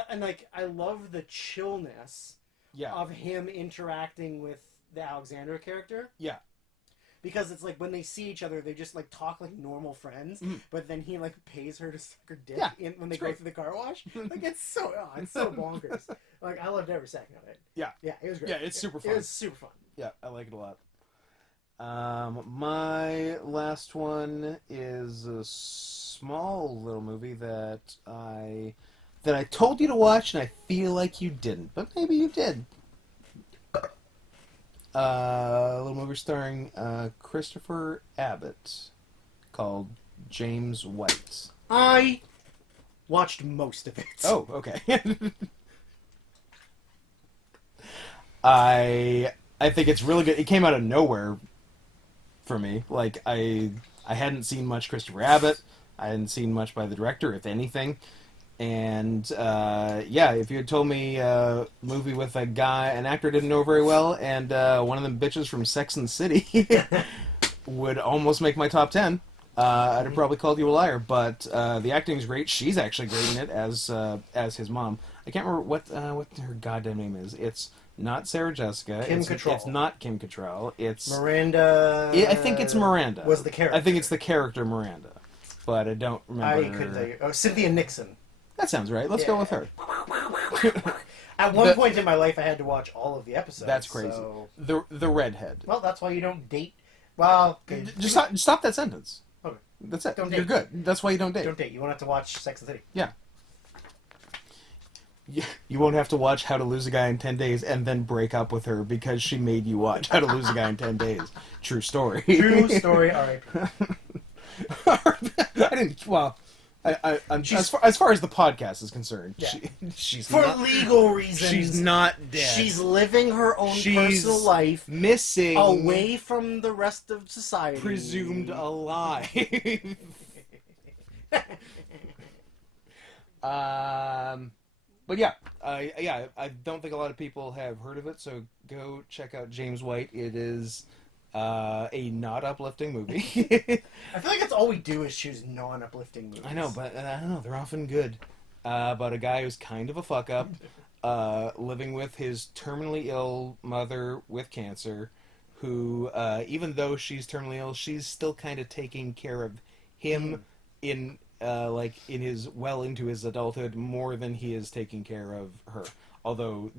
and like I love the chillness Yeah. of him interacting with the Alexandra character. Yeah. Because it's like when they see each other, they just like talk like normal friends, but then he like pays her to suck her dick when they go great. through the car wash. Like it's so bonkers. Like I loved every second of it. Yeah. Yeah, it was great. Yeah, it's super fun. It was super fun. Yeah, I like it a lot. My last one is a small little movie that I told you to watch, and I feel like you didn't, but maybe you did. A little movie starring Christopher Abbott called James White. I watched most of it. Oh, okay. I think it's really good. It came out of nowhere for me. Like I hadn't seen much Christopher Abbott. I hadn't seen much by the director, if anything. And if you had told me a movie with an actor I didn't know very well, and one of them bitches from Sex and the City would almost make my top 10, I'd have probably called you a liar. But the acting's great. She's actually great in it as his mom. I can't remember what her goddamn name is. It's not Sarah Jessica. Kim it's, Cattrall. It's not Kim Cattrall. It's Miranda. I think it's Miranda. Was the character? I think it's the character Miranda, but I don't remember. I couldn't tell you. Oh, Cynthia Nixon. That sounds right. Let's go with her. At one point in my life, I had to watch all of the episodes. That's crazy. So... The redhead. Well, that's why you don't date. Well, okay. Just stop that sentence. Okay. That's it. Don't You're date. good. That's why you don't date. Don't date. You won't have to watch Sex and the City. Yeah. You won't have to watch How to Lose a Guy in 10 Days and then break up with her because she made you watch How to Lose a Guy in 10 Days. True story. True story. All right. I didn't. Well, I'm as far as the podcast is concerned, Yeah. she's For not, legal reasons. she's not dead. She's living her own She's personal life missing, away from the rest of society. presumed alive. But yeah, I don't think a lot of people have heard of it, so go check out James White. It is a not uplifting movie. I feel like it's all we do is choose non-uplifting movies. I know, but I don't know. They're often good. About a guy who's kind of a fuck up, living with his terminally ill mother with cancer, who, even though she's terminally ill, she's still kind of taking care of him in his into his adulthood more than he is taking care of her. Although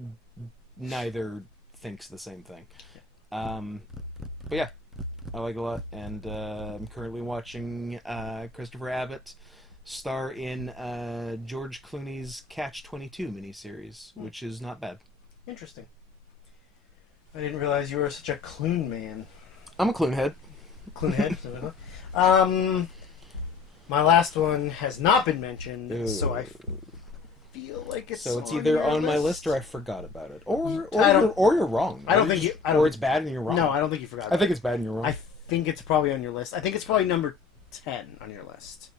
neither thinks the same thing. But yeah, I like it a lot, and I'm currently watching Christopher Abbott star in George Clooney's Catch-22 miniseries, which is not bad. Interesting. I didn't realize you were such a Clune man. I'm a Clune head. Clune head? My last one has not been mentioned, Ooh. so I feel like it's So it's on either your on my list list or I forgot about it. Or you're wrong. I don't think you... I don't, or it's bad and you're wrong. No, I don't think you forgot about I think it's bad and you're wrong. I think it's probably on your list. I think it's probably number 10 on your list.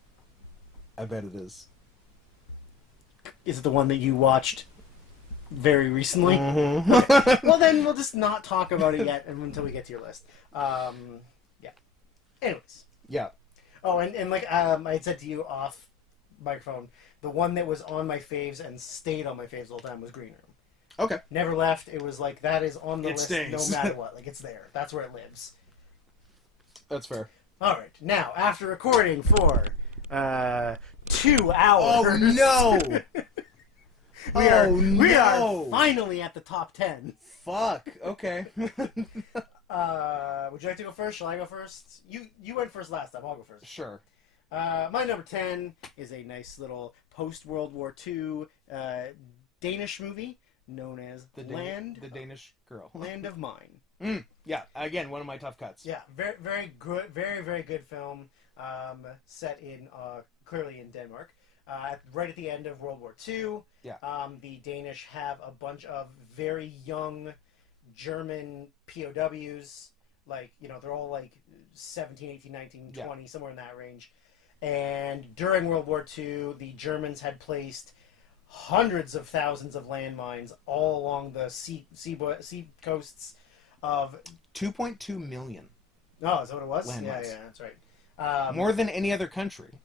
I bet it is. Is it the one that you watched very recently? Mm-hmm. Okay. Well, then we'll just not talk about it yet until we get to your list. Yeah. Anyways. Yeah. Oh, and like I had said to you off microphone, the one that was on my faves and stayed on my faves the whole time was Green Room. Okay. Never left. It was like, that is on the It list stays. no matter what. Like, it's there. That's where it lives. That's fair. All right. Now, after recording for 2 hours. Oh, no! We are no! finally at the top 10. Fuck. Okay. Would you like to go first? Shall I go first? You went first last time. I'll go first. Sure. My number 10 is a nice little post-World War II Danish movie known as The Danish Girl. Land of Mine. Yeah, again, one of my tough cuts. Yeah, very, very good, very good film, set in, clearly in Denmark. Right at the end of World War II, Yeah. The Danish have a bunch of very young German POWs, like, they're all like 17, 18, 19, 20, somewhere in that range. And during World War II, the Germans had placed hundreds of thousands of landmines all along the sea coasts of... 2.2 million. Oh, is that what it was? Landmines. Yeah, that's right. More than any other country.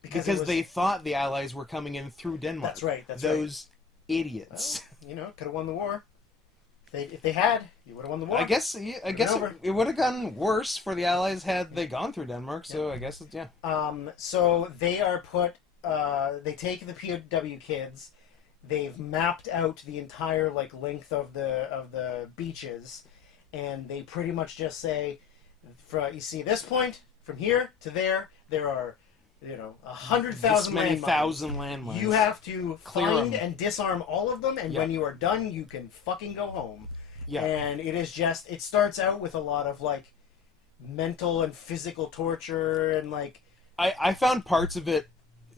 Because they thought the Allies were coming in through Denmark. That's right. Those idiots. Well, could have won the war. If they had, you would have won the war. I guess it would have gotten worse for the Allies had they gone through Denmark. So I guess it's, yeah. So they are put. They take the POW kids. They've mapped out the entire length of the beaches, and they pretty much just say, you see this point from here to there are 100,000 landmines. You have to Clear find them. and disarm all of them, and when you are done, you can fucking go home. Yeah. And it starts out with a lot of mental and physical torture and I found parts of it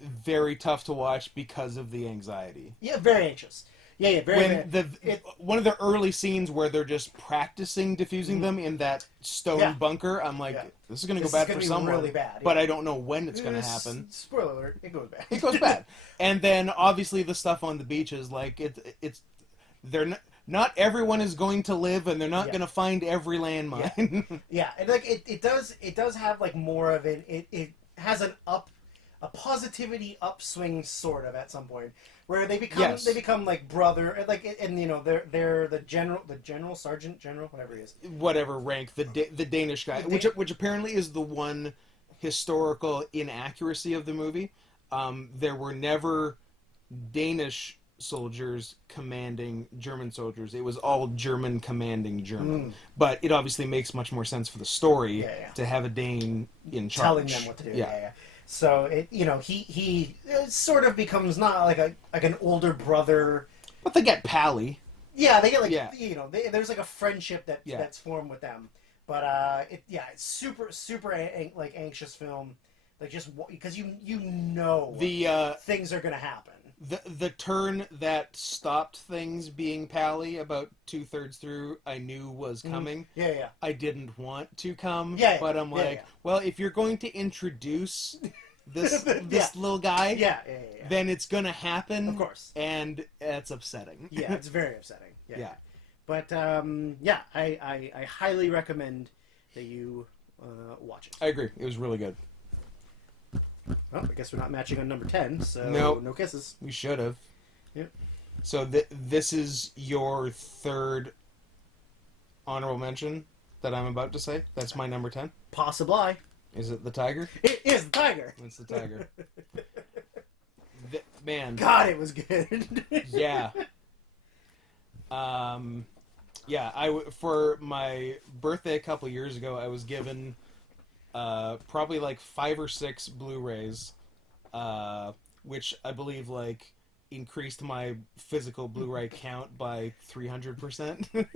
very tough to watch because of the anxiety. yeah, very anxious. Yeah, very. One of the early scenes where they're just practicing defusing them in that stone bunker, I'm like, this is going to go bad for someone. Really bad, but I don't know when it's going to happen. Spoiler alert: it goes bad. It goes bad. And then obviously the stuff on the beaches, they're not everyone is going to live, and they're not going to find every landmine. Yeah, and it does have more of it has a positivity upswing sort of at some point where they become brother and they're the general sergeant general whatever he is, whatever rank the Danish guy, which apparently is the one historical inaccuracy of the movie. There were never Danish soldiers commanding German soldiers. It was all German commanding German. But it obviously makes much more sense for the story to have a Dane in charge, telling them what to do. Yeah. So he sort of becomes not like an older brother. But they get pally. Yeah, they get there's a friendship that's formed with them. But it's super anxious film, just because the things are gonna happen. The turn that stopped things being pally about 2/3 through, I knew was coming. Yeah. I didn't want to come. But I'm well, if you're going to introduce this little guy, then it's gonna happen. Of course. And it's upsetting. Yeah, it's very upsetting. Yeah. But I highly recommend that you watch it. I agree. It was really good. Well, I guess we're not matching on number 10, so Nope. no kisses. We should have. Yep. So this is your third honorable mention that I'm about to say. That's my number 10. Possibly. Is it the tiger? It is the tiger. It's the tiger. Man. God, it was good. Yeah. Yeah, for my birthday a couple years ago, I was given probably like 5 or 6 Blu-rays, which I believe like increased my physical Blu-ray count by 300%.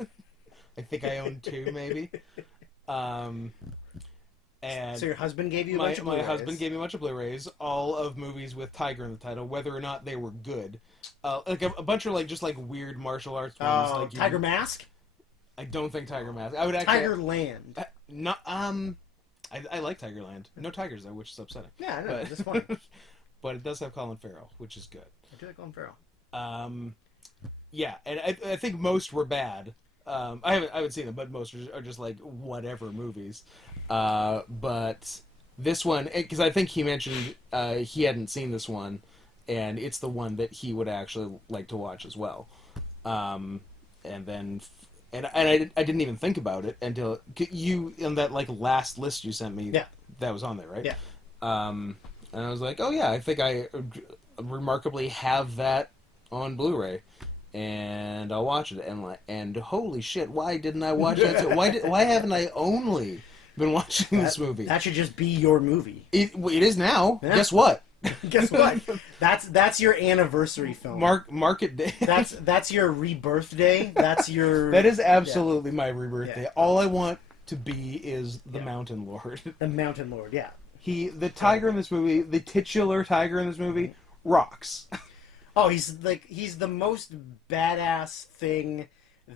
I think I own 2 maybe. And so your husband gave you a my, bunch of my Blu-rays. husband gave me a bunch of Blu-rays, all of movies with Tiger in the title, whether or not they were good. Like a bunch of like just like weird martial arts movies. Like Tiger Mask? I don't think Tiger Mask. I would actually Tiger Land. not. I like Tigerland. No tigers though, which is upsetting. Yeah, I know. But, That's funny. but it does have Colin Farrell, which is good. I do like Colin Farrell. Yeah, and I think most were bad. I haven't seen them, but most are just like whatever movies. But this one, because I think he mentioned he hadn't seen this one, and it's the one that he would actually like to watch as well. And then, I didn't even think about it until you in that like last list you sent me. Yeah. That was on there, right? Yeah. And I was like, oh yeah, I think I remarkably have that on Blu-ray, and I'll watch it. And holy shit, why didn't I watch that? Why haven't I only been watching this movie? That should just be your movie. It is now. Yeah. Guess what? Guess what? That's your anniversary film. Mark it day. That's your rebirth day. That's your. That is absolutely my rebirth day. Yeah. All I want to be is the Yeah. Mountain Lord. The Mountain Lord. Yeah. The tiger in this movie, the titular tiger in this movie, rocks. Oh, he's the most badass thing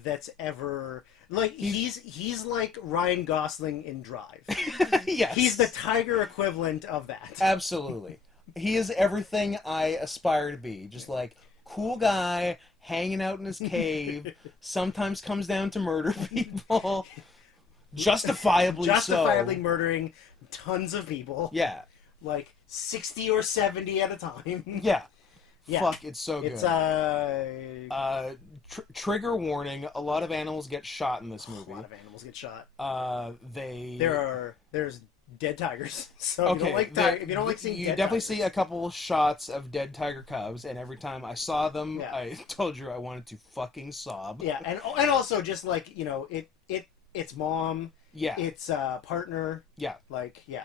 that's ever like he's like Ryan Gosling in Drive. Yes. He's the tiger equivalent of that. Absolutely. He is everything I aspire to be. Just like cool guy hanging out in his cave, sometimes comes down to murder people. Justifiably Justifiably so. murdering tons of people. Yeah. Like 60 or 70 at a time. Yeah. Yeah. Fuck, it's so good. It's trigger warning, a lot of animals get shot in this a movie. lot of animals get shot. There's dead tigers. So Okay, if you don't like seeing you dead definitely tigers, see a couple shots of dead tiger cubs, and every time I saw them, Yeah. I told you I wanted to fucking sob. Yeah, and also just like it's mom, Yeah, its partner, yeah, like yeah,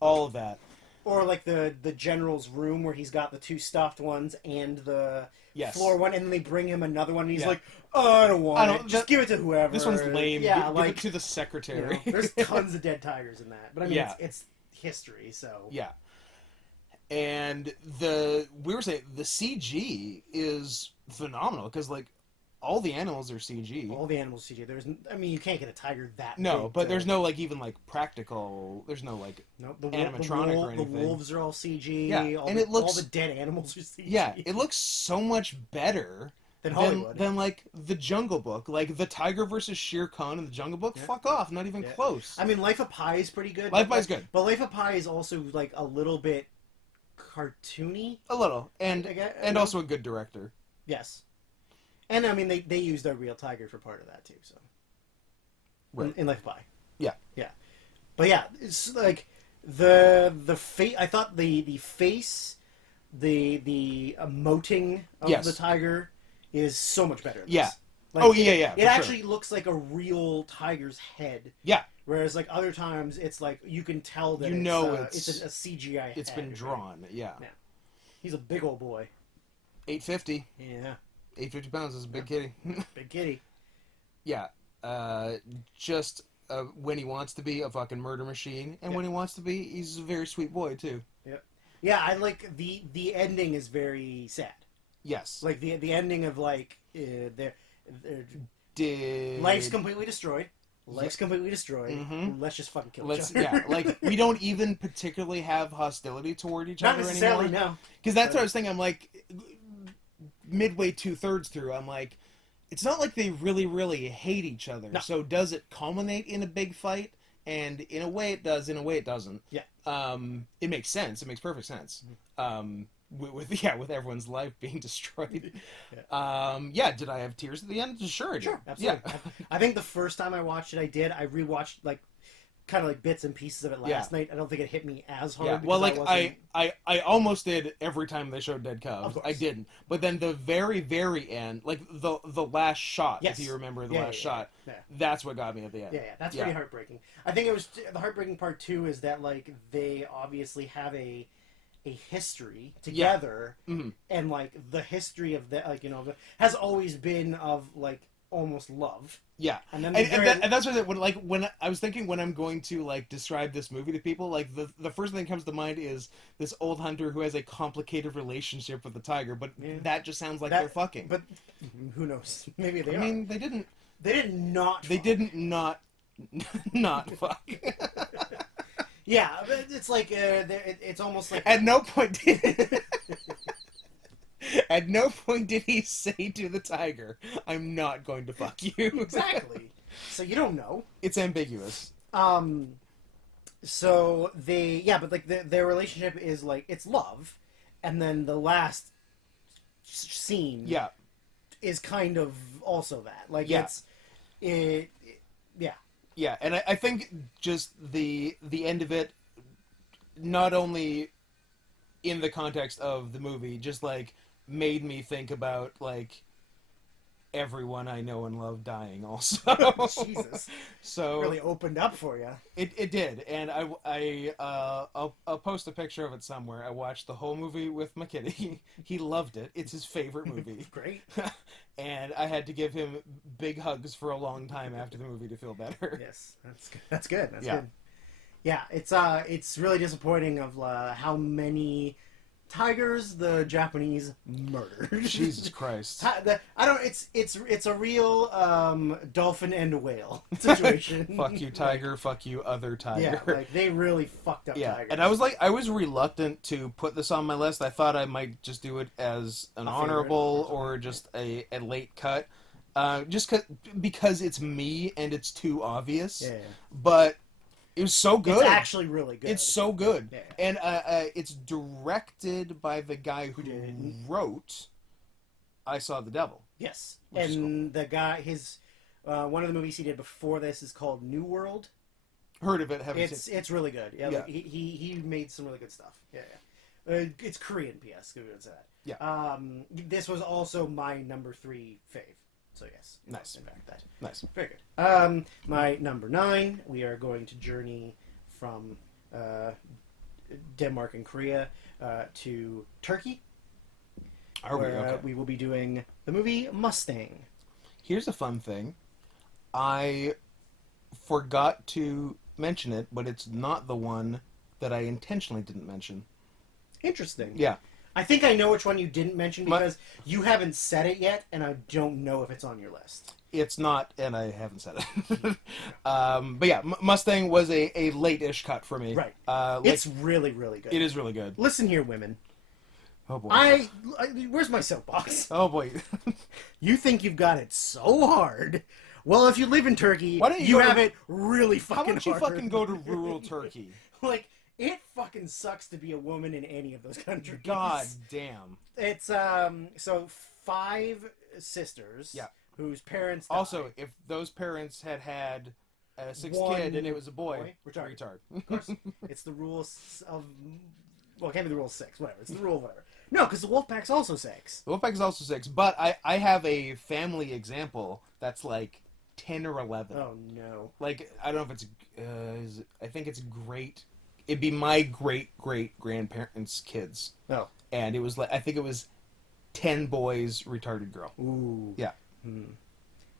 all of that. or like the general's room where he's got the 2 stuffed ones and the Yes. floor one, and then they bring him another one, and he's Yeah. like, oh, I don't want it. Just that- give it to whoever. This one's lame. Yeah, give like it to the secretary. there's tons of dead tigers in that, but I mean Yeah. it's history, so Yeah. And we were saying the CG is phenomenal because like all the animals are CG. all the animals CG. You can't get a tiger that No, big but to- there's no like even like practical. There's no like no animatronic or the anything. wolves are all CG. Yeah, and it looks- all the dead animals are CG. yeah. It looks so much better than Hollywood. than like the Jungle Book, like the tiger versus Shere Khan in the Jungle Book. Yeah. Fuck off, not even Yeah. close. I mean, Life of Pi is pretty good. Life of but, Pi is good. but Life of Pi is also like a little bit cartoony. A little, and I also a good director. Yes, and I mean they used a real tiger for part of that too. So Right. in Life of Pi. Yeah. Yeah, but yeah, it's like the face. I thought the face, the emoting of Yes. the tiger is so much better. in Yeah. this. Like, Oh, yeah, It for actually looks like a real tiger's head. Yeah. Whereas like other times, it's like you can tell that You know it's a CGI. It's head, been right? drawn. Yeah. Yeah. He's a big old boy. 850. Yeah, 850 pounds is a big kitty. big kitty. Yeah. Just when he wants to be a fucking murder machine, and Yeah. when he wants to be, he's a very sweet boy too. Yeah, I like the ending is very sad. Yes. Like the ending of like their Did life's completely destroyed. Life's completely destroyed. Mhm. Let's just fucking kill Let's each other. yeah, like we don't even particularly have hostility toward each Not other necessarily, anymore. no. Because that's what I was thinking. I'm like, midway 2/3 through, I'm like, it's not like they really, really hate each other. No. So does it culminate in a big fight? and in a way it does, in a way it doesn't. Yeah. It makes sense. It makes perfect sense. With with everyone's life being destroyed. Yeah. Did I have tears at the end? Sure, I did. Sure, absolutely. Yeah. I think the first time I watched it, I did. I rewatched like kind of like bits and pieces of it last night. I don't think it hit me as hard. Yeah. because Well, like wasn't- I almost did every time they showed dead Of cubs. course. I didn't. But then the very end, like the last shot, Yes. if you remember the Yeah, last yeah, shot, yeah. that's what got me at the end. Yeah, that's pretty heartbreaking. I think it was the heartbreaking part too is that like they obviously have a history together, and like the history of that, like has always been of like almost love. Yeah, and then and that's what when I was thinking when I'm going to like describe this movie to people, like the first thing that comes to mind is this old hunter who has a complicated relationship with the tiger, but that just sounds like they're fucking. But who knows? Maybe they I are. mean, they didn't. They did not. They fuck. didn't not fuck. Yeah, but it's like it's almost like At no point did. At no point did he say to the tiger, "I'm not going to fuck you." exactly. So you don't know. It's ambiguous. So but like their relationship is like it's love, and then the last scene, Yeah. is kind of also that. Like Yeah. Yeah, and I think just the end of it, not only in the context of the movie, just like made me think about like everyone I know and love dying also. Jesus, So really opened up for you. it did, and I'll post a picture of it somewhere. I watched the whole movie with my kitty. He loved it. It's his favorite movie. Great. And I had to give him big hugs for a long time after the movie to feel better. Yes, that's good. That's good. That's Yeah. good. Yeah, it's really disappointing of how many tigers the Japanese murdered. Jesus Christ. I don't. It's a real dolphin and whale situation. Fuck you, tiger. Fuck you, other tiger. Yeah, like they really fucked up Yeah, tigers. and I was reluctant to put this on my list. I thought I might just do it as an honorable or just a late cut, just because it's me and it's too obvious. Yeah. But it was so good. It's actually really good. It's so good, Yeah. and it's directed by the guy who wrote "I Saw the Devil." Yes, Which is and the guy, his one of the movies he did before this is called New World. Heard of it? Haven't seen. It's really good. Yeah, Yeah. like, he made some really good stuff. Yeah, it's Korean. P.S. Good to say that. Yeah. This was also my number 3 fave. So yes, Nice. In fact, that Nice. very good. My number 9. We are going to journey from Denmark and Korea to Turkey. Are we? where Okay. we will be doing the movie Mustang. Here's a fun thing. I forgot to mention it, but it's not the one that I intentionally didn't mention. Interesting. Yeah. I think I know which one you didn't mention My- because you haven't said it yet, and I don't know if it's on your list. It's not, and I haven't said it. But yeah, Mustang was a late-ish cut for me. Right. Like, It's really, really good. it is really good. Listen here, women. Oh boy. Where's my soapbox? Oh boy. You think you've got it so hard. Well, if you live in Turkey, Why don't you you go to- have it really How fucking about you hard. fucking go to rural Turkey? Like, it fucking sucks to be a woman in any of those countries. God damn. It's so 5 sisters. Yeah. Whose parents died. Also, if those parents had a 6th One kid and it was a boy, retarded. retard. Of course, it's the rules of. Well, it can't be the rule of 6. Whatever. It's the rule of whatever. No, because the Wolfpack's also 6. The Wolfpack is also 6, but I have a family example that's like 10 or 11. Oh no. Like, I don't know if it's, I think it's great. It'd be my great-great-grandparents' kids. Oh. And it was like, I think it was 10 boys, retarded girl. Ooh. Yeah. I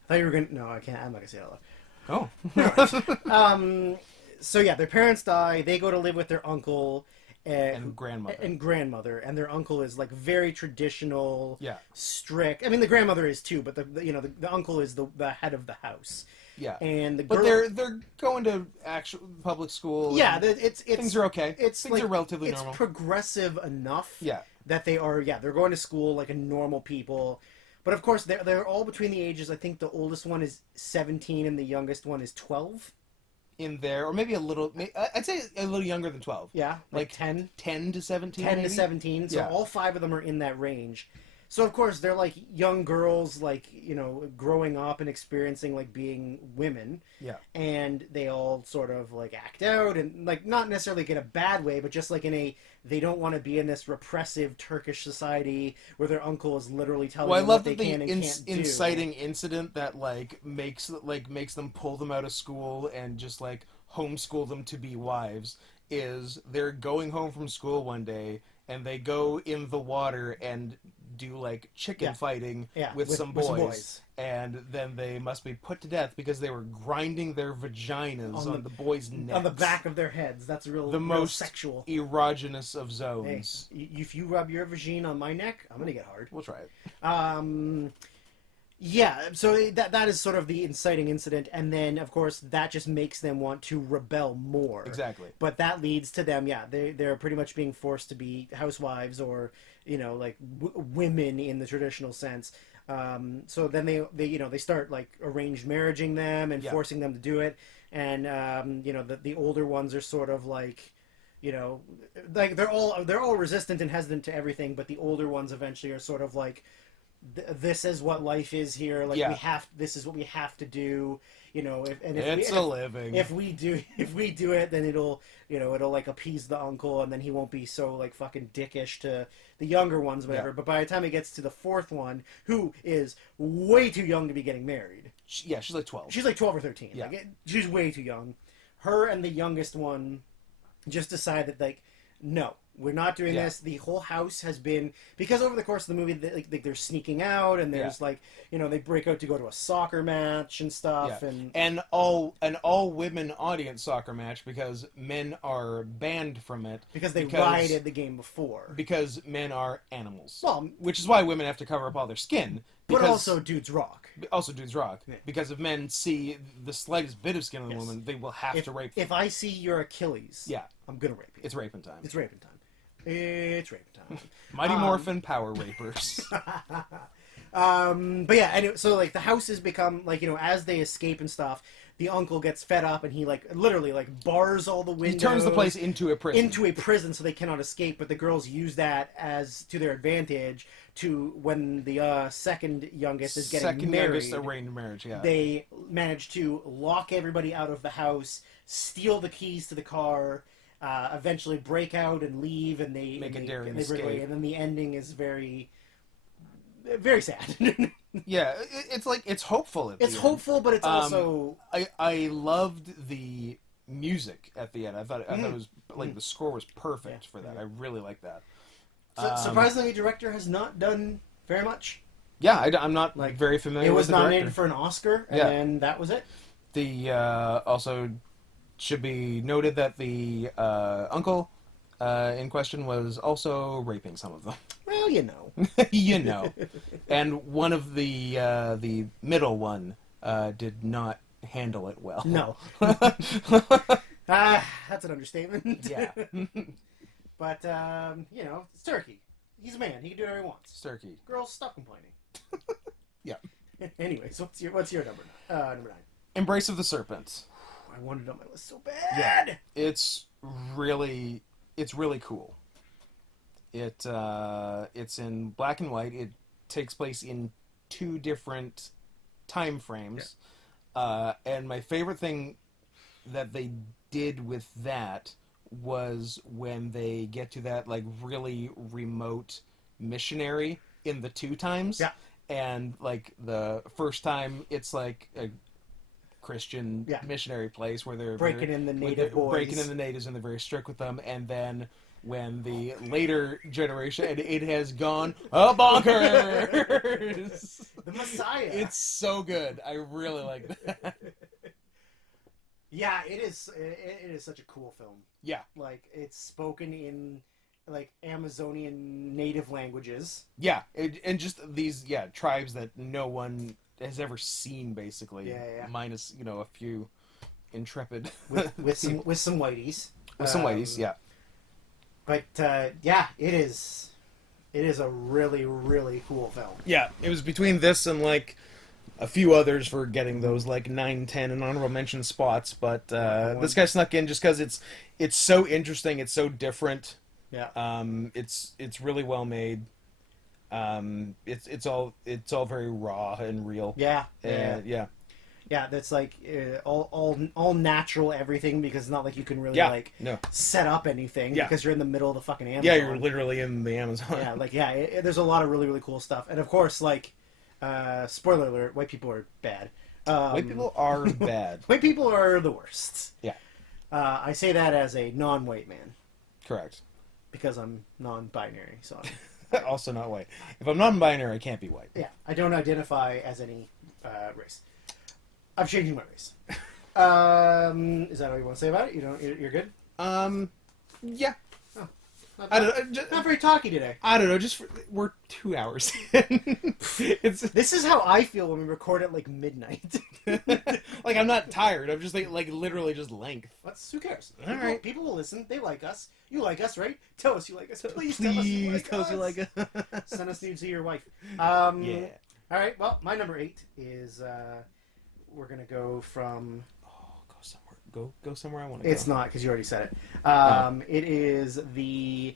thought you were gonna. No, I can't. I'm not gonna say that out Oh. loud. So yeah, their parents die. They go to live with their uncle And grandmother. and grandmother, and their uncle is like very traditional, Yeah. strict. I mean, the grandmother is too, but the uncle is the head of the house. Yeah. And the But girl, they're going to actual public school. yeah, and it's things are okay. It's Things like, are relatively it's normal. progressive enough. Yeah. That they are, they're going to school like a normal people. But of course, they're all between the ages. I think the oldest one is 17 and the youngest one is 12. in there, or maybe a little. I'd say a little younger than 12. Yeah, like Like 10. 10 to 17. 10 maybe? to 17. So Yeah. all five of them are in that range. So of course they're like young girls, like, you know, growing up and experiencing like being women, Yeah. and they all sort of like act out, and like not necessarily in a bad way, but just like in a, they don't want to be in this repressive Turkish society where their uncle is literally telling Well, I them love what they that the can and can't do. inciting incident that makes them pull them out of school and just like homeschool them to be wives is they're going home from school one day and they go in the water and do like chicken Yeah. fighting Yeah, with some with some boys. boys. And then they must be put to death because they were grinding their vaginas on the boys' necks. On the back of their heads. That's real, The real most sexual. erogenous of Hey, zones. if you rub your vagina on my neck, I'm gonna get hard. We'll try it. Yeah, so that is sort of the inciting incident, and then of course that just makes them want to rebel more. Exactly. But that leads to them, yeah, they're pretty much being forced to be housewives, or you know, like women in the traditional sense. So then they you know, they start like arranged marrying them and Yeah. forcing them to do it, and you know, the older ones are sort of like, you know, like they're all resistant and hesitant to everything, but the older ones eventually are sort of like, this is what life is here. Like, Yeah. this is what we have to do. You know, if It's a living. if we do it, then it'll, you know, it'll like appease the uncle, and then he won't be so like fucking dickish to the younger ones, whatever. Yeah. But by the time it gets to the fourth one, who is way too young to be getting married, Yeah, she's like 12. she's like 12 or 13. Yeah. Like, she's way too young. Her and the youngest one just decide that, like, no, we're not doing Yeah. this. The whole house has been, because over the course of the movie, like they're sneaking out, and there's like, you know, they break out to go to a soccer match and stuff, Yeah. and And all women audience soccer match because men are banned from it because they rioted the game before. because men are animals. Well, Which is why women have to cover up all their skin. but Because, also dudes rock. also dudes rock. Yeah. Because if men see the slightest bit of skin on a Yes. woman, they will have If, to rape if them. I see your Achilles, Yeah, I'm gonna rape you. it's raping time. It's raping time. It's raping time. Mighty Morphin Power Rapers. But yeah, and so like the house has become like, you know, as they escape and stuff, the uncle gets fed up and he like literally like bars all the He windows. turns the place into a prison. into a prison so they cannot escape. But the girls use that as to their advantage to when the second youngest is getting Second married. youngest arranged marriage, yeah. They manage to lock everybody out of the house, steal the keys to the car. Eventually break out and leave, and they Make a and daring they break away, escape. and then the ending is very, very sad. Yeah, it's like it's hopeful at the It's end. hopeful, but it's also I loved the music at the end. I thought it was like the score was perfect for that. I really like that. surprisingly, the director has not done very much. Yeah, I'm not Like, very familiar It with was the nominated director. for an Oscar, Yeah. and that was it. The also should be noted that the uncle in question was also raping some of them. Well, you know. You know, and one of the middle one did not handle it well. No. That's an understatement. Yeah. But, you know, it's Turkey. He's a man. He can do whatever he wants. Turkey. Girls, stop complaining. Yeah. Anyways, what's your number 9? Embrace of the Serpent. I wanted it on my list so bad. It's really cool. It's in black and white. It takes place in 2 different time frames. And my favorite thing that they did with that was when they get to that like really remote missionary in the 2 times. Yeah. And like the first time it's like a Christian Yeah. missionary place where they're Breaking in the native boys. breaking in the natives, and they're very strict with them. And then when the later generation, and it has gone bonkers. The Messiah. It's so good. I really like that. Yeah, it is. It is such a cool film. Yeah, Like, it's spoken in like Amazonian native languages. yeah, and just these tribes that no one has ever seen, basically. Yeah. Minus a few intrepid with some whiteys. with some whiteys. Yeah. But yeah, it is a really, really cool film. Yeah, it was between this and like a few others for getting those like 9, 10, and honorable mention spots, but this guy snuck in just because it's so interesting, it's so different. Yeah. It's really well made. It's all very raw and real. Yeah. And yeah. Yeah, that's like all natural everything, because it's not like you can really Yeah. like No. set up anything, Yeah. because you're in the middle of the fucking Amazon. Yeah, you're literally in the Amazon. Yeah, like there's a lot of really really cool stuff, and of course, like spoiler alert, white people are bad. White people are bad. White people are the worst. Yeah. I say that as a non-white man Correct. because I'm non-binary, so Also not white. If I'm non-binary, I can't be white. yeah, I don't identify as any race. I'm changing my race. Is that all you want to say about it? You're good. Yeah. Not, I don't know. not very talky today. I don't know. We're 2 hours in. It's This is how I feel when we record at like midnight. like I'm not tired. I'm just like literally just length. Who cares? All right. People will listen. They like us. You like us, right? Tell us you like us. Please tell us you like us. tell us you like it. Send us nudes to your wife. Yeah. All right. Well, my number 8 is we're gonna go from. Go somewhere. Go somewhere I want to go. It's not, because you already said it. It is the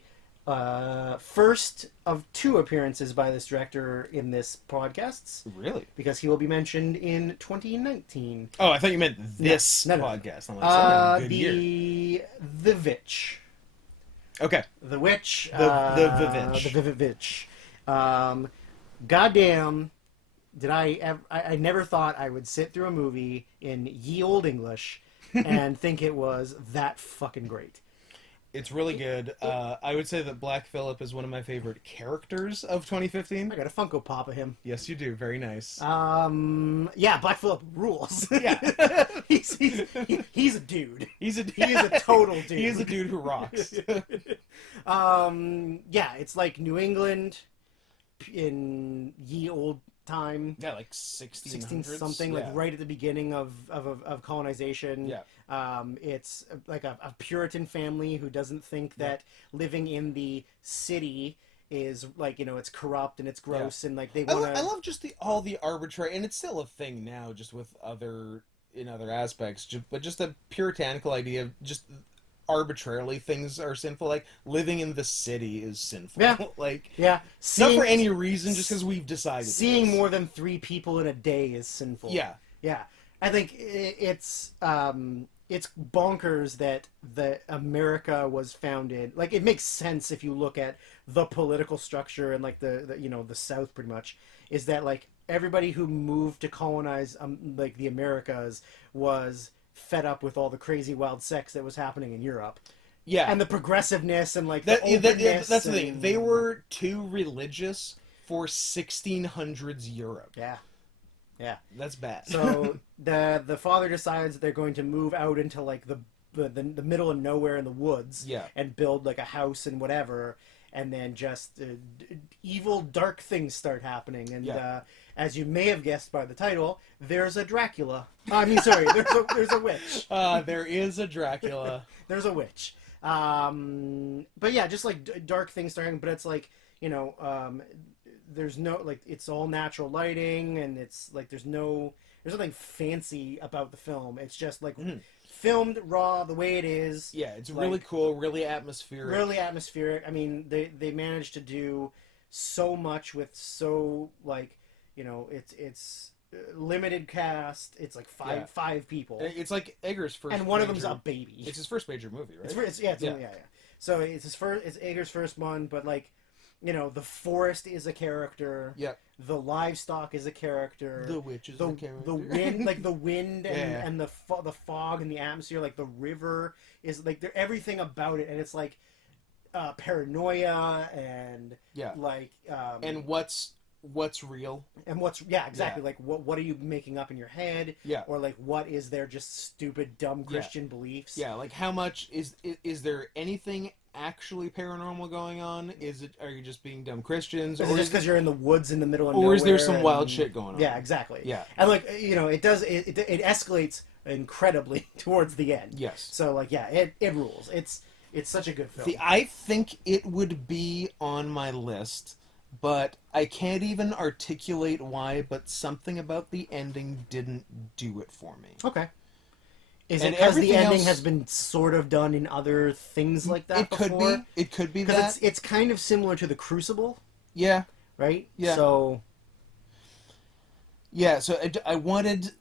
first of 2 appearances by this director in this podcast, Really? because he will be mentioned in 2019. Oh, I thought you meant this No. podcast. I'm like, something good year. The Witch. Okay. The Witch. The Vivitch. The Vivitch. Goddamn, did I ever... I never thought I would sit through a movie in ye old English and think it was that fucking great. It's really good. I would say that Black Phillip is one of my favorite characters of 2015. I got a Funko Pop of him. Yes, you do. Very nice. Yeah, Black Phillip rules. Yeah. he's a dude. He is a total dude. He is a dude who rocks. Yeah, it's like New England in ye old time. Yeah, like 1600s. 16 something, yeah. like right at the beginning of colonization. Yeah. It's like a Puritan family who doesn't think that living in the city is like, it's corrupt and it's gross, and like they want to. I love just all the arbitrary, and it's still a thing now, just with other aspects, but just a puritanical idea of just arbitrarily things are sinful. Like living in the city is sinful. Yeah. Like Yeah, not for any reason, just because we've decided. Seeing this. more than 3 people in a day is sinful. Yeah. Yeah, I think it's bonkers that America was founded. Like, it makes sense if you look at the political structure and like the South, pretty much, is that like everybody who moved to colonize like the Americas was fed up with all the crazy wild sex that was happening in Europe. Yeah, and the progressiveness and like that's the and... thing. They were too religious for 1600s Europe. Yeah. Yeah, that's bad. So the father decides that they're going to move out into like the middle of nowhere in the woods, yeah, and build like a house and whatever, and then just evil, dark things start happening. And as you may have guessed by the title, there's a Dracula. I mean, sorry, there's a witch. There is a Dracula. There's a witch. But yeah, just like dark things starting. But it's like there's no like it's all natural lighting, and it's like there's nothing fancy about the film. It's just like filmed raw the way it is. Yeah, it's like, really cool, really atmospheric. Really atmospheric. I mean, they managed to do so much with so like it's limited cast. It's like five people. It's like Eggers' first, and one of them's a baby. It's his first major movie, right? Yeah. So it's his first. It's Eggers' first one, but like. The forest is a character. Yep. The livestock is a character. The witch is a character. The wind, like the wind and the fog and the atmosphere, like the river is like everything about it, and it's like paranoia and like and what's real and exactly like what are you making up in your head, or like what is there just stupid dumb Christian beliefs, like how much is there anything actually paranormal going on? Are you just being dumb Christians, or just because you're in the woods in the middle of nowhere, or is there some wild shit going on? Yeah, exactly. Yeah, and like it does it escalates incredibly towards the end. Yes. So like it rules. It's such a good film. See, I think it would be on my list but I can't even articulate why, but something about the ending didn't do it for me. Okay. Is And it because the everything ending else- has been sort of done in other things like that It could before? be. It could be Because that. it's kind of similar to the Crucible, Yeah. right? Yeah. So, Yeah, so I wanted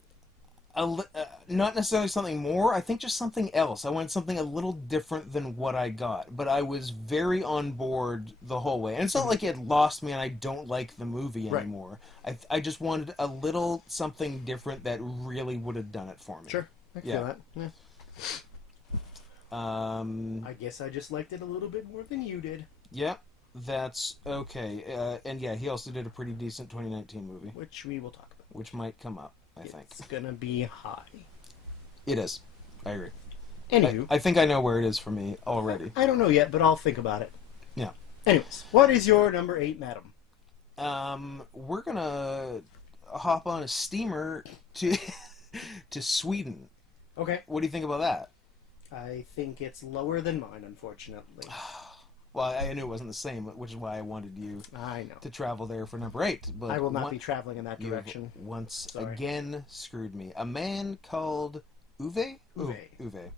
not necessarily something more. I think just something else. I wanted something a little different than what I got, but I was very on board the whole way. And it's not like it lost me and I don't like the movie Right. anymore. I just wanted a little something different that really would have done it for me. sure. I can Yeah. feel that. Yeah. I guess I just liked it a little bit more than you did, Yeah, that's okay. And yeah, he also did a pretty decent 2019 movie, which we will talk about. which might come up. I think It's gonna be high. it is. I agree. Anywho, I think I know where it is for me already. I don't know yet, but I'll think about it. Yeah. Anyways, what is your number 8, madam? We're gonna hop on a steamer to to Sweden. Okay. What do you think about that? I think it's lower than mine, unfortunately. Well, I knew it wasn't the same, which is why I wanted you I know. to travel there for number 8. But I will not be traveling in that you've direction. once Sorry. again screwed me. A man called Uwe. Uwe.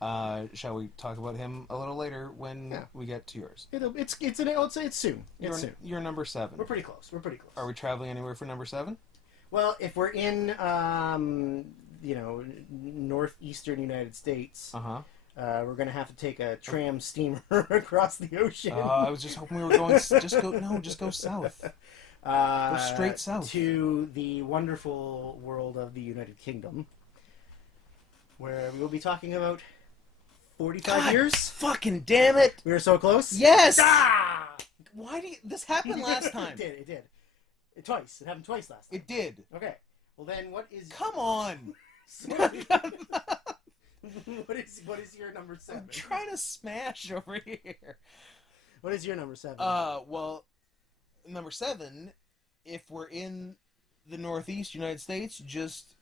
Uwe. Shall we talk about him a little later when Yeah. we get to yours? It's soon. It's soon. You're number 7. We're pretty close. We're pretty close. Are we traveling anywhere for number 7? Well, if we're in, northeastern United States, Uh-huh. we're gonna have to take a tram steamer across the ocean. I was just hoping we were going. Just go south. Go straight south to the wonderful world of the United Kingdom, where we will be talking about 45 God years. Fucking damn it! We were so close. Yes. Ah! Why do you, this happened last time? It did. Twice. It happened twice last time. It did. Okay. Well, then, what is? Come on. What is your number 7? I'm trying to smash over here. What is your number 7? Well, number 7. If we're in the Northeast United States, just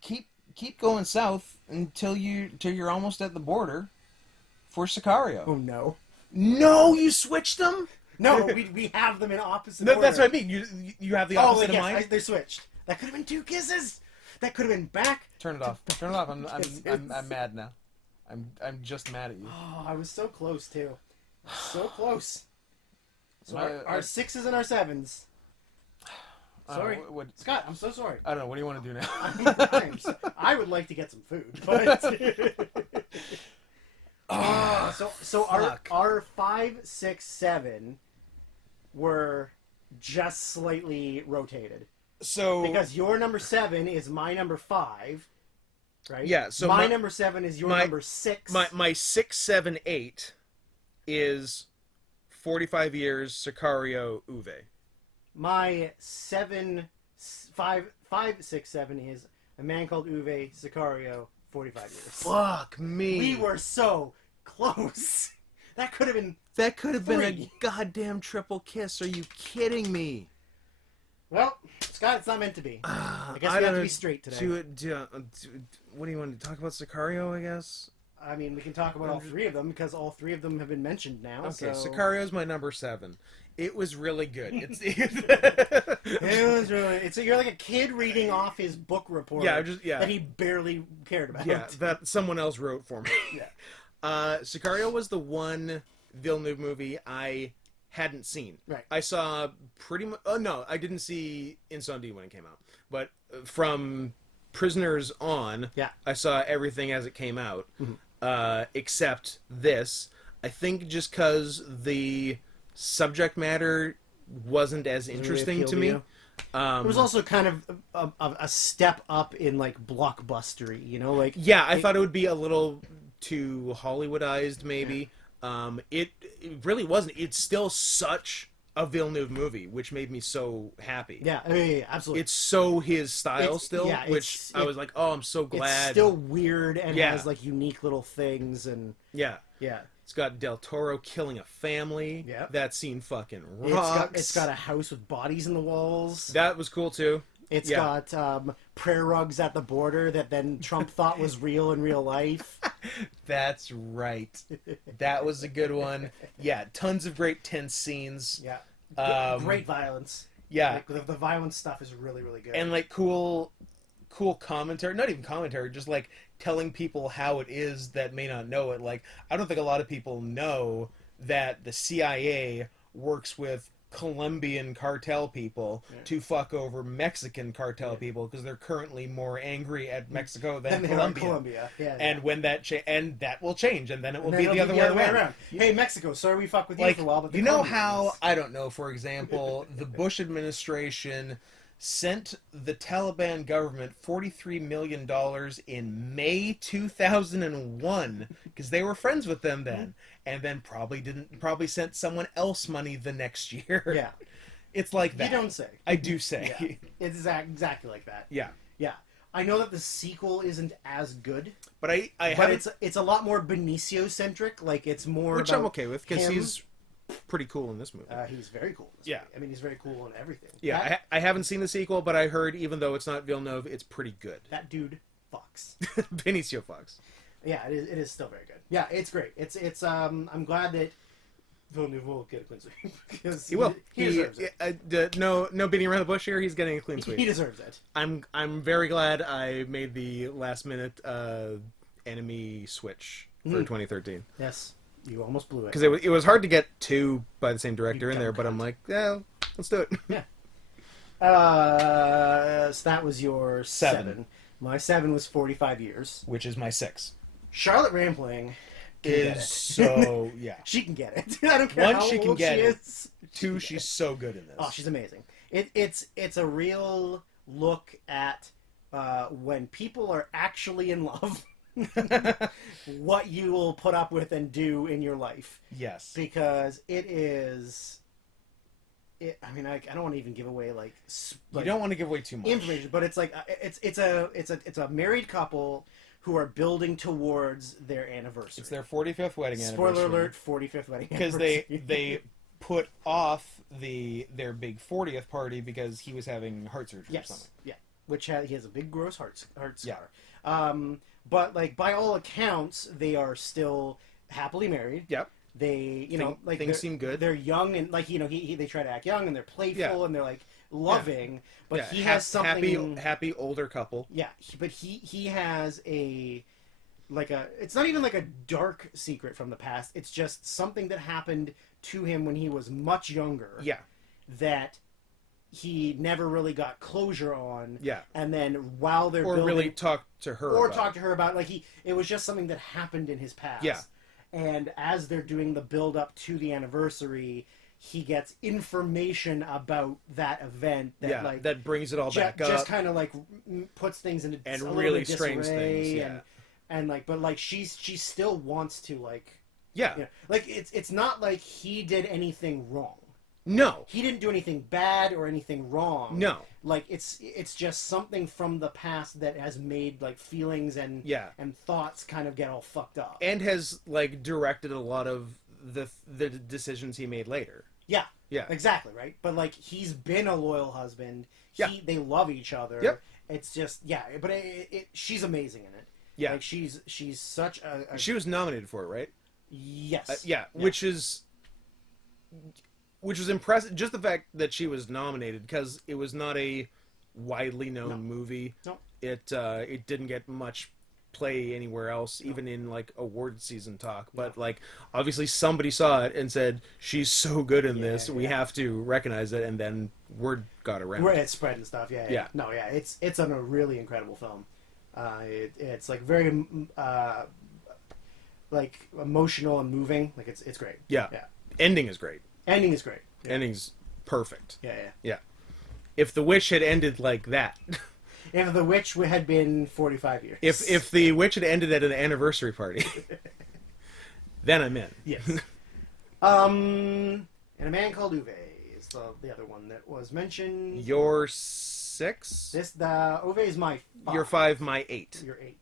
keep going south until you're almost at the border for Sicario. Oh no. No, you switched them. No, we have them in opposite No, order. that's what I mean. You have the opposite of yes, mine. they're switched. That could have been 2 kisses. That could have been back. Turn it off. Turn it off. I'm mad now. I'm just mad at you. Oh, I was so close too. So close. So My- our 6s and our 7s. I don't know, Sorry, what Scott. I'm so sorry. I don't know. What do you want to do now? I would like to get some food, but so fuck. our 5, 6, 7 were just slightly rotated So because your number 7 is my number 5, right? Yeah, so my my- number 7 is your my- number 6. my 6, 7, 8 is 45 years Sicario Uwe. My 5, 6, 7 is A Man Called Uwe, Sicario, 45 years. Fuck me. We were so close. That could have been. That could have been a 3. goddamn triple kiss. Are you kidding me? Well, Scott, it's not meant to be. I guess we have to be straight today. What do you want to talk about Sicario? I guess. I mean, we can talk about all 3 of them because all 3 of them have been mentioned now. Okay, so... Sicario's my number 7. It was really good. It was really. You're like a kid reading off his book report. Yeah, that he barely cared about. Yeah, that someone else wrote for me. Yeah. Sicario was the one Villeneuve movie I hadn't seen. Right. I saw pretty much. Oh no, I didn't see Incendie when it came out, but from Prisoners on, Yeah. I saw everything as it came out, except this. I think just because the subject matter wasn't as interesting appeal to to me. you? It was also kind of a step up in like blockbustery, like Yeah, I thought it would be a little too Hollywoodized, maybe. It really wasn't. It's still such a Villeneuve movie, which made me so happy. yeah, absolutely. It's so his style It's- still, yeah, which I was like, oh, I'm so glad. It's still weird and Yeah. has like unique little things and Yeah. yeah. It's got Del Toro killing a family. Yeah. That scene fucking rocks. It's got a house with bodies in the walls. That was cool too. It's yeah. got prayer rugs at the border that then Trump thought was real in real life. That's right. That was a good one. Yeah, tons of great tense scenes. Yeah. Great violence. Yeah, Like, the violence stuff is really, really good. and like cool commentary, not even commentary, just like telling people how it is that may not know it. Like, I don't think a lot of people know that the CIA works with Colombian cartel people to fuck over Mexican cartel people because they're currently more angry at Mexico than and they are in Colombia. Colombia. Yeah, And when and that will change, and then it will and be then the it'll other way around. Hey, Mexico, sorry we fucked with you Like, for a while, but the you know Colombians- how, I don't know, for example, the Bush administration sent the Taliban government $43 million in May 2001 because they were friends with them then, and then probably sent someone else money the next year. Yeah. It's like that. You don't say. I do say. Yeah. It's exactly like that. Yeah. Yeah. I know that the sequel isn't as good, But I but haven't, it's a lot more Benicio centric. Like, it's more which about I'm okay with because him. he's pretty cool in this movie. He's very cool. in this Yeah. movie. I mean, he's very cool in everything. Yeah, That, I haven't seen the sequel, but I heard even though it's not Villeneuve, it's pretty good. that dude fucks. Benicio Fox. Yeah, it is still very good. Yeah, it's great. It's I'm glad that Villeneuve will get a clean sweep because He will. He deserves it. No beating around the bush here. He's getting a clean He sweep. deserves it. I'm very glad I made the last minute enemy switch for 2013 Yes, you almost blew it. because it was hard to get two by the same director in dumb there, but I'm cunt. like, yeah, let's do it. Yeah. So that was your 7. 7. My 7 was 45 years. Which is my 6. Charlotte Rampling can get Is it. so yeah. She can get it. I don't care One, how she can old get she it. is. 2, she's so good in this. Oh, she's amazing. It's a real look at when people are actually in love, what you will put up with and do in your life. Yes. Because it is. I mean, I don't want to even give away You don't want to give away too much information, but it's like it's a married couple who are building towards their anniversary. It's their 45th wedding anniversary. Spoiler alert: 45th wedding Because anniversary. they put off their big 40th party because he was having heart surgery or something. Yeah, which he has a big gross heart Yeah. scar. But like by all accounts, they are still happily married. Yep. They, Things they're- seem good. They're young and they try to act young and they're playful Yeah. and they're like loving. But Yeah, he has something. happy older couple. Yeah, but he has it's not even like a dark secret from the past. It's just something that happened to him when he was much younger. Yeah. That he never really got closure on. Yeah. And then while they're Or building, really talk to her or about talk to her about it was just something that happened in his past. Yeah. And as they're doing the build up to the anniversary, he gets information about that event that that brings it all back up. just kind of puts things into And a little really bit strains disarray things, yeah. and but she still wants to yeah. it's not like he did anything wrong. No. He didn't do anything bad or anything wrong. No. It's just something from the past that has made feelings and thoughts kind of get all fucked up. And has directed a lot of the decisions he made later. Yeah. Yeah. Exactly, right? But he's been a loyal husband. Yeah. They love each other. Yep. It's just but she's amazing in it. Yeah. She's such a She was nominated for it, right? yes. Yeah, which was impressive. Just the fact that she was nominated, because it was not a widely known movie. No. It didn't get much play anywhere else, even in award season talk. But obviously somebody saw it and said she's so good in this, we have to recognize it, and then word got around. Where it's spread and stuff. Yeah. No, yeah. It's a really incredible film. It's very emotional and moving. It's great. Yeah. Yeah. Ending is great. Ending is great. Yeah. Ending's perfect. Yeah. Yeah. If The Witch had ended like that, If The Witch had been 45 years. if The Witch had ended at an anniversary party, then I'm in. Yes. And A Man Called Uwe is the other one that was mentioned. Your 6? Uwe is my 5. Your 5, my 8. Your 8.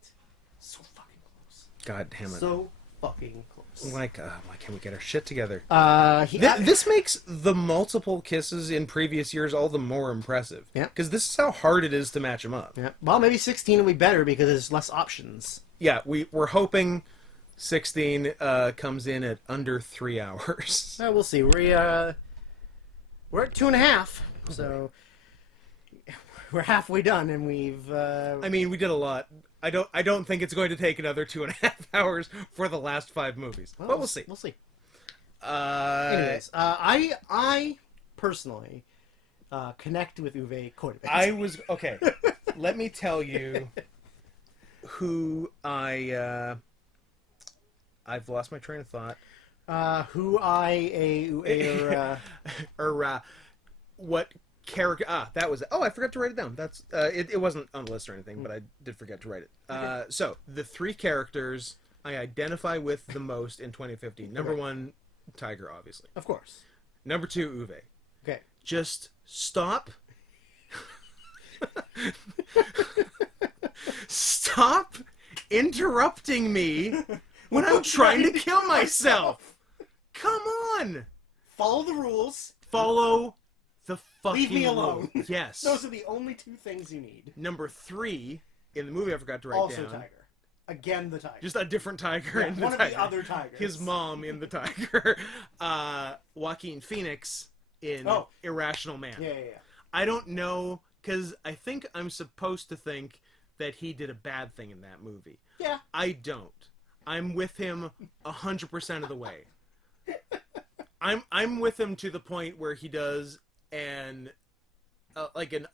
So fucking close. God damn it. So fucking close. Why can't we get our shit together? This This makes the multiple kisses in previous years all the more impressive. Yeah. Because this is how hard it is to match them up. yeah. Well, maybe 16 will be better because there's less options. Yeah, we're hoping 16 comes in at under 3 hours. We'll see. We're at 2.5, so we're halfway done, and we've. I mean, we did a lot. I don't think it's going to take another 2.5 hours for the last 5 movies, but we'll see. We'll see. Anyways, I personally connect with Uwe quite a bit. I was okay. Let me tell you who I've lost my train of thought. What character? That was it. Oh, I forgot to write it down. That's it wasn't on the list or anything, but I did forget to write it. So the 3 characters I identify with the most in 2015. Number 1, Tiger, obviously. Of course. Number 2, Uwe. Okay. Just stop. Stop interrupting me when I'm trying to kill myself. Come on. Follow the rules. Follow the fucking Leave me alone. rules. Yes. Those are the only 2 things you need. Number 3 in the movie I forgot to write Also down. Tiger. Again, the tiger. Just a different tiger in the one tiger. of the other tigers. His mom in the tiger. Joaquin Phoenix in Irrational Man. Yeah. I don't know, because I think I'm supposed to think that he did a bad thing in that movie. Yeah. I don't. I'm with him 100% of the way. I'm with him to the point where he does an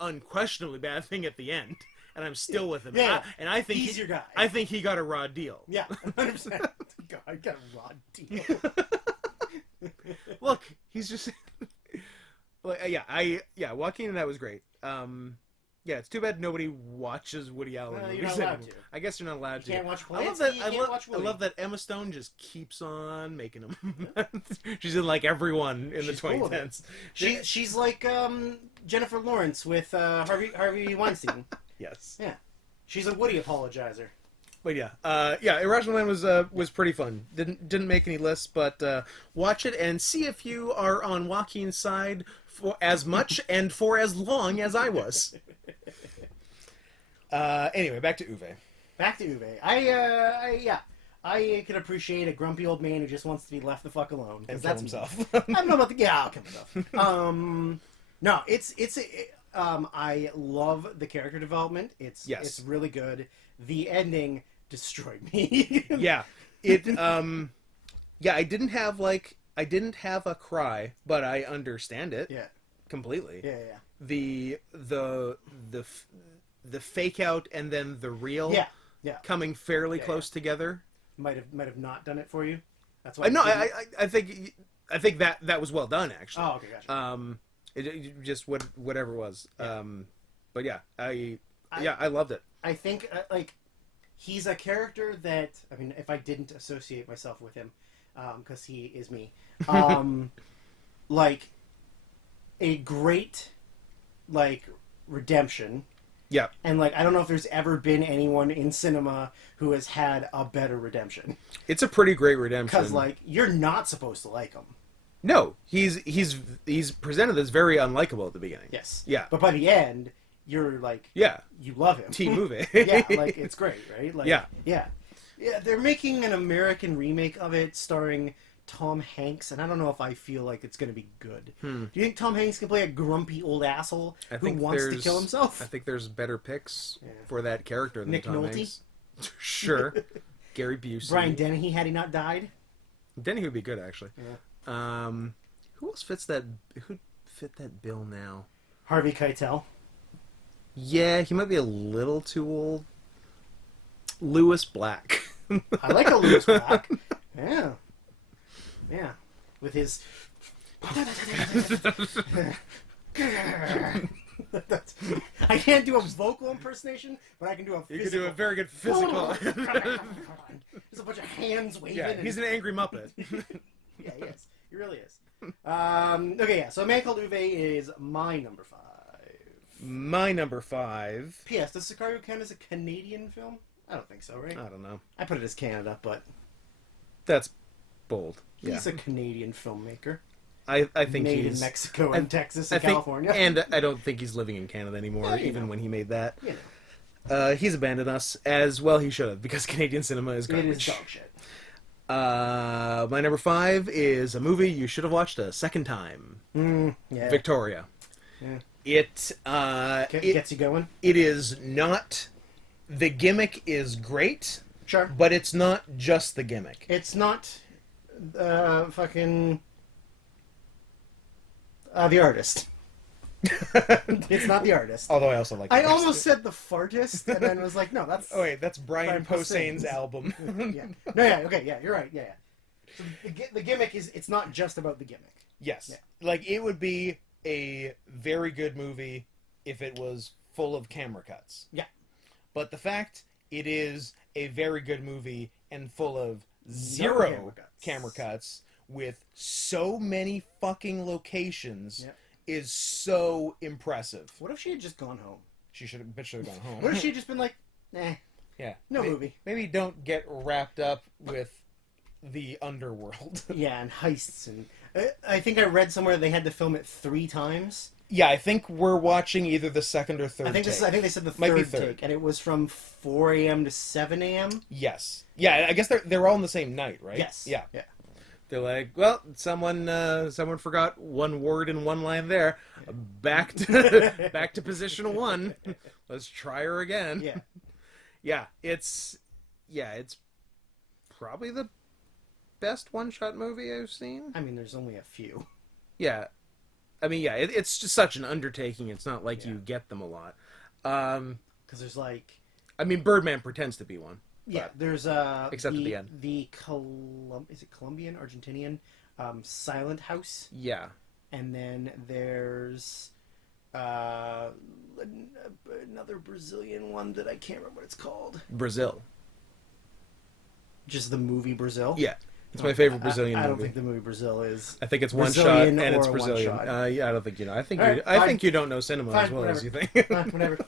unquestionably bad thing at the end, and I'm still with him. Yeah. And I think he's your guy. I think he got a raw deal. Yeah, 100%. God, I got a raw deal. Look, he's just. Joaquin and that was great. It's too bad nobody watches Woody Allen movies. You're not allowed anymore. to. I guess you're not allowed to. You can't watch I love Polanski, that. you can't watch I Woody. love that Emma Stone just keeps on making them. She's in like everyone in the She's cool with 2010s. She's like Jennifer Lawrence with Harvey Weinstein. Yes. Yeah, she's a Woody apologizer. But Irrational Man was pretty fun. Didn't make any lists, but watch it and see if you are on Joaquin's side for as much and for as long as I was. Anyway, back to Uwe. I can appreciate a grumpy old man who just wants to be left the fuck alone. And that's kill himself. I don't know about the I'll kill myself. No, I love the character development. It's really good. The ending destroyed me. Yeah, I didn't have a cry, but I understand it. Yeah, completely. Yeah. The fake out and then the real. Yeah. Coming fairly close together. Might have not done it for you. That's why. No, I think that was well done actually. Oh, okay, gotcha. It just whatever it was. But yeah, I loved it. I think he's a character that, I mean, if I didn't associate myself with him, because he is me, like a great redemption. Yeah. And I don't know if there's ever been anyone in cinema who has had a better redemption. It's a pretty great redemption. Because you're not supposed to like him. No, he's presented as very unlikable at the beginning. Yes. Yeah. But by the end, you're you love him. Teen movie. Yeah, it's great, right? Yeah. Yeah. They're making an American remake of it starring Tom Hanks, and I don't know if I feel like it's going to be good. Do you think Tom Hanks can play a grumpy old asshole who wants to kill himself? I think there's better picks for that character than Nick Tom Nolte? Hanks. Sure. Gary Busey. Brian Dennehy, had he not died? Denny would be good, actually. Yeah. Who else fits that? Who fit that bill now? Harvey Keitel. Yeah, he might be a little too old. Lewis Black. I like a Lewis Black. Yeah. Yeah. With his... I can't do a vocal impersonation, but I can do a physical. You can do a very good physical. There's a bunch of hands waving. Yeah, he's an angry Muppet. Yeah, he is. He really is. Okay, yeah. So A Man Called Uwe is my number 5. My number 5. P.S. Does Sicario count as a Canadian film? I don't think so, right? I don't know. I put it as Canada, but that's bold. He's a Canadian filmmaker. I think made he's in Mexico and Texas and California. And I don't think he's living in Canada anymore, even when he made that. He's abandoned us, as well he should have, because Canadian cinema is garbage. It is dog shit. My number 5 is a movie you should have watched a second time. Yeah. Victoria. Yeah. It Gets you going. it is not. The gimmick is great, Sure. but it's not just the gimmick. It's not fucking The Artist. It's not The Artist. Although I also like. I the rest. almost said The Fartist, and then was like, no, that's... Oh wait, that's Brian Brian Posehn's Posehn's. album. Yeah. No, yeah, okay, yeah, you're right, yeah. So the gimmick is, it's not just about the gimmick. Yes, Yeah. like it would be a very good movie if it was full of camera cuts. Yeah. But the fact it is a very good movie and full of No zero camera cuts with so many fucking locations Yeah. is so impressive. What if she had just gone home? She should have gone home. What if she had just been like, nah, Yeah. no movie. Maybe don't get wrapped up with the underworld. Yeah, and heists, and I think I read somewhere they had to film it 3 times. Yeah, I think we're watching either the second or third I think take. I think they said the Might be third third. take, and it was from 4 a.m. to 7 a.m. Yes. Yeah, I guess they're all on the same night, right? Yes. Yeah. Yeah. They're like, well, someone forgot one word in one line there. Back to position 1. Let's try her again. Yeah. It's probably the best one-shot movie I've seen. I mean, there's only a few. Yeah. I mean, yeah, it's just such an undertaking. It's not like Yeah. you get them a lot. Because there's like... I mean, Birdman pretends to be one. Yeah, but- there's Except at the end. Is it Colombian, Argentinian, Silent House, Yeah. and then there's another Brazilian one that I can't remember what it's called. Brazil. Just the movie Brazil. Yeah. It's my favorite Brazilian I don't movie. think the movie Brazil is. I think it's one shot Brazilian and it's or one Brazilian. shot. Yeah, I don't think you know. I think All right, I fine. think you don't know cinema Fine, as well as you whatever. think. Whatever.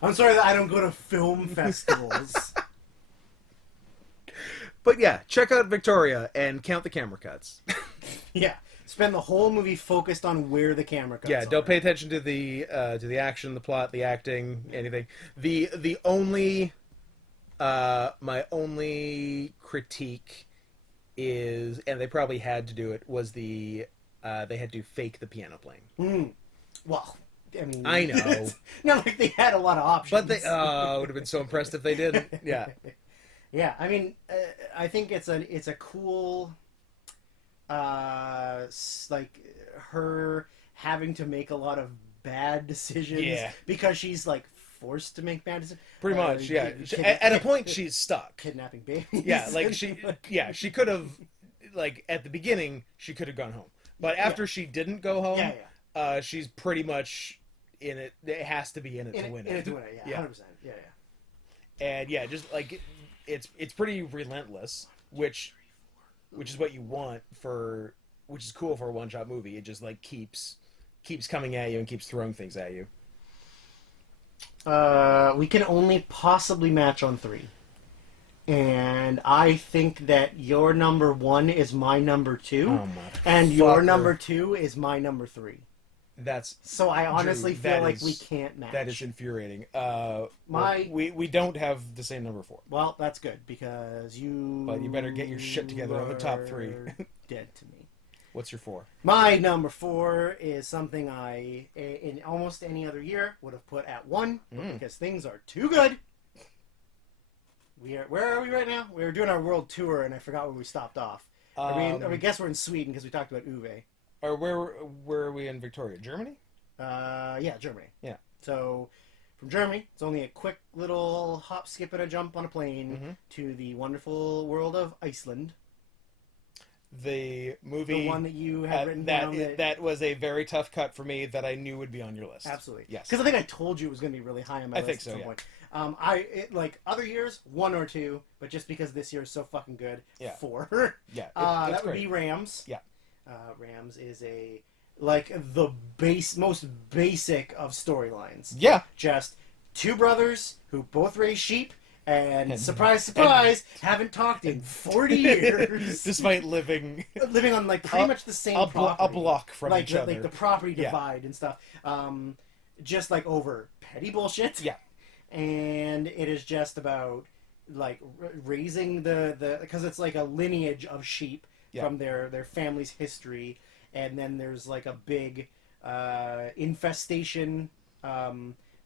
I'm sorry that I don't go to film festivals. But yeah, check out Victoria and count the camera cuts. Yeah, spend the whole movie focused on where the camera cuts. Yeah, don't are. pay attention to the action, the plot, the acting, anything. The only my only critique is, and they probably had to do it, was they had to fake the piano playing. Well, I mean, I know. not like they had a lot of options. But they I would have been so impressed if they didn't. Yeah. Yeah, I mean, I think it's a cool, like her having to make a lot of bad decisions. Yeah. Because she's like forced to make bad decisions. Pretty much, yeah. At a point, she's stuck. Kidnapping babies. Yeah, like she could have, like at the beginning, she could have gone home, but after she didn't go home, she's pretty much in it. It has to be in it to win it. In it to win it, yeah, 100%. Yeah, yeah. And yeah, just like it's pretty relentless, which is what you want for, which is cool for a one-shot movie. It just like keeps coming at you and keeps throwing things at you. We can only possibly match on 3. And I think that your number 1 is my number 2. Oh, and your motherfucker. number 2 is my number 3. That's So I honestly Drew, feel that like is- we can't match. that is infuriating. My- we don't have the same number 4. Well, that's good because you. But you better get your shit together on the top 3. are dead to me. What's your 4? My number 4 is something I, in almost any other year, would have put at 1 because things are too good. Where are we right now? We were doing our world tour, and I forgot where we stopped off. I guess we're in Sweden because we talked about Uwe. Or where are we in Victoria? Germany? Yeah, Germany. Yeah. So, from Germany, it's only a quick little hop, skip, and a jump on a plane to the wonderful world of Iceland. The movie, The one that you had written down. that was a very tough cut for me that I knew would be on your list. Absolutely. Yes. Because I think I told you it was going to be really high on my list think at so, some yeah. point. Like other years, 1 or 2, but just because this year is so fucking good, Yeah. 4. Yeah, that it's would great. be Rams. Yeah. Rams is the most basic of storylines. Yeah. Just 2 brothers who both raise sheep. And surprise, surprise, haven't talked in 40 years. Despite living Living on pretty much the same a property. block from like each other. Like the property Yeah. divide and stuff. Just over petty bullshit. Yeah. And it is just about like raising the because it's like a lineage of sheep from their family's history, and then there's like a big infestation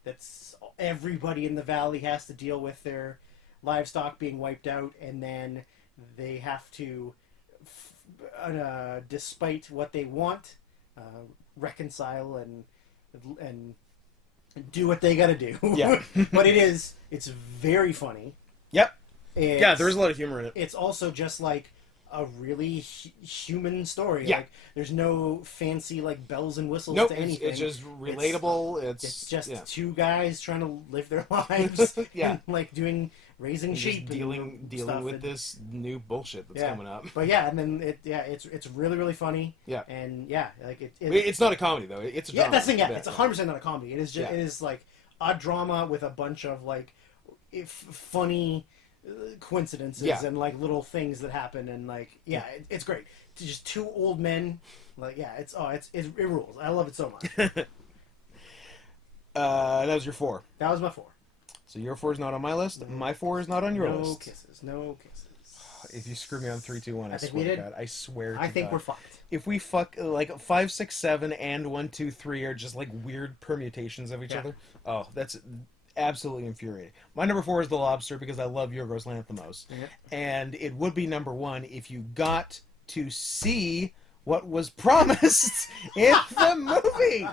that's everybody in the valley has to deal with their livestock being wiped out, and then they have to, despite what they want, reconcile and do what they got to do. Yeah. But it's very funny. Yep. It's, Yeah, there's a lot of humor in it. It's also just like a really human story. Yeah. Like, there's no fancy like bells and whistles Nope, to anything. it's just relatable. It's just two guys trying to live their lives. Yeah. And, like raising and sheep, just dealing stuff, with and, this new bullshit that's coming up. But yeah, and then it's really really funny. Yeah. And yeah, like it's not a comedy though. It's a drama. That's the thing. Yeah, it's 100% not a comedy. It is just Yeah. it is like a drama with a bunch of like funny coincidences and like little things that happen, and like it's great. It's just two old men, like it rules. I love it so much. That was your 4. That was my 4. So your 4 is not on my list. My 4 is not on your list. No kisses. If you screw me on 3, 2, 1, I think swear we to did. God, I swear. I to think God. we're fucked. If we fuck like 5, 6, 7, and 1, 2, 3 are just like weird permutations of each other. Oh, that's absolutely infuriating. My number 4 is The Lobster because I love Yorgos Lanthimos, and it would be number 1 if you got to see what was promised in the movie.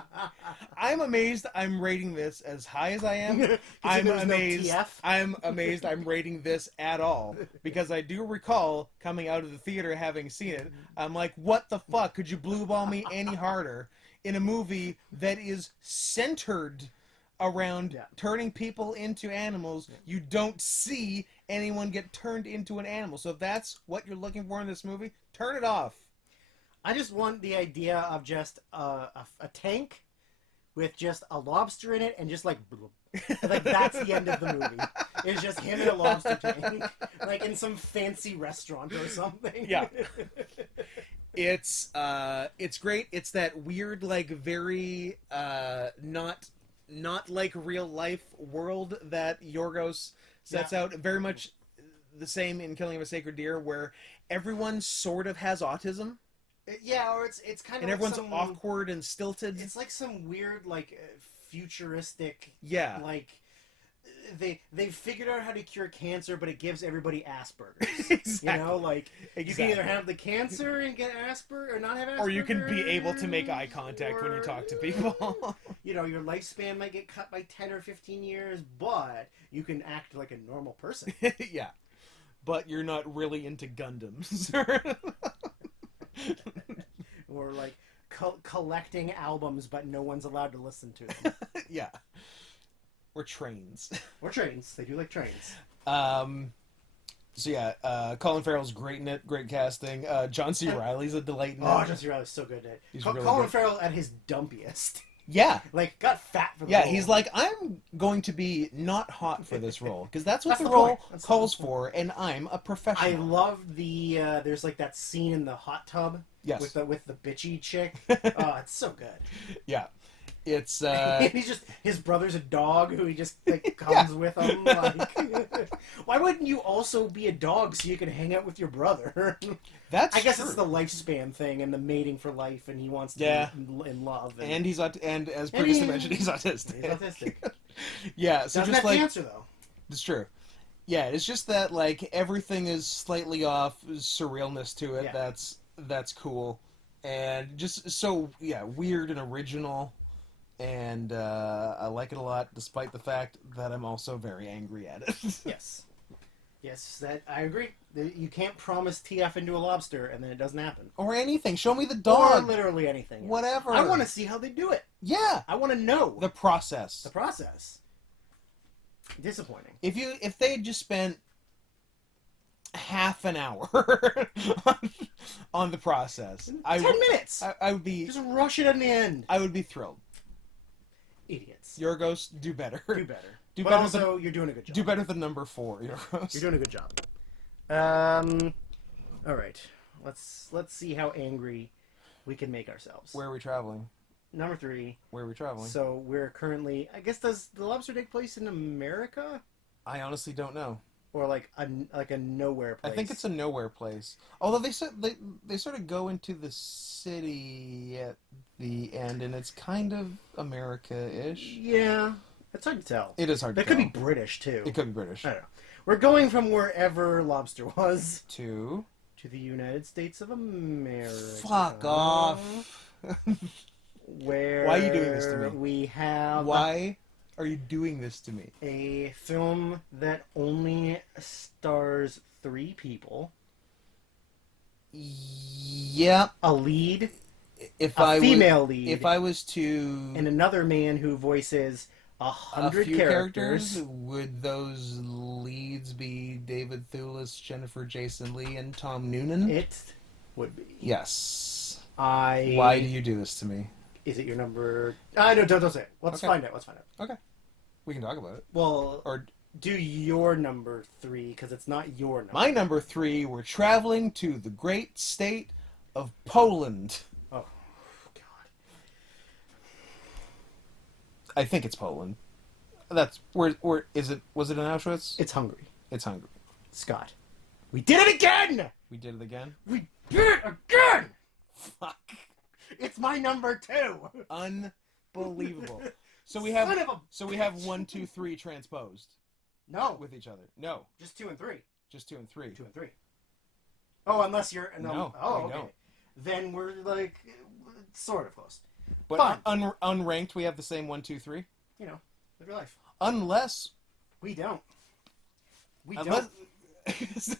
I'm amazed I'm rating this as high as I am. I'm amazed. I'm amazed I'm rating this at all because I do recall coming out of the theater having seen it. I'm like, what the fuck? Could you blue ball me any harder in a movie that is centered around turning people into animals? You don't see anyone get turned into an animal. So if that's what you're looking for in this movie, turn it off. I just want the idea of just a tank with just a lobster in it and just like that's the end of the movie. It's just him in a lobster tank, like in some fancy restaurant or something. Yeah. It's great. It's that weird, like very not like real life world that Yorgos sets out. Very much the same in Killing of a Sacred Deer, where everyone sort of has autism. Yeah, or it's kind of and like everyone's awkward and stilted. It's like some weird like futuristic. Yeah. Like they figured out how to cure cancer, but it gives everybody Asperger's. Exactly. You know, like you can either have the cancer and get Asperger, or not have Asperger's, or you can be able to make eye contact when you talk to people. You know, your lifespan might get cut by 10 or 15 years, but you can act like a normal person. Yeah, but you're not really into Gundams. Or like collecting albums, but no one's allowed to listen to them. Yeah. Or trains. Or trains. They do like trains. So yeah, Colin Farrell's great in it. Great casting. John C. Reilly's a delight in it. Oh, John C. Reilly's so good in it. Really Colin good. Farrell at his dumpiest. Yeah. Like, got fat for the Yeah, role. he's like, I'm going to be not hot for this role, because that's what That's the the role point. That's calls for, and I'm a professional. I love the, there's like that scene in the hot tub. Yes. With the bitchy chick. Oh, it's so good. Yeah. It's, he's just, his brother's a dog who he just like comes with him. Like, why wouldn't you also be a dog so you can hang out with your brother? That's I guess true. it's the lifespan thing and the mating for life, and he wants to be in love. And he's and as previously mentioned, he's autistic. He's autistic. Yeah, so Doesn't just have like cancer though. it's true. Yeah, it's just that like everything is slightly off, surrealness to it. Yeah. That's cool, and just so weird and original. And I like it a lot, despite the fact that I'm also very angry at it. Yes, that I agree. You can't promise TF into a lobster and then it doesn't happen. Or anything. Show me the Or dog. literally anything. Whatever. I want to see how they do it. Yeah. I want to know The process. the process. Disappointing. If they had just spent half an hour on the process, 10 minutes. I would be. Just rush it in the end. I would be thrilled. Idiots. Yorgos, do better. Do better. Do but better also, you're doing a good job. Do better than number 4, Yorgos. You're doing a good job. All right. Let's see how angry we can make ourselves. Where are we traveling? Number 3. Where are we traveling? So we're currently. I guess does the lobster take place in America? I honestly don't know. or like a nowhere place? I think it's a nowhere place. Although they sort of go into the city at the end, and it's kind of America-ish. Yeah, it's hard to tell. It is hard to That tell. could be British too. It could be British. I don't know. We're going from wherever Lobster was To to the United States of America. fuck off. Where Why are you doing this to me? We have Why are you doing this to me? a film that only stars 3 people. Yep. A lead, If a I female would, lead, if I was to and another man who voices a 100 few characters. would those leads be David Thewlis, Jennifer Jason Leigh, and Tom Noonan? It would be. Yes. I. Why do you do this to me? Is it your number? I don't say it. Let's Okay. find out. Let's find out. Okay. We can talk about it. Well, Or do your number 3 because it's not your number. my number 3, we're traveling to the great state of Poland. Oh, God. I think it's Poland. That's where is it? Was it in Auschwitz? It's Hungary. It's Hungary. Scott. We did it again! We did it again. We did it again! Fuck. It's my number 2. Unbelievable. So we Son have of a so we have 1, 2, 3 transposed No, with each other. No, just 2 and 3. just 2 and 3. 2 and 3. Oh, unless you're No, Oh, we okay. don't. Then we're like sort of close. But Fine. unranked, we have the same 1, 2, 3. You know, live your life. Unless We don't. We unless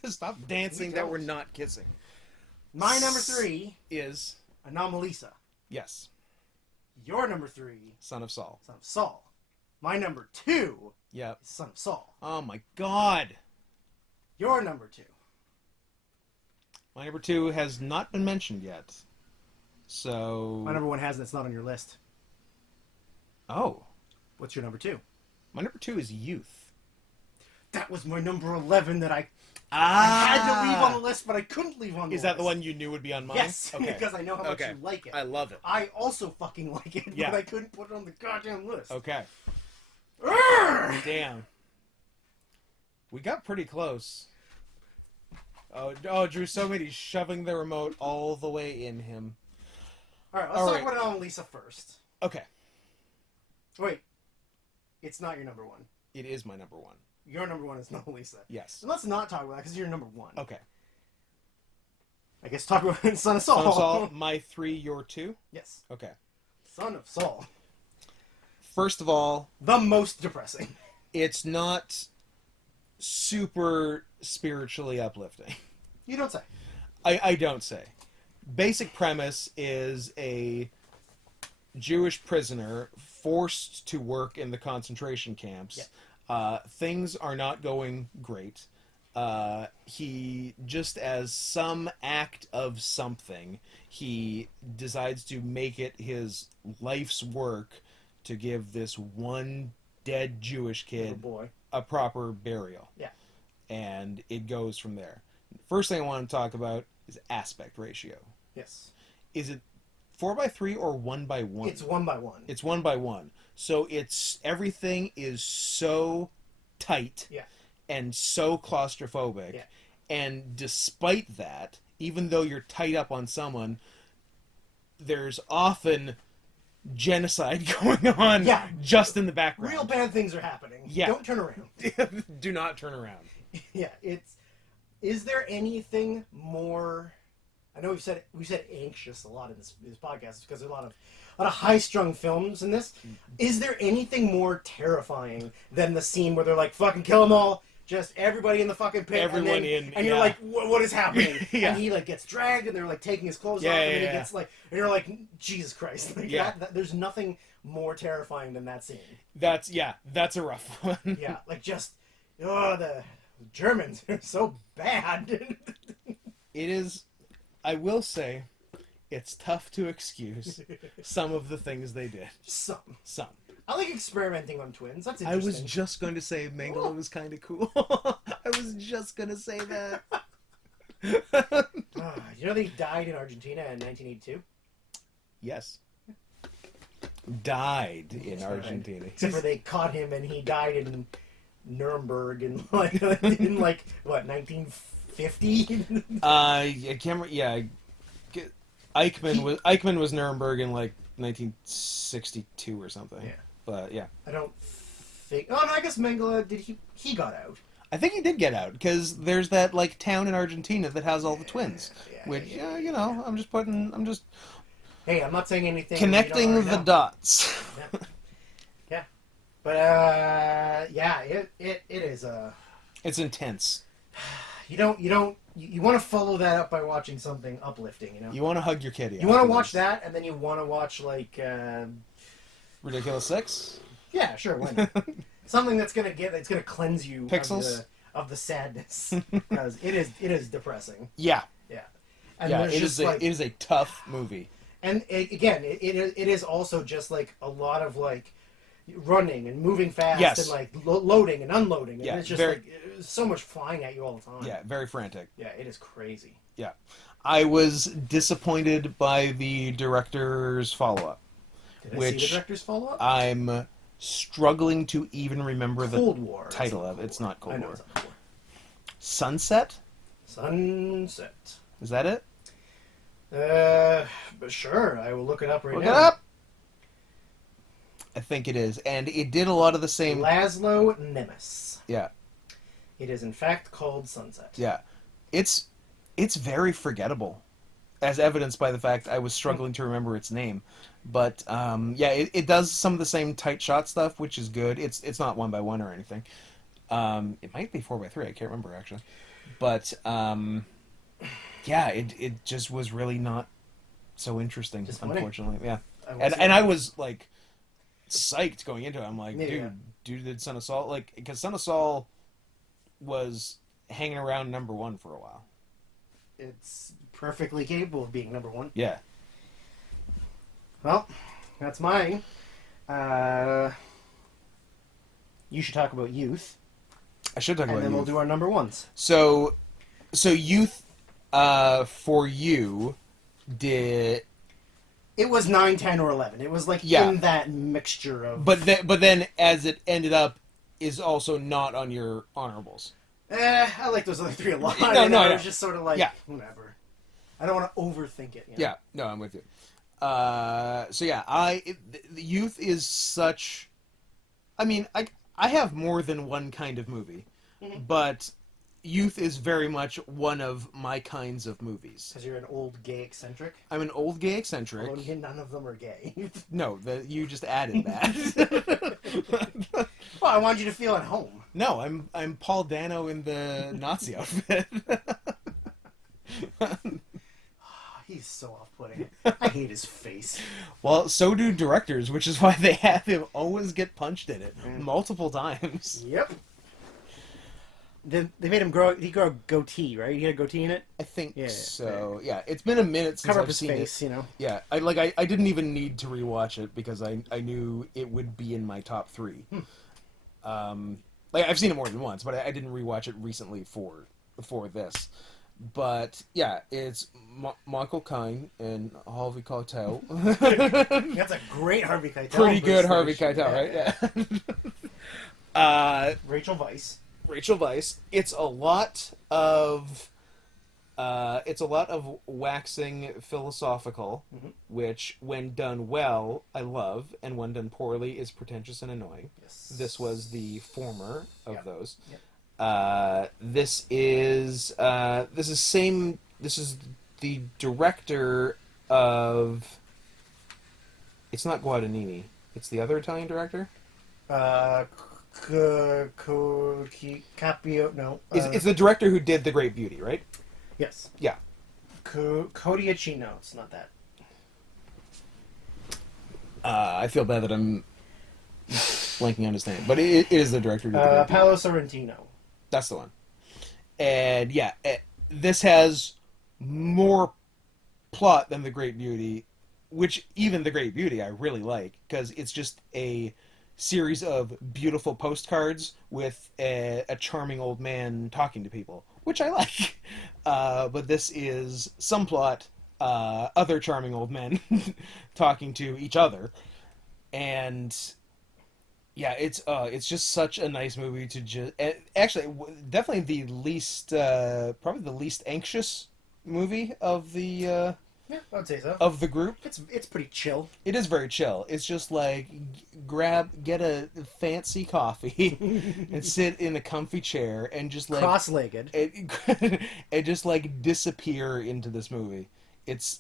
don't. stop dancing We that don't. we're not kissing. My number 3, Is Anomalisa. yes, Your number 3, Son of Saul. Son of Saul. My number 2 Yep. is Son of Saul. Oh my God. Your number 2. My number 2 has not been mentioned yet. So My number 1 hasn't. It's not on your list. oh, What's your number 2? my number 2 is Youth. That was my number 11 that I Ah, had to leave on the list, but I couldn't leave on the list. Is that the one you knew would be on mine? Yes, Okay. because I know how much Okay. you like it. I love it. I also fucking like it, Yeah. but I couldn't put it on the goddamn list. Okay. Urgh! Damn. We got pretty close. Oh, Drew Somebody's shoving the remote all the way in him. All right, let's All talk right. about Anomalisa first. Okay. Wait, it's not your number 1. It is my number 1. Your number 1 is Anomalisa. Yes. So let's not talk about that because you're number 1. Okay. I guess talk about Son of Saul. Son of Saul, my 3, your 2? Yes, Okay. Son of Saul. First of all, The most depressing. it's not super spiritually uplifting. You don't say. I don't say. Basic premise is a Jewish prisoner forced to work in the concentration camps. Things are not going great. He, just as some act of something, he decides to make it his life's work to give this one dead Jewish Little kid boy. a proper burial. Yeah. And it goes from there. First thing I want to talk about is aspect ratio. Yes. Is it 4:3 or 1:1? It's 1 by 1. It's 1:1. So it's everything is so tight Yeah. and so claustrophobic. Yeah. And despite that, even though you're tight up on someone, there's often genocide going on Yeah. just in the background. Real bad things are happening. Yeah. Don't turn around. Do not turn around. Yeah, it's. Is there anything more? I know we've said anxious a lot in this podcast because there's a lot of high strung films in this. Is there anything more terrifying than the scene where they're like fucking kill them all, just everybody in the fucking pit, Everyone and in, and you're yeah. like, what is happening? Yeah. And he like gets dragged, and they're like taking his clothes Yeah, off, and yeah, then he yeah. gets like, and you're like, Jesus Christ, like Yeah. there's nothing more terrifying than that scene. That's a rough one. Yeah, like just the Germans are so bad. It is, I will say, it's tough to excuse some of the things they did. Some. Some. I like experimenting on twins. That's I interesting. was just going to say Mengele was kind of cool. I was just going to say that. You know they died in Argentina in 1982? Yes. Died in Argentina. Except for they caught him and he died in Nuremberg in like what 1950. I can't remember. Yeah, Eichmann was Nuremberg in like 1962 or something. Yeah. But yeah, I don't think. Oh no, I guess Mengele did. He got out. I think he did get out because there's that like town in Argentina that has all the twins. Which you know, I'm just Hey, I'm not saying anything. connecting you don't the know. dots. Yeah. But yeah, it is It's intense. you want to follow that up by watching something uplifting, you know. You want to hug your kitty. You want to afterwards. watch that, and then you want to watch like Ridiculous Six. yeah, sure, why not? Something that's gonna cleanse you Pixels? of the sadness, because it is depressing. Yeah, Yeah, and yeah. there's It just is like, it is a tough movie. and it is also just like a lot of like running and moving fast Yes. and like loading and unloading, and Yeah, it's just very- like so much flying at you all the time. Yeah, very frantic. Yeah, it is crazy. Yeah, I was disappointed by the director's follow-up. Did I see Which the director's follow up? I'm struggling to even remember the Cold War. title It's of it. It's not Cold I know War. it's not Cold War. Sunset. Sunset. Is that it? But sure, I will look it up right Look now. it up. I think it is, and it did a lot of the same. Laszlo Nemes. Yeah, It is in fact called Sunset. yeah. It's very forgettable, as evidenced by the fact I was struggling to remember its name. But yeah, it does some of the same tight shot stuff, which is good. It's not 1x1 or anything. It might be 4x3. I can't remember actually. But yeah, it just was really not so interesting, Disappointing. unfortunately. Yeah, I will and say and that. I was like psyched going into it. I'm like, Yeah. dude did Son of Saul, like, because Son of Saul was hanging around number one for a while. It's perfectly capable of being number one. Yeah. Well, that's mine. You should talk about youth, I should talk and about then we'll youth. do our number ones. So youth, for you, did, It was 9, 10, or 11. It was like Yeah. in that mixture of. but then as it ended up, is also not on your honorables. I like those other three a lot. No, and no, I no. was just sort of like, Yeah. whatever. I don't want to overthink it. You know? Yeah, no, I'm with you. So yeah, the youth is such. I mean, I have more than one kind of movie, but youth is very much one of my kinds of movies. Because you're an old gay eccentric. I'm an old gay eccentric. Although none of them are gay. No, you just added that. Well, I want you to feel at home. No, I'm Paul Dano in the Nazi outfit. He's so off-putting. I hate his face. Well, so do directors, which is why they have him always get punched in it Mm. multiple times. Yep. They made him grow. He grew a goatee, right? He had a goatee in it. I think Yeah, so. Yeah, it's been a minute since Cover up I've his seen face, it. you know. Yeah, I didn't even need to rewatch it because I knew it would be in my top three. Like I've seen it more than once, but I didn't rewatch it recently for this. But yeah, it's Michael Caine and Harvey Keitel. That's a great Harvey Keitel. Pretty good Harvey impersonation. Keitel, right? Yeah. Rachel Weisz. Rachel Weisz. It's a lot of waxing philosophical, which, when done well, I love, and when done poorly, is pretentious and annoying. Yes. This was the former of Yep. those. Yep. This is the director of. It's not Guadagnini. It's the other Italian director. Capio. No. It's the director who did The Great Beauty, right? Yes. Yeah. Codiacino. It's not that. I feel bad that I'm blanking on his name, but it is the director who did The Great Beauty. Paolo Sorrentino. That's the one. And yeah, this has more plot than The Great Beauty, which even The Great Beauty I really like, because it's just a series of beautiful postcards with a charming old man talking to people, which I like. But this is some plot, other charming old men talking to each other, and Yeah, it's just such a nice movie to just actually definitely the least probably the least anxious movie Yeah, I would say so. of the group. It's pretty chill. It is very chill. It's just like get a fancy coffee and sit in a comfy chair and just like Cross-legged. and just like disappear into this movie. It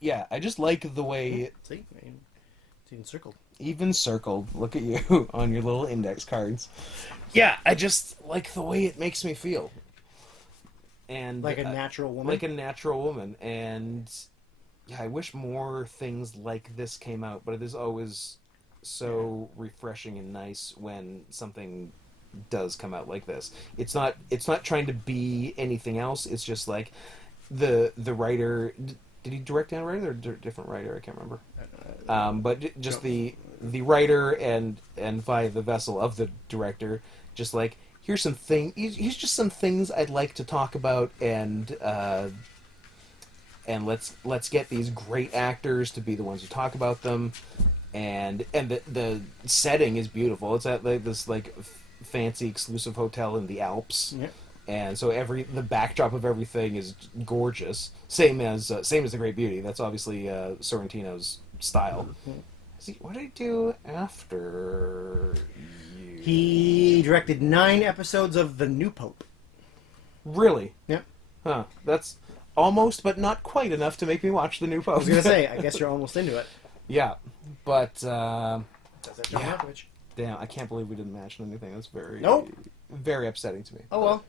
yeah, I just like the way See, I mean, it's even circled. even circled. Look at you on your little index cards. Yeah, I just like the way it makes me feel. And Like a natural woman. like a natural woman. And yeah, I wish more things like this came out, but it is always so refreshing and nice when something does come out like this. It's not trying to be anything else. It's just like the writer. Did he direct and write it or different writer? I can't remember. But just the writer and via the vessel of the director, just like here's some thing. Here's just some things I'd like to talk about, and let's get these great actors to be the ones who talk about them, and the setting is beautiful. It's at like this like fancy exclusive hotel in the Alps. Yeah. And so the backdrop of everything is gorgeous, same as the Great Beauty. That's obviously Sorrentino's style. See, what did he do after you? He directed 9 episodes of The New Pope. Really? Yep. Huh. That's almost, but not quite enough to make me watch the new Pope. I was gonna say, I guess you're almost into it. Yeah, but Does that John Yeah. Malkovich? damn, I can't believe we didn't mention anything. That's Nope. very upsetting to me. Oh well.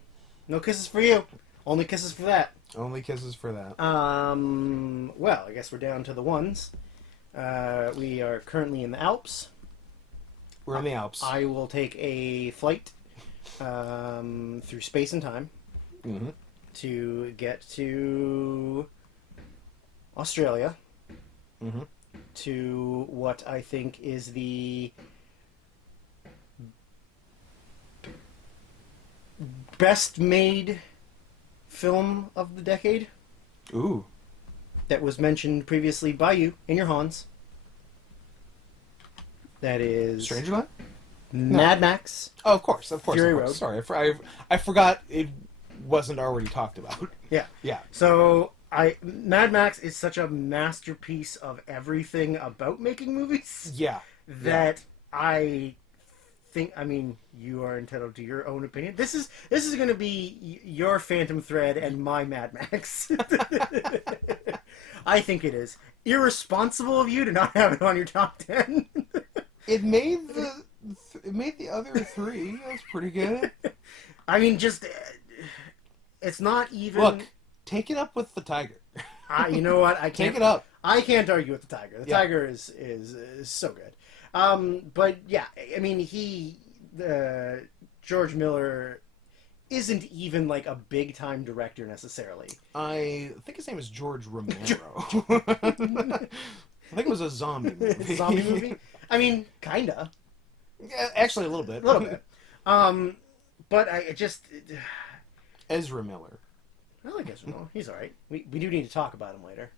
No kisses for you. Only kisses for that. Only kisses for that. Well, I guess we're down to the ones. We are currently in the Alps. We're in the Alps. I will take a flight through space and time Mm-hmm. to get to Australia Mm-hmm. to what I think is the best made film of the decade Ooh. that was mentioned previously by you in your Hans. That is Strangerland? Mad Max. Oh, of course. Fury of course. Road. Sorry, I forgot it wasn't already talked about. Yeah. Yeah. So Mad Max is such a masterpiece of everything about making movies Yeah. that I think. I mean, you are entitled to your own opinion. This is going to be your Phantom Thread and my Mad Max. I think it is irresponsible of you to not have it on your top 10. It made the other 3. That's pretty good. I mean, just it's not even. Look, take it up with the tiger. You know what? I can't. Take it up. I can't argue with the Tiger. The Yeah. Tiger is so good. But yeah, I mean, George Miller isn't even like a big time director necessarily. I think his name is George Romero. I think it was a zombie movie. Zombie movie. I mean, kinda, Yeah, actually, a little bit. a little bit. But I just. Ezra Miller. I guess he's all right. We do need to talk about him later.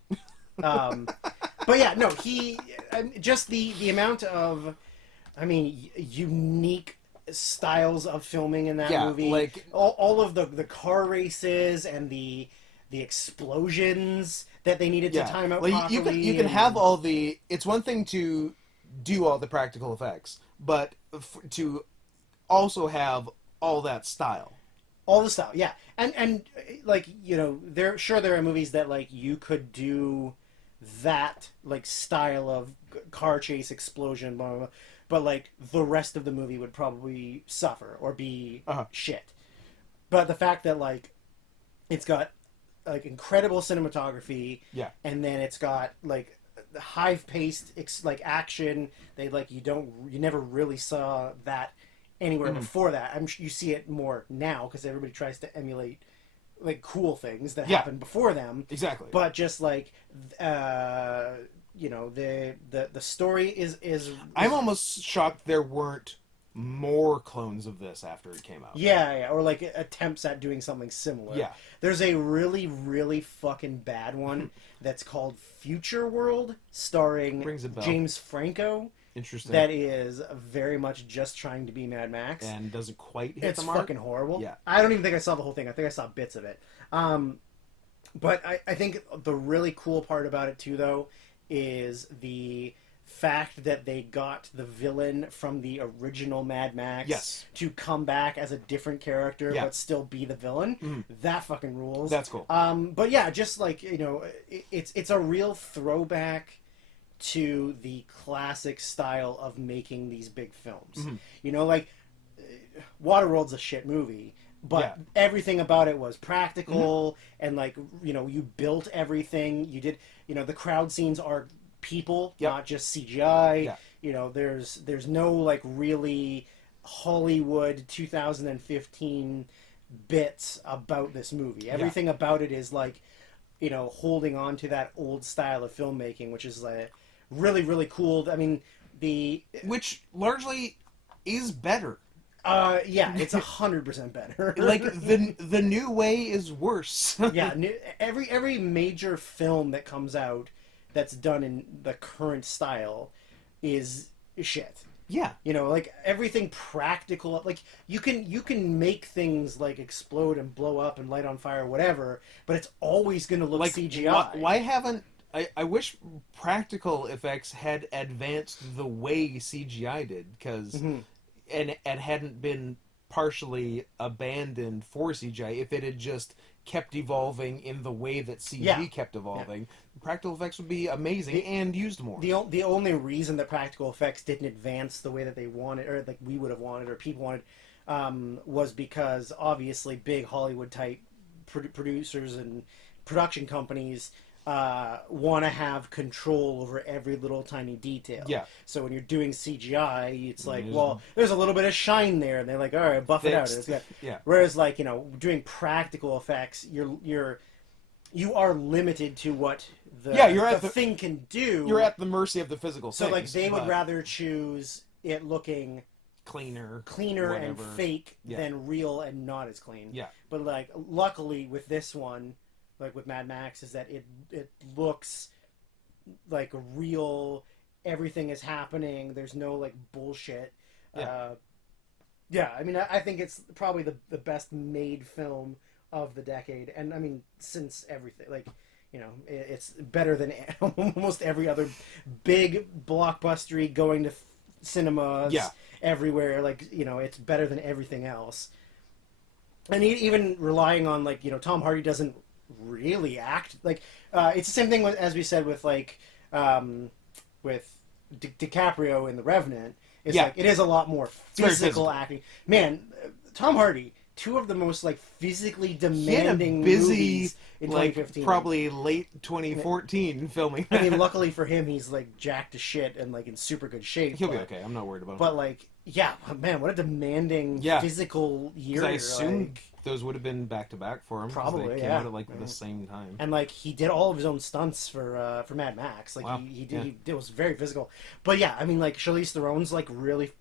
But yeah, no, just the amount of, I mean, unique styles of filming in that Yeah, movie. like- all of the car races and the explosions that they needed to time out like properly. you can have all the. It's one thing to do all the practical effects, but to also have all that style. all the style, yeah, and like there are movies that like you could do that like style of car chase explosion, blah, blah, blah, but like the rest of the movie would probably suffer or be shit. But the fact that like it's got like incredible cinematography, Yeah. and then it's got like high paced like action. They like you never really saw that anywhere before that. You see it more now because everybody tries to emulate like cool things that happened before them. Exactly. But just like the story is I'm almost shocked there weren't more clones of this after it came out. yeah, or like attempts at doing something similar. Yeah. There's a really, really fucking bad one that's called Future World, starring Rings a bell. James Franco Interesting. that is very much just trying to be Mad Max. And doesn't quite hit It's the mark. fucking horrible. Yeah. I don't even think I saw the whole thing. I think I saw bits of it. But I think the really cool part about it too, though, is the fact that they got the villain from the original Mad Max Yes. to come back as a different character Yeah. but still be the villain. That fucking rules. That's cool. But yeah, just like, you know, it's a real throwback to the classic style of making these big films. You know, like Waterworld's a shit movie, but Yeah. everything about it was practical and like, you know, you built everything. You did, you know, the crowd scenes are people, Yep. not just CGI. Yeah. You know, there's no like really Hollywood 2015 bits about this movie. Everything about it is like, you know, holding on to that old style of filmmaking, which is like really, really cool. I mean, Which largely is better. yeah, it's 100% better. Like the new way is worse. Yeah, every major film that comes out that's done in the current style is shit. Yeah. You know, like everything practical, like you can make things like explode and blow up and light on fire, whatever, but it's always going to look Like CGI. why haven't I wish practical effects had advanced the way CGI did, because and hadn't been partially abandoned for CGI. If it had just kept evolving in the way that CG kept evolving, practical effects would be amazing and used more. The only reason that practical effects didn't advance the way that they wanted, or like we would have wanted, or people wanted, was because obviously big Hollywood type producers and production companies want to have control over every little tiny detail. Yeah. So when you're doing CGI, it's like, well, there's a little bit of shine there, and they're like, all right, buff it out. Fixed. It's got... Yeah. Whereas, like, you know, doing practical effects, you are limited to what the thing can do. You're at the mercy of the physical So things, like they would rather choose it looking cleaner and fake than real and not as clean. Yeah. But like luckily with this one, like with Mad Max, is that it looks like real. Everything is happening. There's no like bullshit. Yeah. I mean, I think it's probably the best made film of the decade, and I mean since everything, like, you know, it's better than almost every other big blockbustery going to cinemas everywhere. Like, you know, it's better than everything else. And even relying on, like, you know, Tom Hardy doesn't really act like it's the same thing as we said with like with DiCaprio in The Revenant. It's like it is a lot more physical acting. Man, Tom Hardy, two of the most like physically demanding movies in 2015. Probably late 2014 filming. I mean, luckily for him, he's like jacked to shit and like in super good shape. He'll be okay. I'm not worried about him. But like, yeah, man, what a demanding physical year. I assume those would have been back to back for him. Probably, they came out at like the same time. And like he did all of his own stunts for Mad Max. Like he did, it was very physical. But yeah, I mean, like Charlize Theron's like really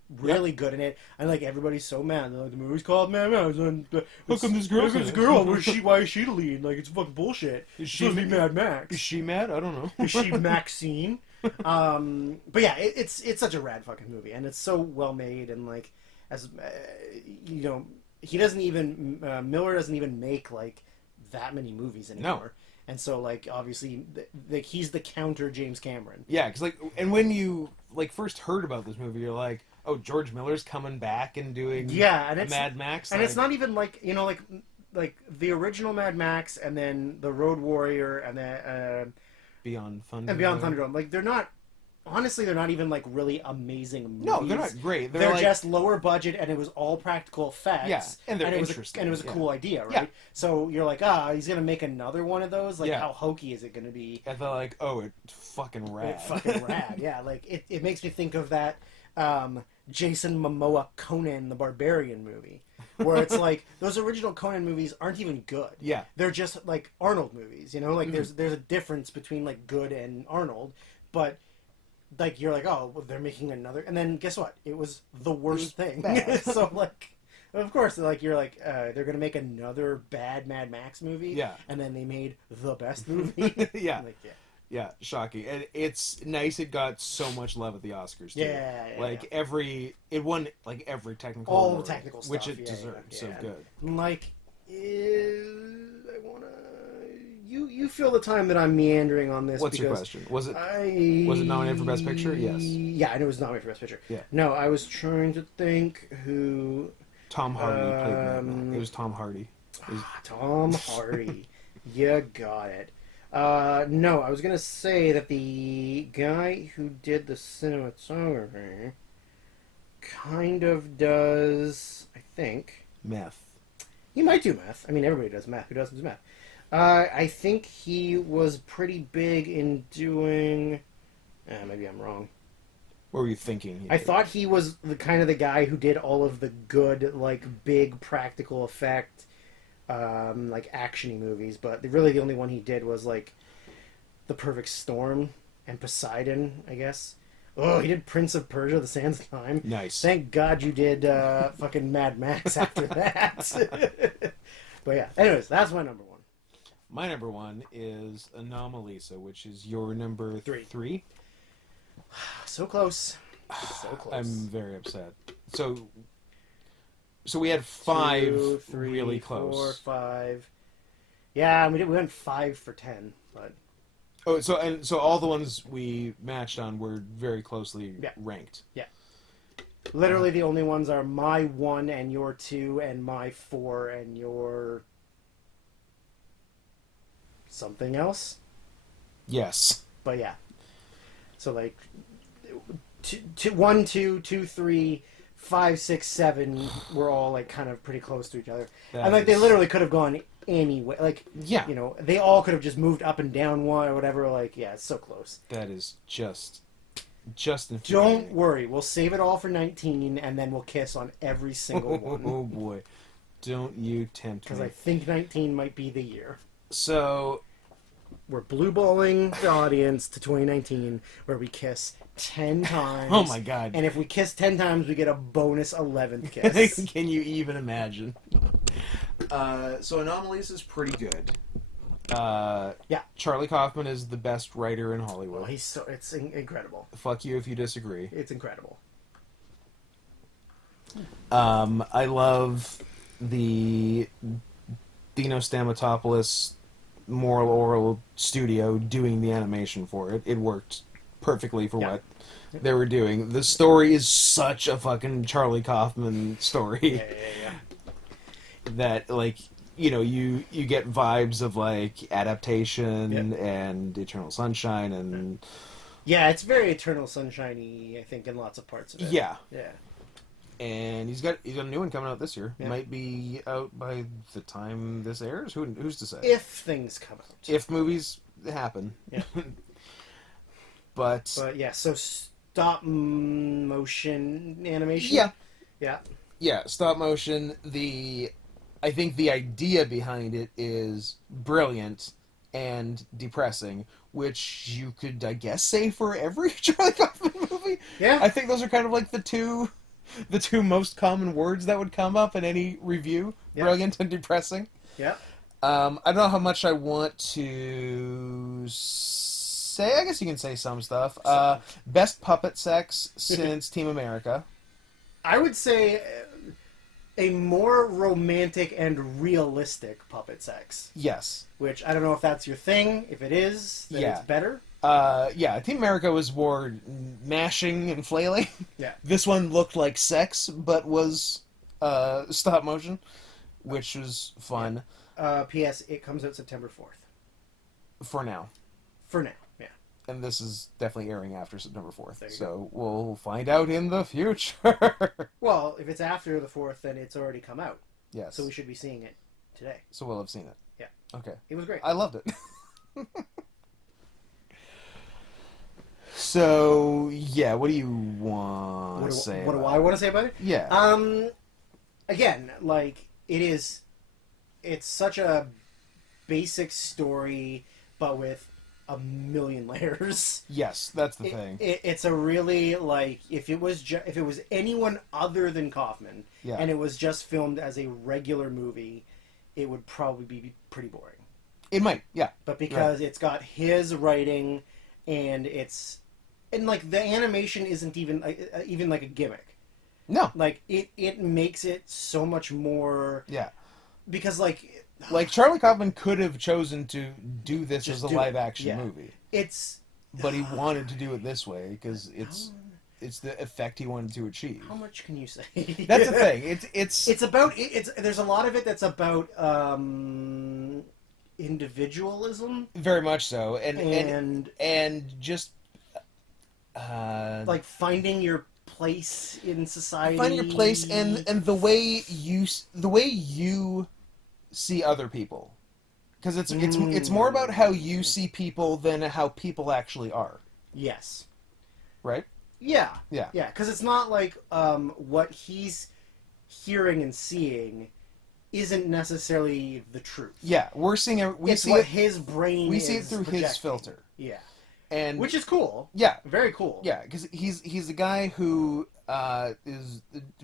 good in it, and like everybody's so mad. They're like, the movie's called Mad Max. And, how come this girl's this girl? Why is she the lead? Like, it's fucking bullshit. Is she supposed to be Mad Max? Is she mad? I don't know. Is she Maxine? But yeah, it's such a rad fucking movie, and it's so well made, and like as you know. He doesn't even Miller doesn't even make like that many movies anymore, and so like obviously he's the counter James Cameron. Yeah, because like, and when you like first heard about this movie, you're like, oh, George Miller's coming back and doing and it's Mad Max, and it's not even like, you know, like the original Mad Max, and then the Road Warrior, and then Beyond Thunderdome. and Beyond Thunderdome. Like they're not. Honestly, they're not even like really amazing movies. No, they're not great. They're like, just lower budget, and it was all practical effects. Yeah, and they're interesting. And it was a cool idea, right? Yeah. So you're like, he's gonna make another one of those. Like, how hokey is it gonna be? And they're like, oh, it's fucking rad. It's fucking rad, yeah. Like it makes me think of that Jason Momoa Conan the Barbarian movie, where it's like those original Conan movies aren't even good. Yeah, they're just like Arnold movies. You know, like there's a difference between like good and Arnold, but. Like, you're like, oh, well, they're making another... And then, guess what? It was the worst thing. So, like, of course, like, you're like, they're going to make another bad Mad Max movie. Yeah. And then they made the best movie. Yeah. Like, Yeah, shocking. And it's nice it got so much love at the Oscars, too. Yeah, Like, yeah. it won, like, every technical All award, the technical stuff, which it yeah, deserved. yeah, So yeah. good. Like, I wanna. You feel the time that I'm meandering on this. What's your because question? Was it I nominated for Best Picture? Yes. Yeah, I know it was nominated for Best Picture. Yeah. No, I was trying to think who. Tom Hardy played Mad Max. It was Tom Hardy. It was- Tom Hardy. You got it. No, I was gonna say that the guy who did the cinematography kind of does. I think Meth. he might do math. I mean, everybody does math. Who doesn't do math? I think he was pretty big in doing. Maybe I'm wrong. What were you thinking? I thought he was the kind of the guy who did all of the good, like, big practical effect, like, actiony movies. But really, the only one he did was like The Perfect Storm and Poseidon, I guess. Oh, he did Prince of Persia: The Sands of Time. Nice. Thank God you did fucking Mad Max after that. But yeah, anyways, that's my number one. My number one is Anomalisa, which is your number three. So close. So close. I'm very upset. So we had five 2, 3, really close. 4, 5. Yeah, we went 5 for 10, but Oh, so all the ones we matched on were very closely Yeah. ranked. literally the only ones are my 1 and your 2 and my 4 and your something else. Yes. But yeah, so like 1, 2, 2, 3, 5, 6, 7 were all like kind of pretty close to each other, That and like they is- literally could have gone anyway. Like, Yeah. you know, they all could have just moved up and down one or whatever. Like, yeah, it's so close. That is just Don't infuriating. worry, we'll save it all for 19, and then we'll kiss on every single Oh one. boy. Don't you tempt Because me. I think 19 might be the year. So We're blue balling the audience to 2019, where we kiss 10 times. oh my god. And if we kiss 10 times, we get a bonus 11th kiss. Can you even imagine? So Anomalisa is pretty good. Yeah. Charlie Kaufman is the best writer in Hollywood. Oh, it's incredible. Fuck you if you disagree. It's incredible. I love the Dino Stamatopoulos Moral Oral Studio doing the animation for it. It worked perfectly for Yeah. what they were doing. The story is such a fucking Charlie Kaufman story Yeah. that, like, you know, you get vibes of like adaptation Yeah. and Eternal Sunshine and Yeah, it's very Eternal Sunshiny, I think, in lots of parts of it. yeah. Yeah. And he's got a new one coming out this year. Yeah. Might be out by the time this airs. Who's to say? If things come out. If movies happen. Yeah. But But yeah, so stop motion animation. yeah, Yeah. stop motion. I think the idea behind it is brilliant and depressing, which you could, I guess, say for every Charlie Kaufman movie. Yeah. I think those are kind of like the two most common words that would come up in any review: Yeah. brilliant and depressing. Yeah. I don't know how much I want to say. I guess you can say some stuff. Best puppet sex since Team America. I would say a more romantic and realistic puppet sex. Yes. Which I don't know if that's your thing. If it is, then Yeah. it's better. Yeah, Team America was more mashing and flailing. Yeah. This one looked like sex, but was stop motion, which was fun P.S. It comes out September 4th. for now. For now, yeah. And this is definitely airing after September 4th. There you So we'll find out in the future. Well, if it's after the 4th, then it's already come out. Yes. So we should be seeing it today. So we'll have seen it. Yeah. Okay. It was great. I loved it. So, yeah, what do you want to say? What do about I it? want to say about it? Yeah. Again, like, it's such a basic story, but with a million layers. Yes, that's the thing. It's a really, like, if it was anyone other than Kaufman, Yeah. and it was just filmed as a regular movie, it would probably be pretty boring. It might, yeah. but because it's got his writing, and like the animation isn't even like a gimmick. No. Like it makes it so much more. Yeah. Because like Charlie Kaufman could have chosen to do this Just as a do it. live action Yeah. movie, it's but he wanted to do it this way because it's the effect he wanted to achieve. how much can you say? That's the thing. It's About there's a lot of it that's about individualism very much so, and and just like finding your place in society. find your place and the way you see other people, because it's more about how you see people than how people actually are, Yes. right? Yeah. Yeah. Yeah, because it's not like what he's hearing and seeing isn't necessarily the truth. Yeah, we're seeing it. It's what his brain. We see it is through his projecting. filter, Yeah. and Which is cool. yeah, Very cool. yeah, because he's a guy who is,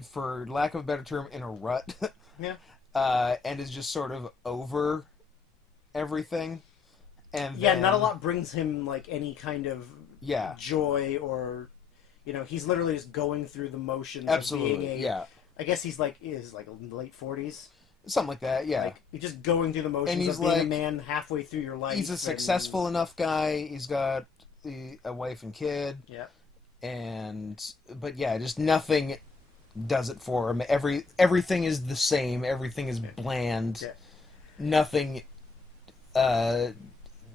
for lack of a better term, in a rut. Yeah. And is just sort of over everything, and Yeah, then, not a lot brings him like any kind of Yeah, joy or, he's literally just going through the motions absolutely. of being Yeah, I guess he's like late 40s. something like that. Yeah, Like you're just going through the motions And he's of being a like- man halfway through your life. he's a and- successful enough guy. He's got a wife and kid, Yeah. but yeah, just nothing does it for him. Everything is the same. Everything is bland. Yeah. Nothing,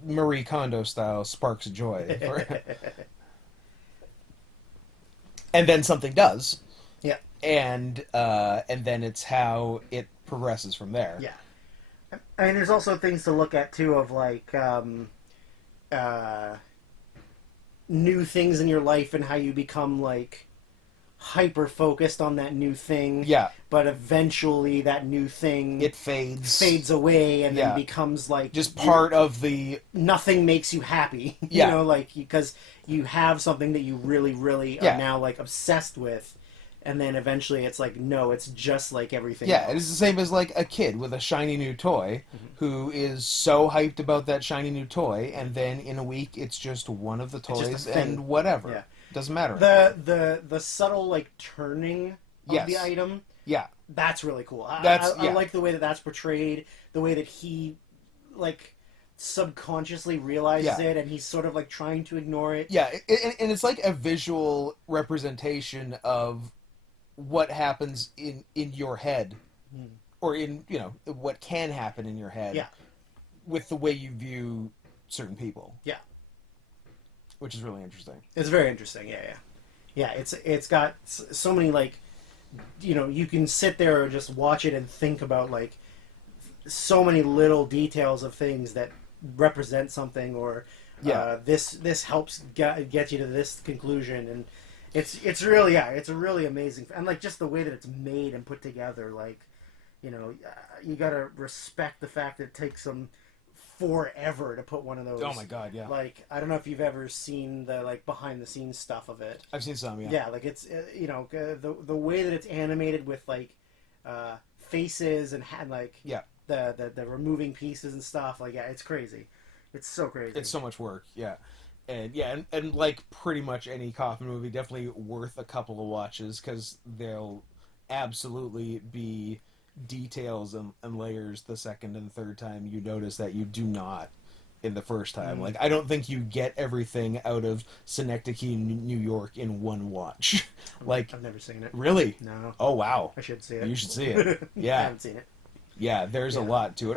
Marie Kondo style, sparks joy. And then something does. Yeah. And then it's how it progresses from there. Yeah. I mean, there's also things to look at too of like new things in your life and how you become like hyper focused on that new thing. Yeah. But eventually that new thing It fades. fades away and Yeah. then becomes like Just part of the nothing makes you happy. Yeah. Like because you have something that you really, really Yeah. are now like obsessed with, and then eventually it's like no, it's just like everything. Yeah, else. it is the same as like a kid with a shiny new toy who is so hyped about that shiny new toy, and then in a week it's just one of the just a toys thing. and whatever. Yeah. Doesn't matter. The subtle like turning of Yes. the item. Yeah. That's really cool. I Yeah. like the way that that's portrayed, the way that he like subconsciously realizes Yeah. it, and he's sort of like trying to ignore it. Yeah, and it's like a visual representation of what happens in your head, or in what can happen in your head. Yeah. With the way you view certain people. Yeah. Which is really interesting. It's very interesting. Yeah. It's got so many like, you can sit there or just watch it and think about like so many little details of things that represent something, or Yeah. this helps get you to this conclusion, and it's really it's a really amazing, and like just the way that it's made and put together, like you gotta respect the fact that it takes them forever to put one of those. Oh my god, yeah. Like I don't know if you've ever seen the like behind the scenes stuff of it. I've seen some, yeah. Yeah, like it's the way that it's animated with like faces and like Yeah. the removing pieces and stuff. Like it's crazy. It's so crazy. It's so much work, yeah. And like pretty much any Kaufman movie, definitely worth a couple of watches, because they'll absolutely be details and layers the second and third time you notice that you do not in the first time. Like, I don't think you get everything out of Synecdoche, New York in one watch. Like, I've never seen it. really? No. Oh, wow. I should see it. You should see it. I Yeah. haven't seen it. Yeah, there's a Yeah. lot to it.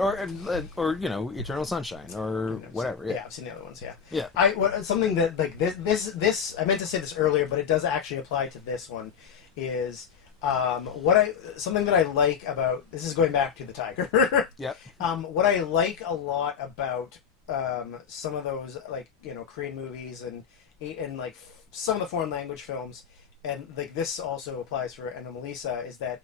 Or Eternal Sunshine, or whatever. Yeah, I've seen the other ones. Yeah. Yeah. Something that like this I meant to say this earlier, but it does actually apply to this one. Is something that I like about this is going back to the tiger. Yep. What I like a lot about some of those like Korean movies and like some of the foreign language films, and like this also applies for Anomalisa, is that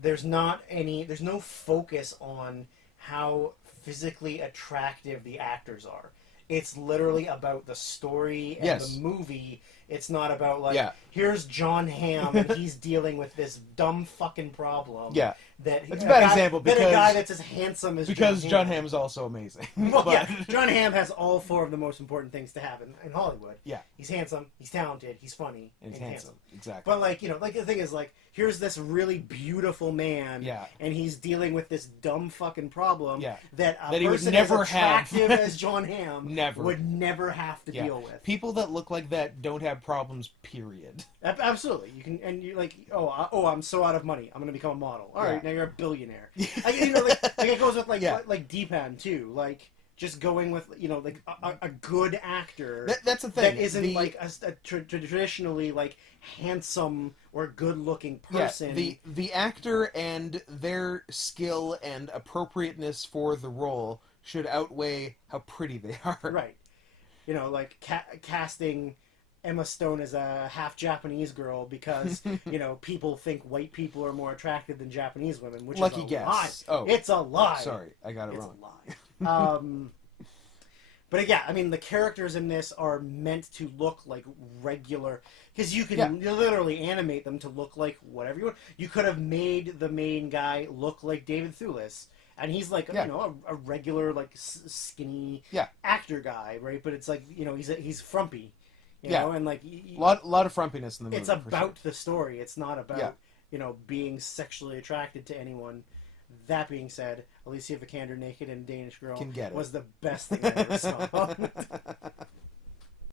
there's no focus on how physically attractive the actors are. It's literally about the story and Yes. the movie. It's not about like Yeah. here's John Hamm and he's dealing with this dumb fucking problem. Yeah. that It's a bad example that a because- guy that's as handsome as John Hamm is also amazing. Well, But- yeah, John Hamm has all four of the most important things to have in Hollywood. Yeah. He's handsome, he's talented, he's funny, and he's and handsome. Exactly. But like, you know, like the thing is like, here's this really beautiful man, Yeah. and he's dealing with this dumb fucking problem Yeah. that a That he would person never as attractive have. as John Hamm Never. would never have to Yeah. deal with. People that look like that don't have problems. Period. Absolutely, you can, and you're like, I'm so out of money, I'm gonna become a model. All right, Yeah. now you're a billionaire. You know, like it goes with like Yeah. like Deepan too, like just going with, you know, like a good actor That's the thing. that isn't The- like a traditionally like handsome or good looking person. Yeah, the actor and their skill and appropriateness for the role should outweigh how pretty they are. Right. You know, like casting Emma Stone as a half Japanese girl because, you know, people think white people are more attractive than Japanese women, which Lucky is a guess. lie. Oh. It's a lie. Sorry, I got it It's wrong. a lie. But yeah, I mean, the characters in this are meant to look like regular, because you can literally animate them to look like whatever you want. You could have made the main guy look like David Thewlis, and he's like, you know, a regular, like, skinny actor guy, right? But it's like, you know, he's frumpy, you know, and like... A lot of frumpiness in the movie. It's about the story. It's not about, you know, being sexually attracted to anyone. That being said, Alicia Vikander naked and Danish Girl Can get it. was the best thing I ever saw.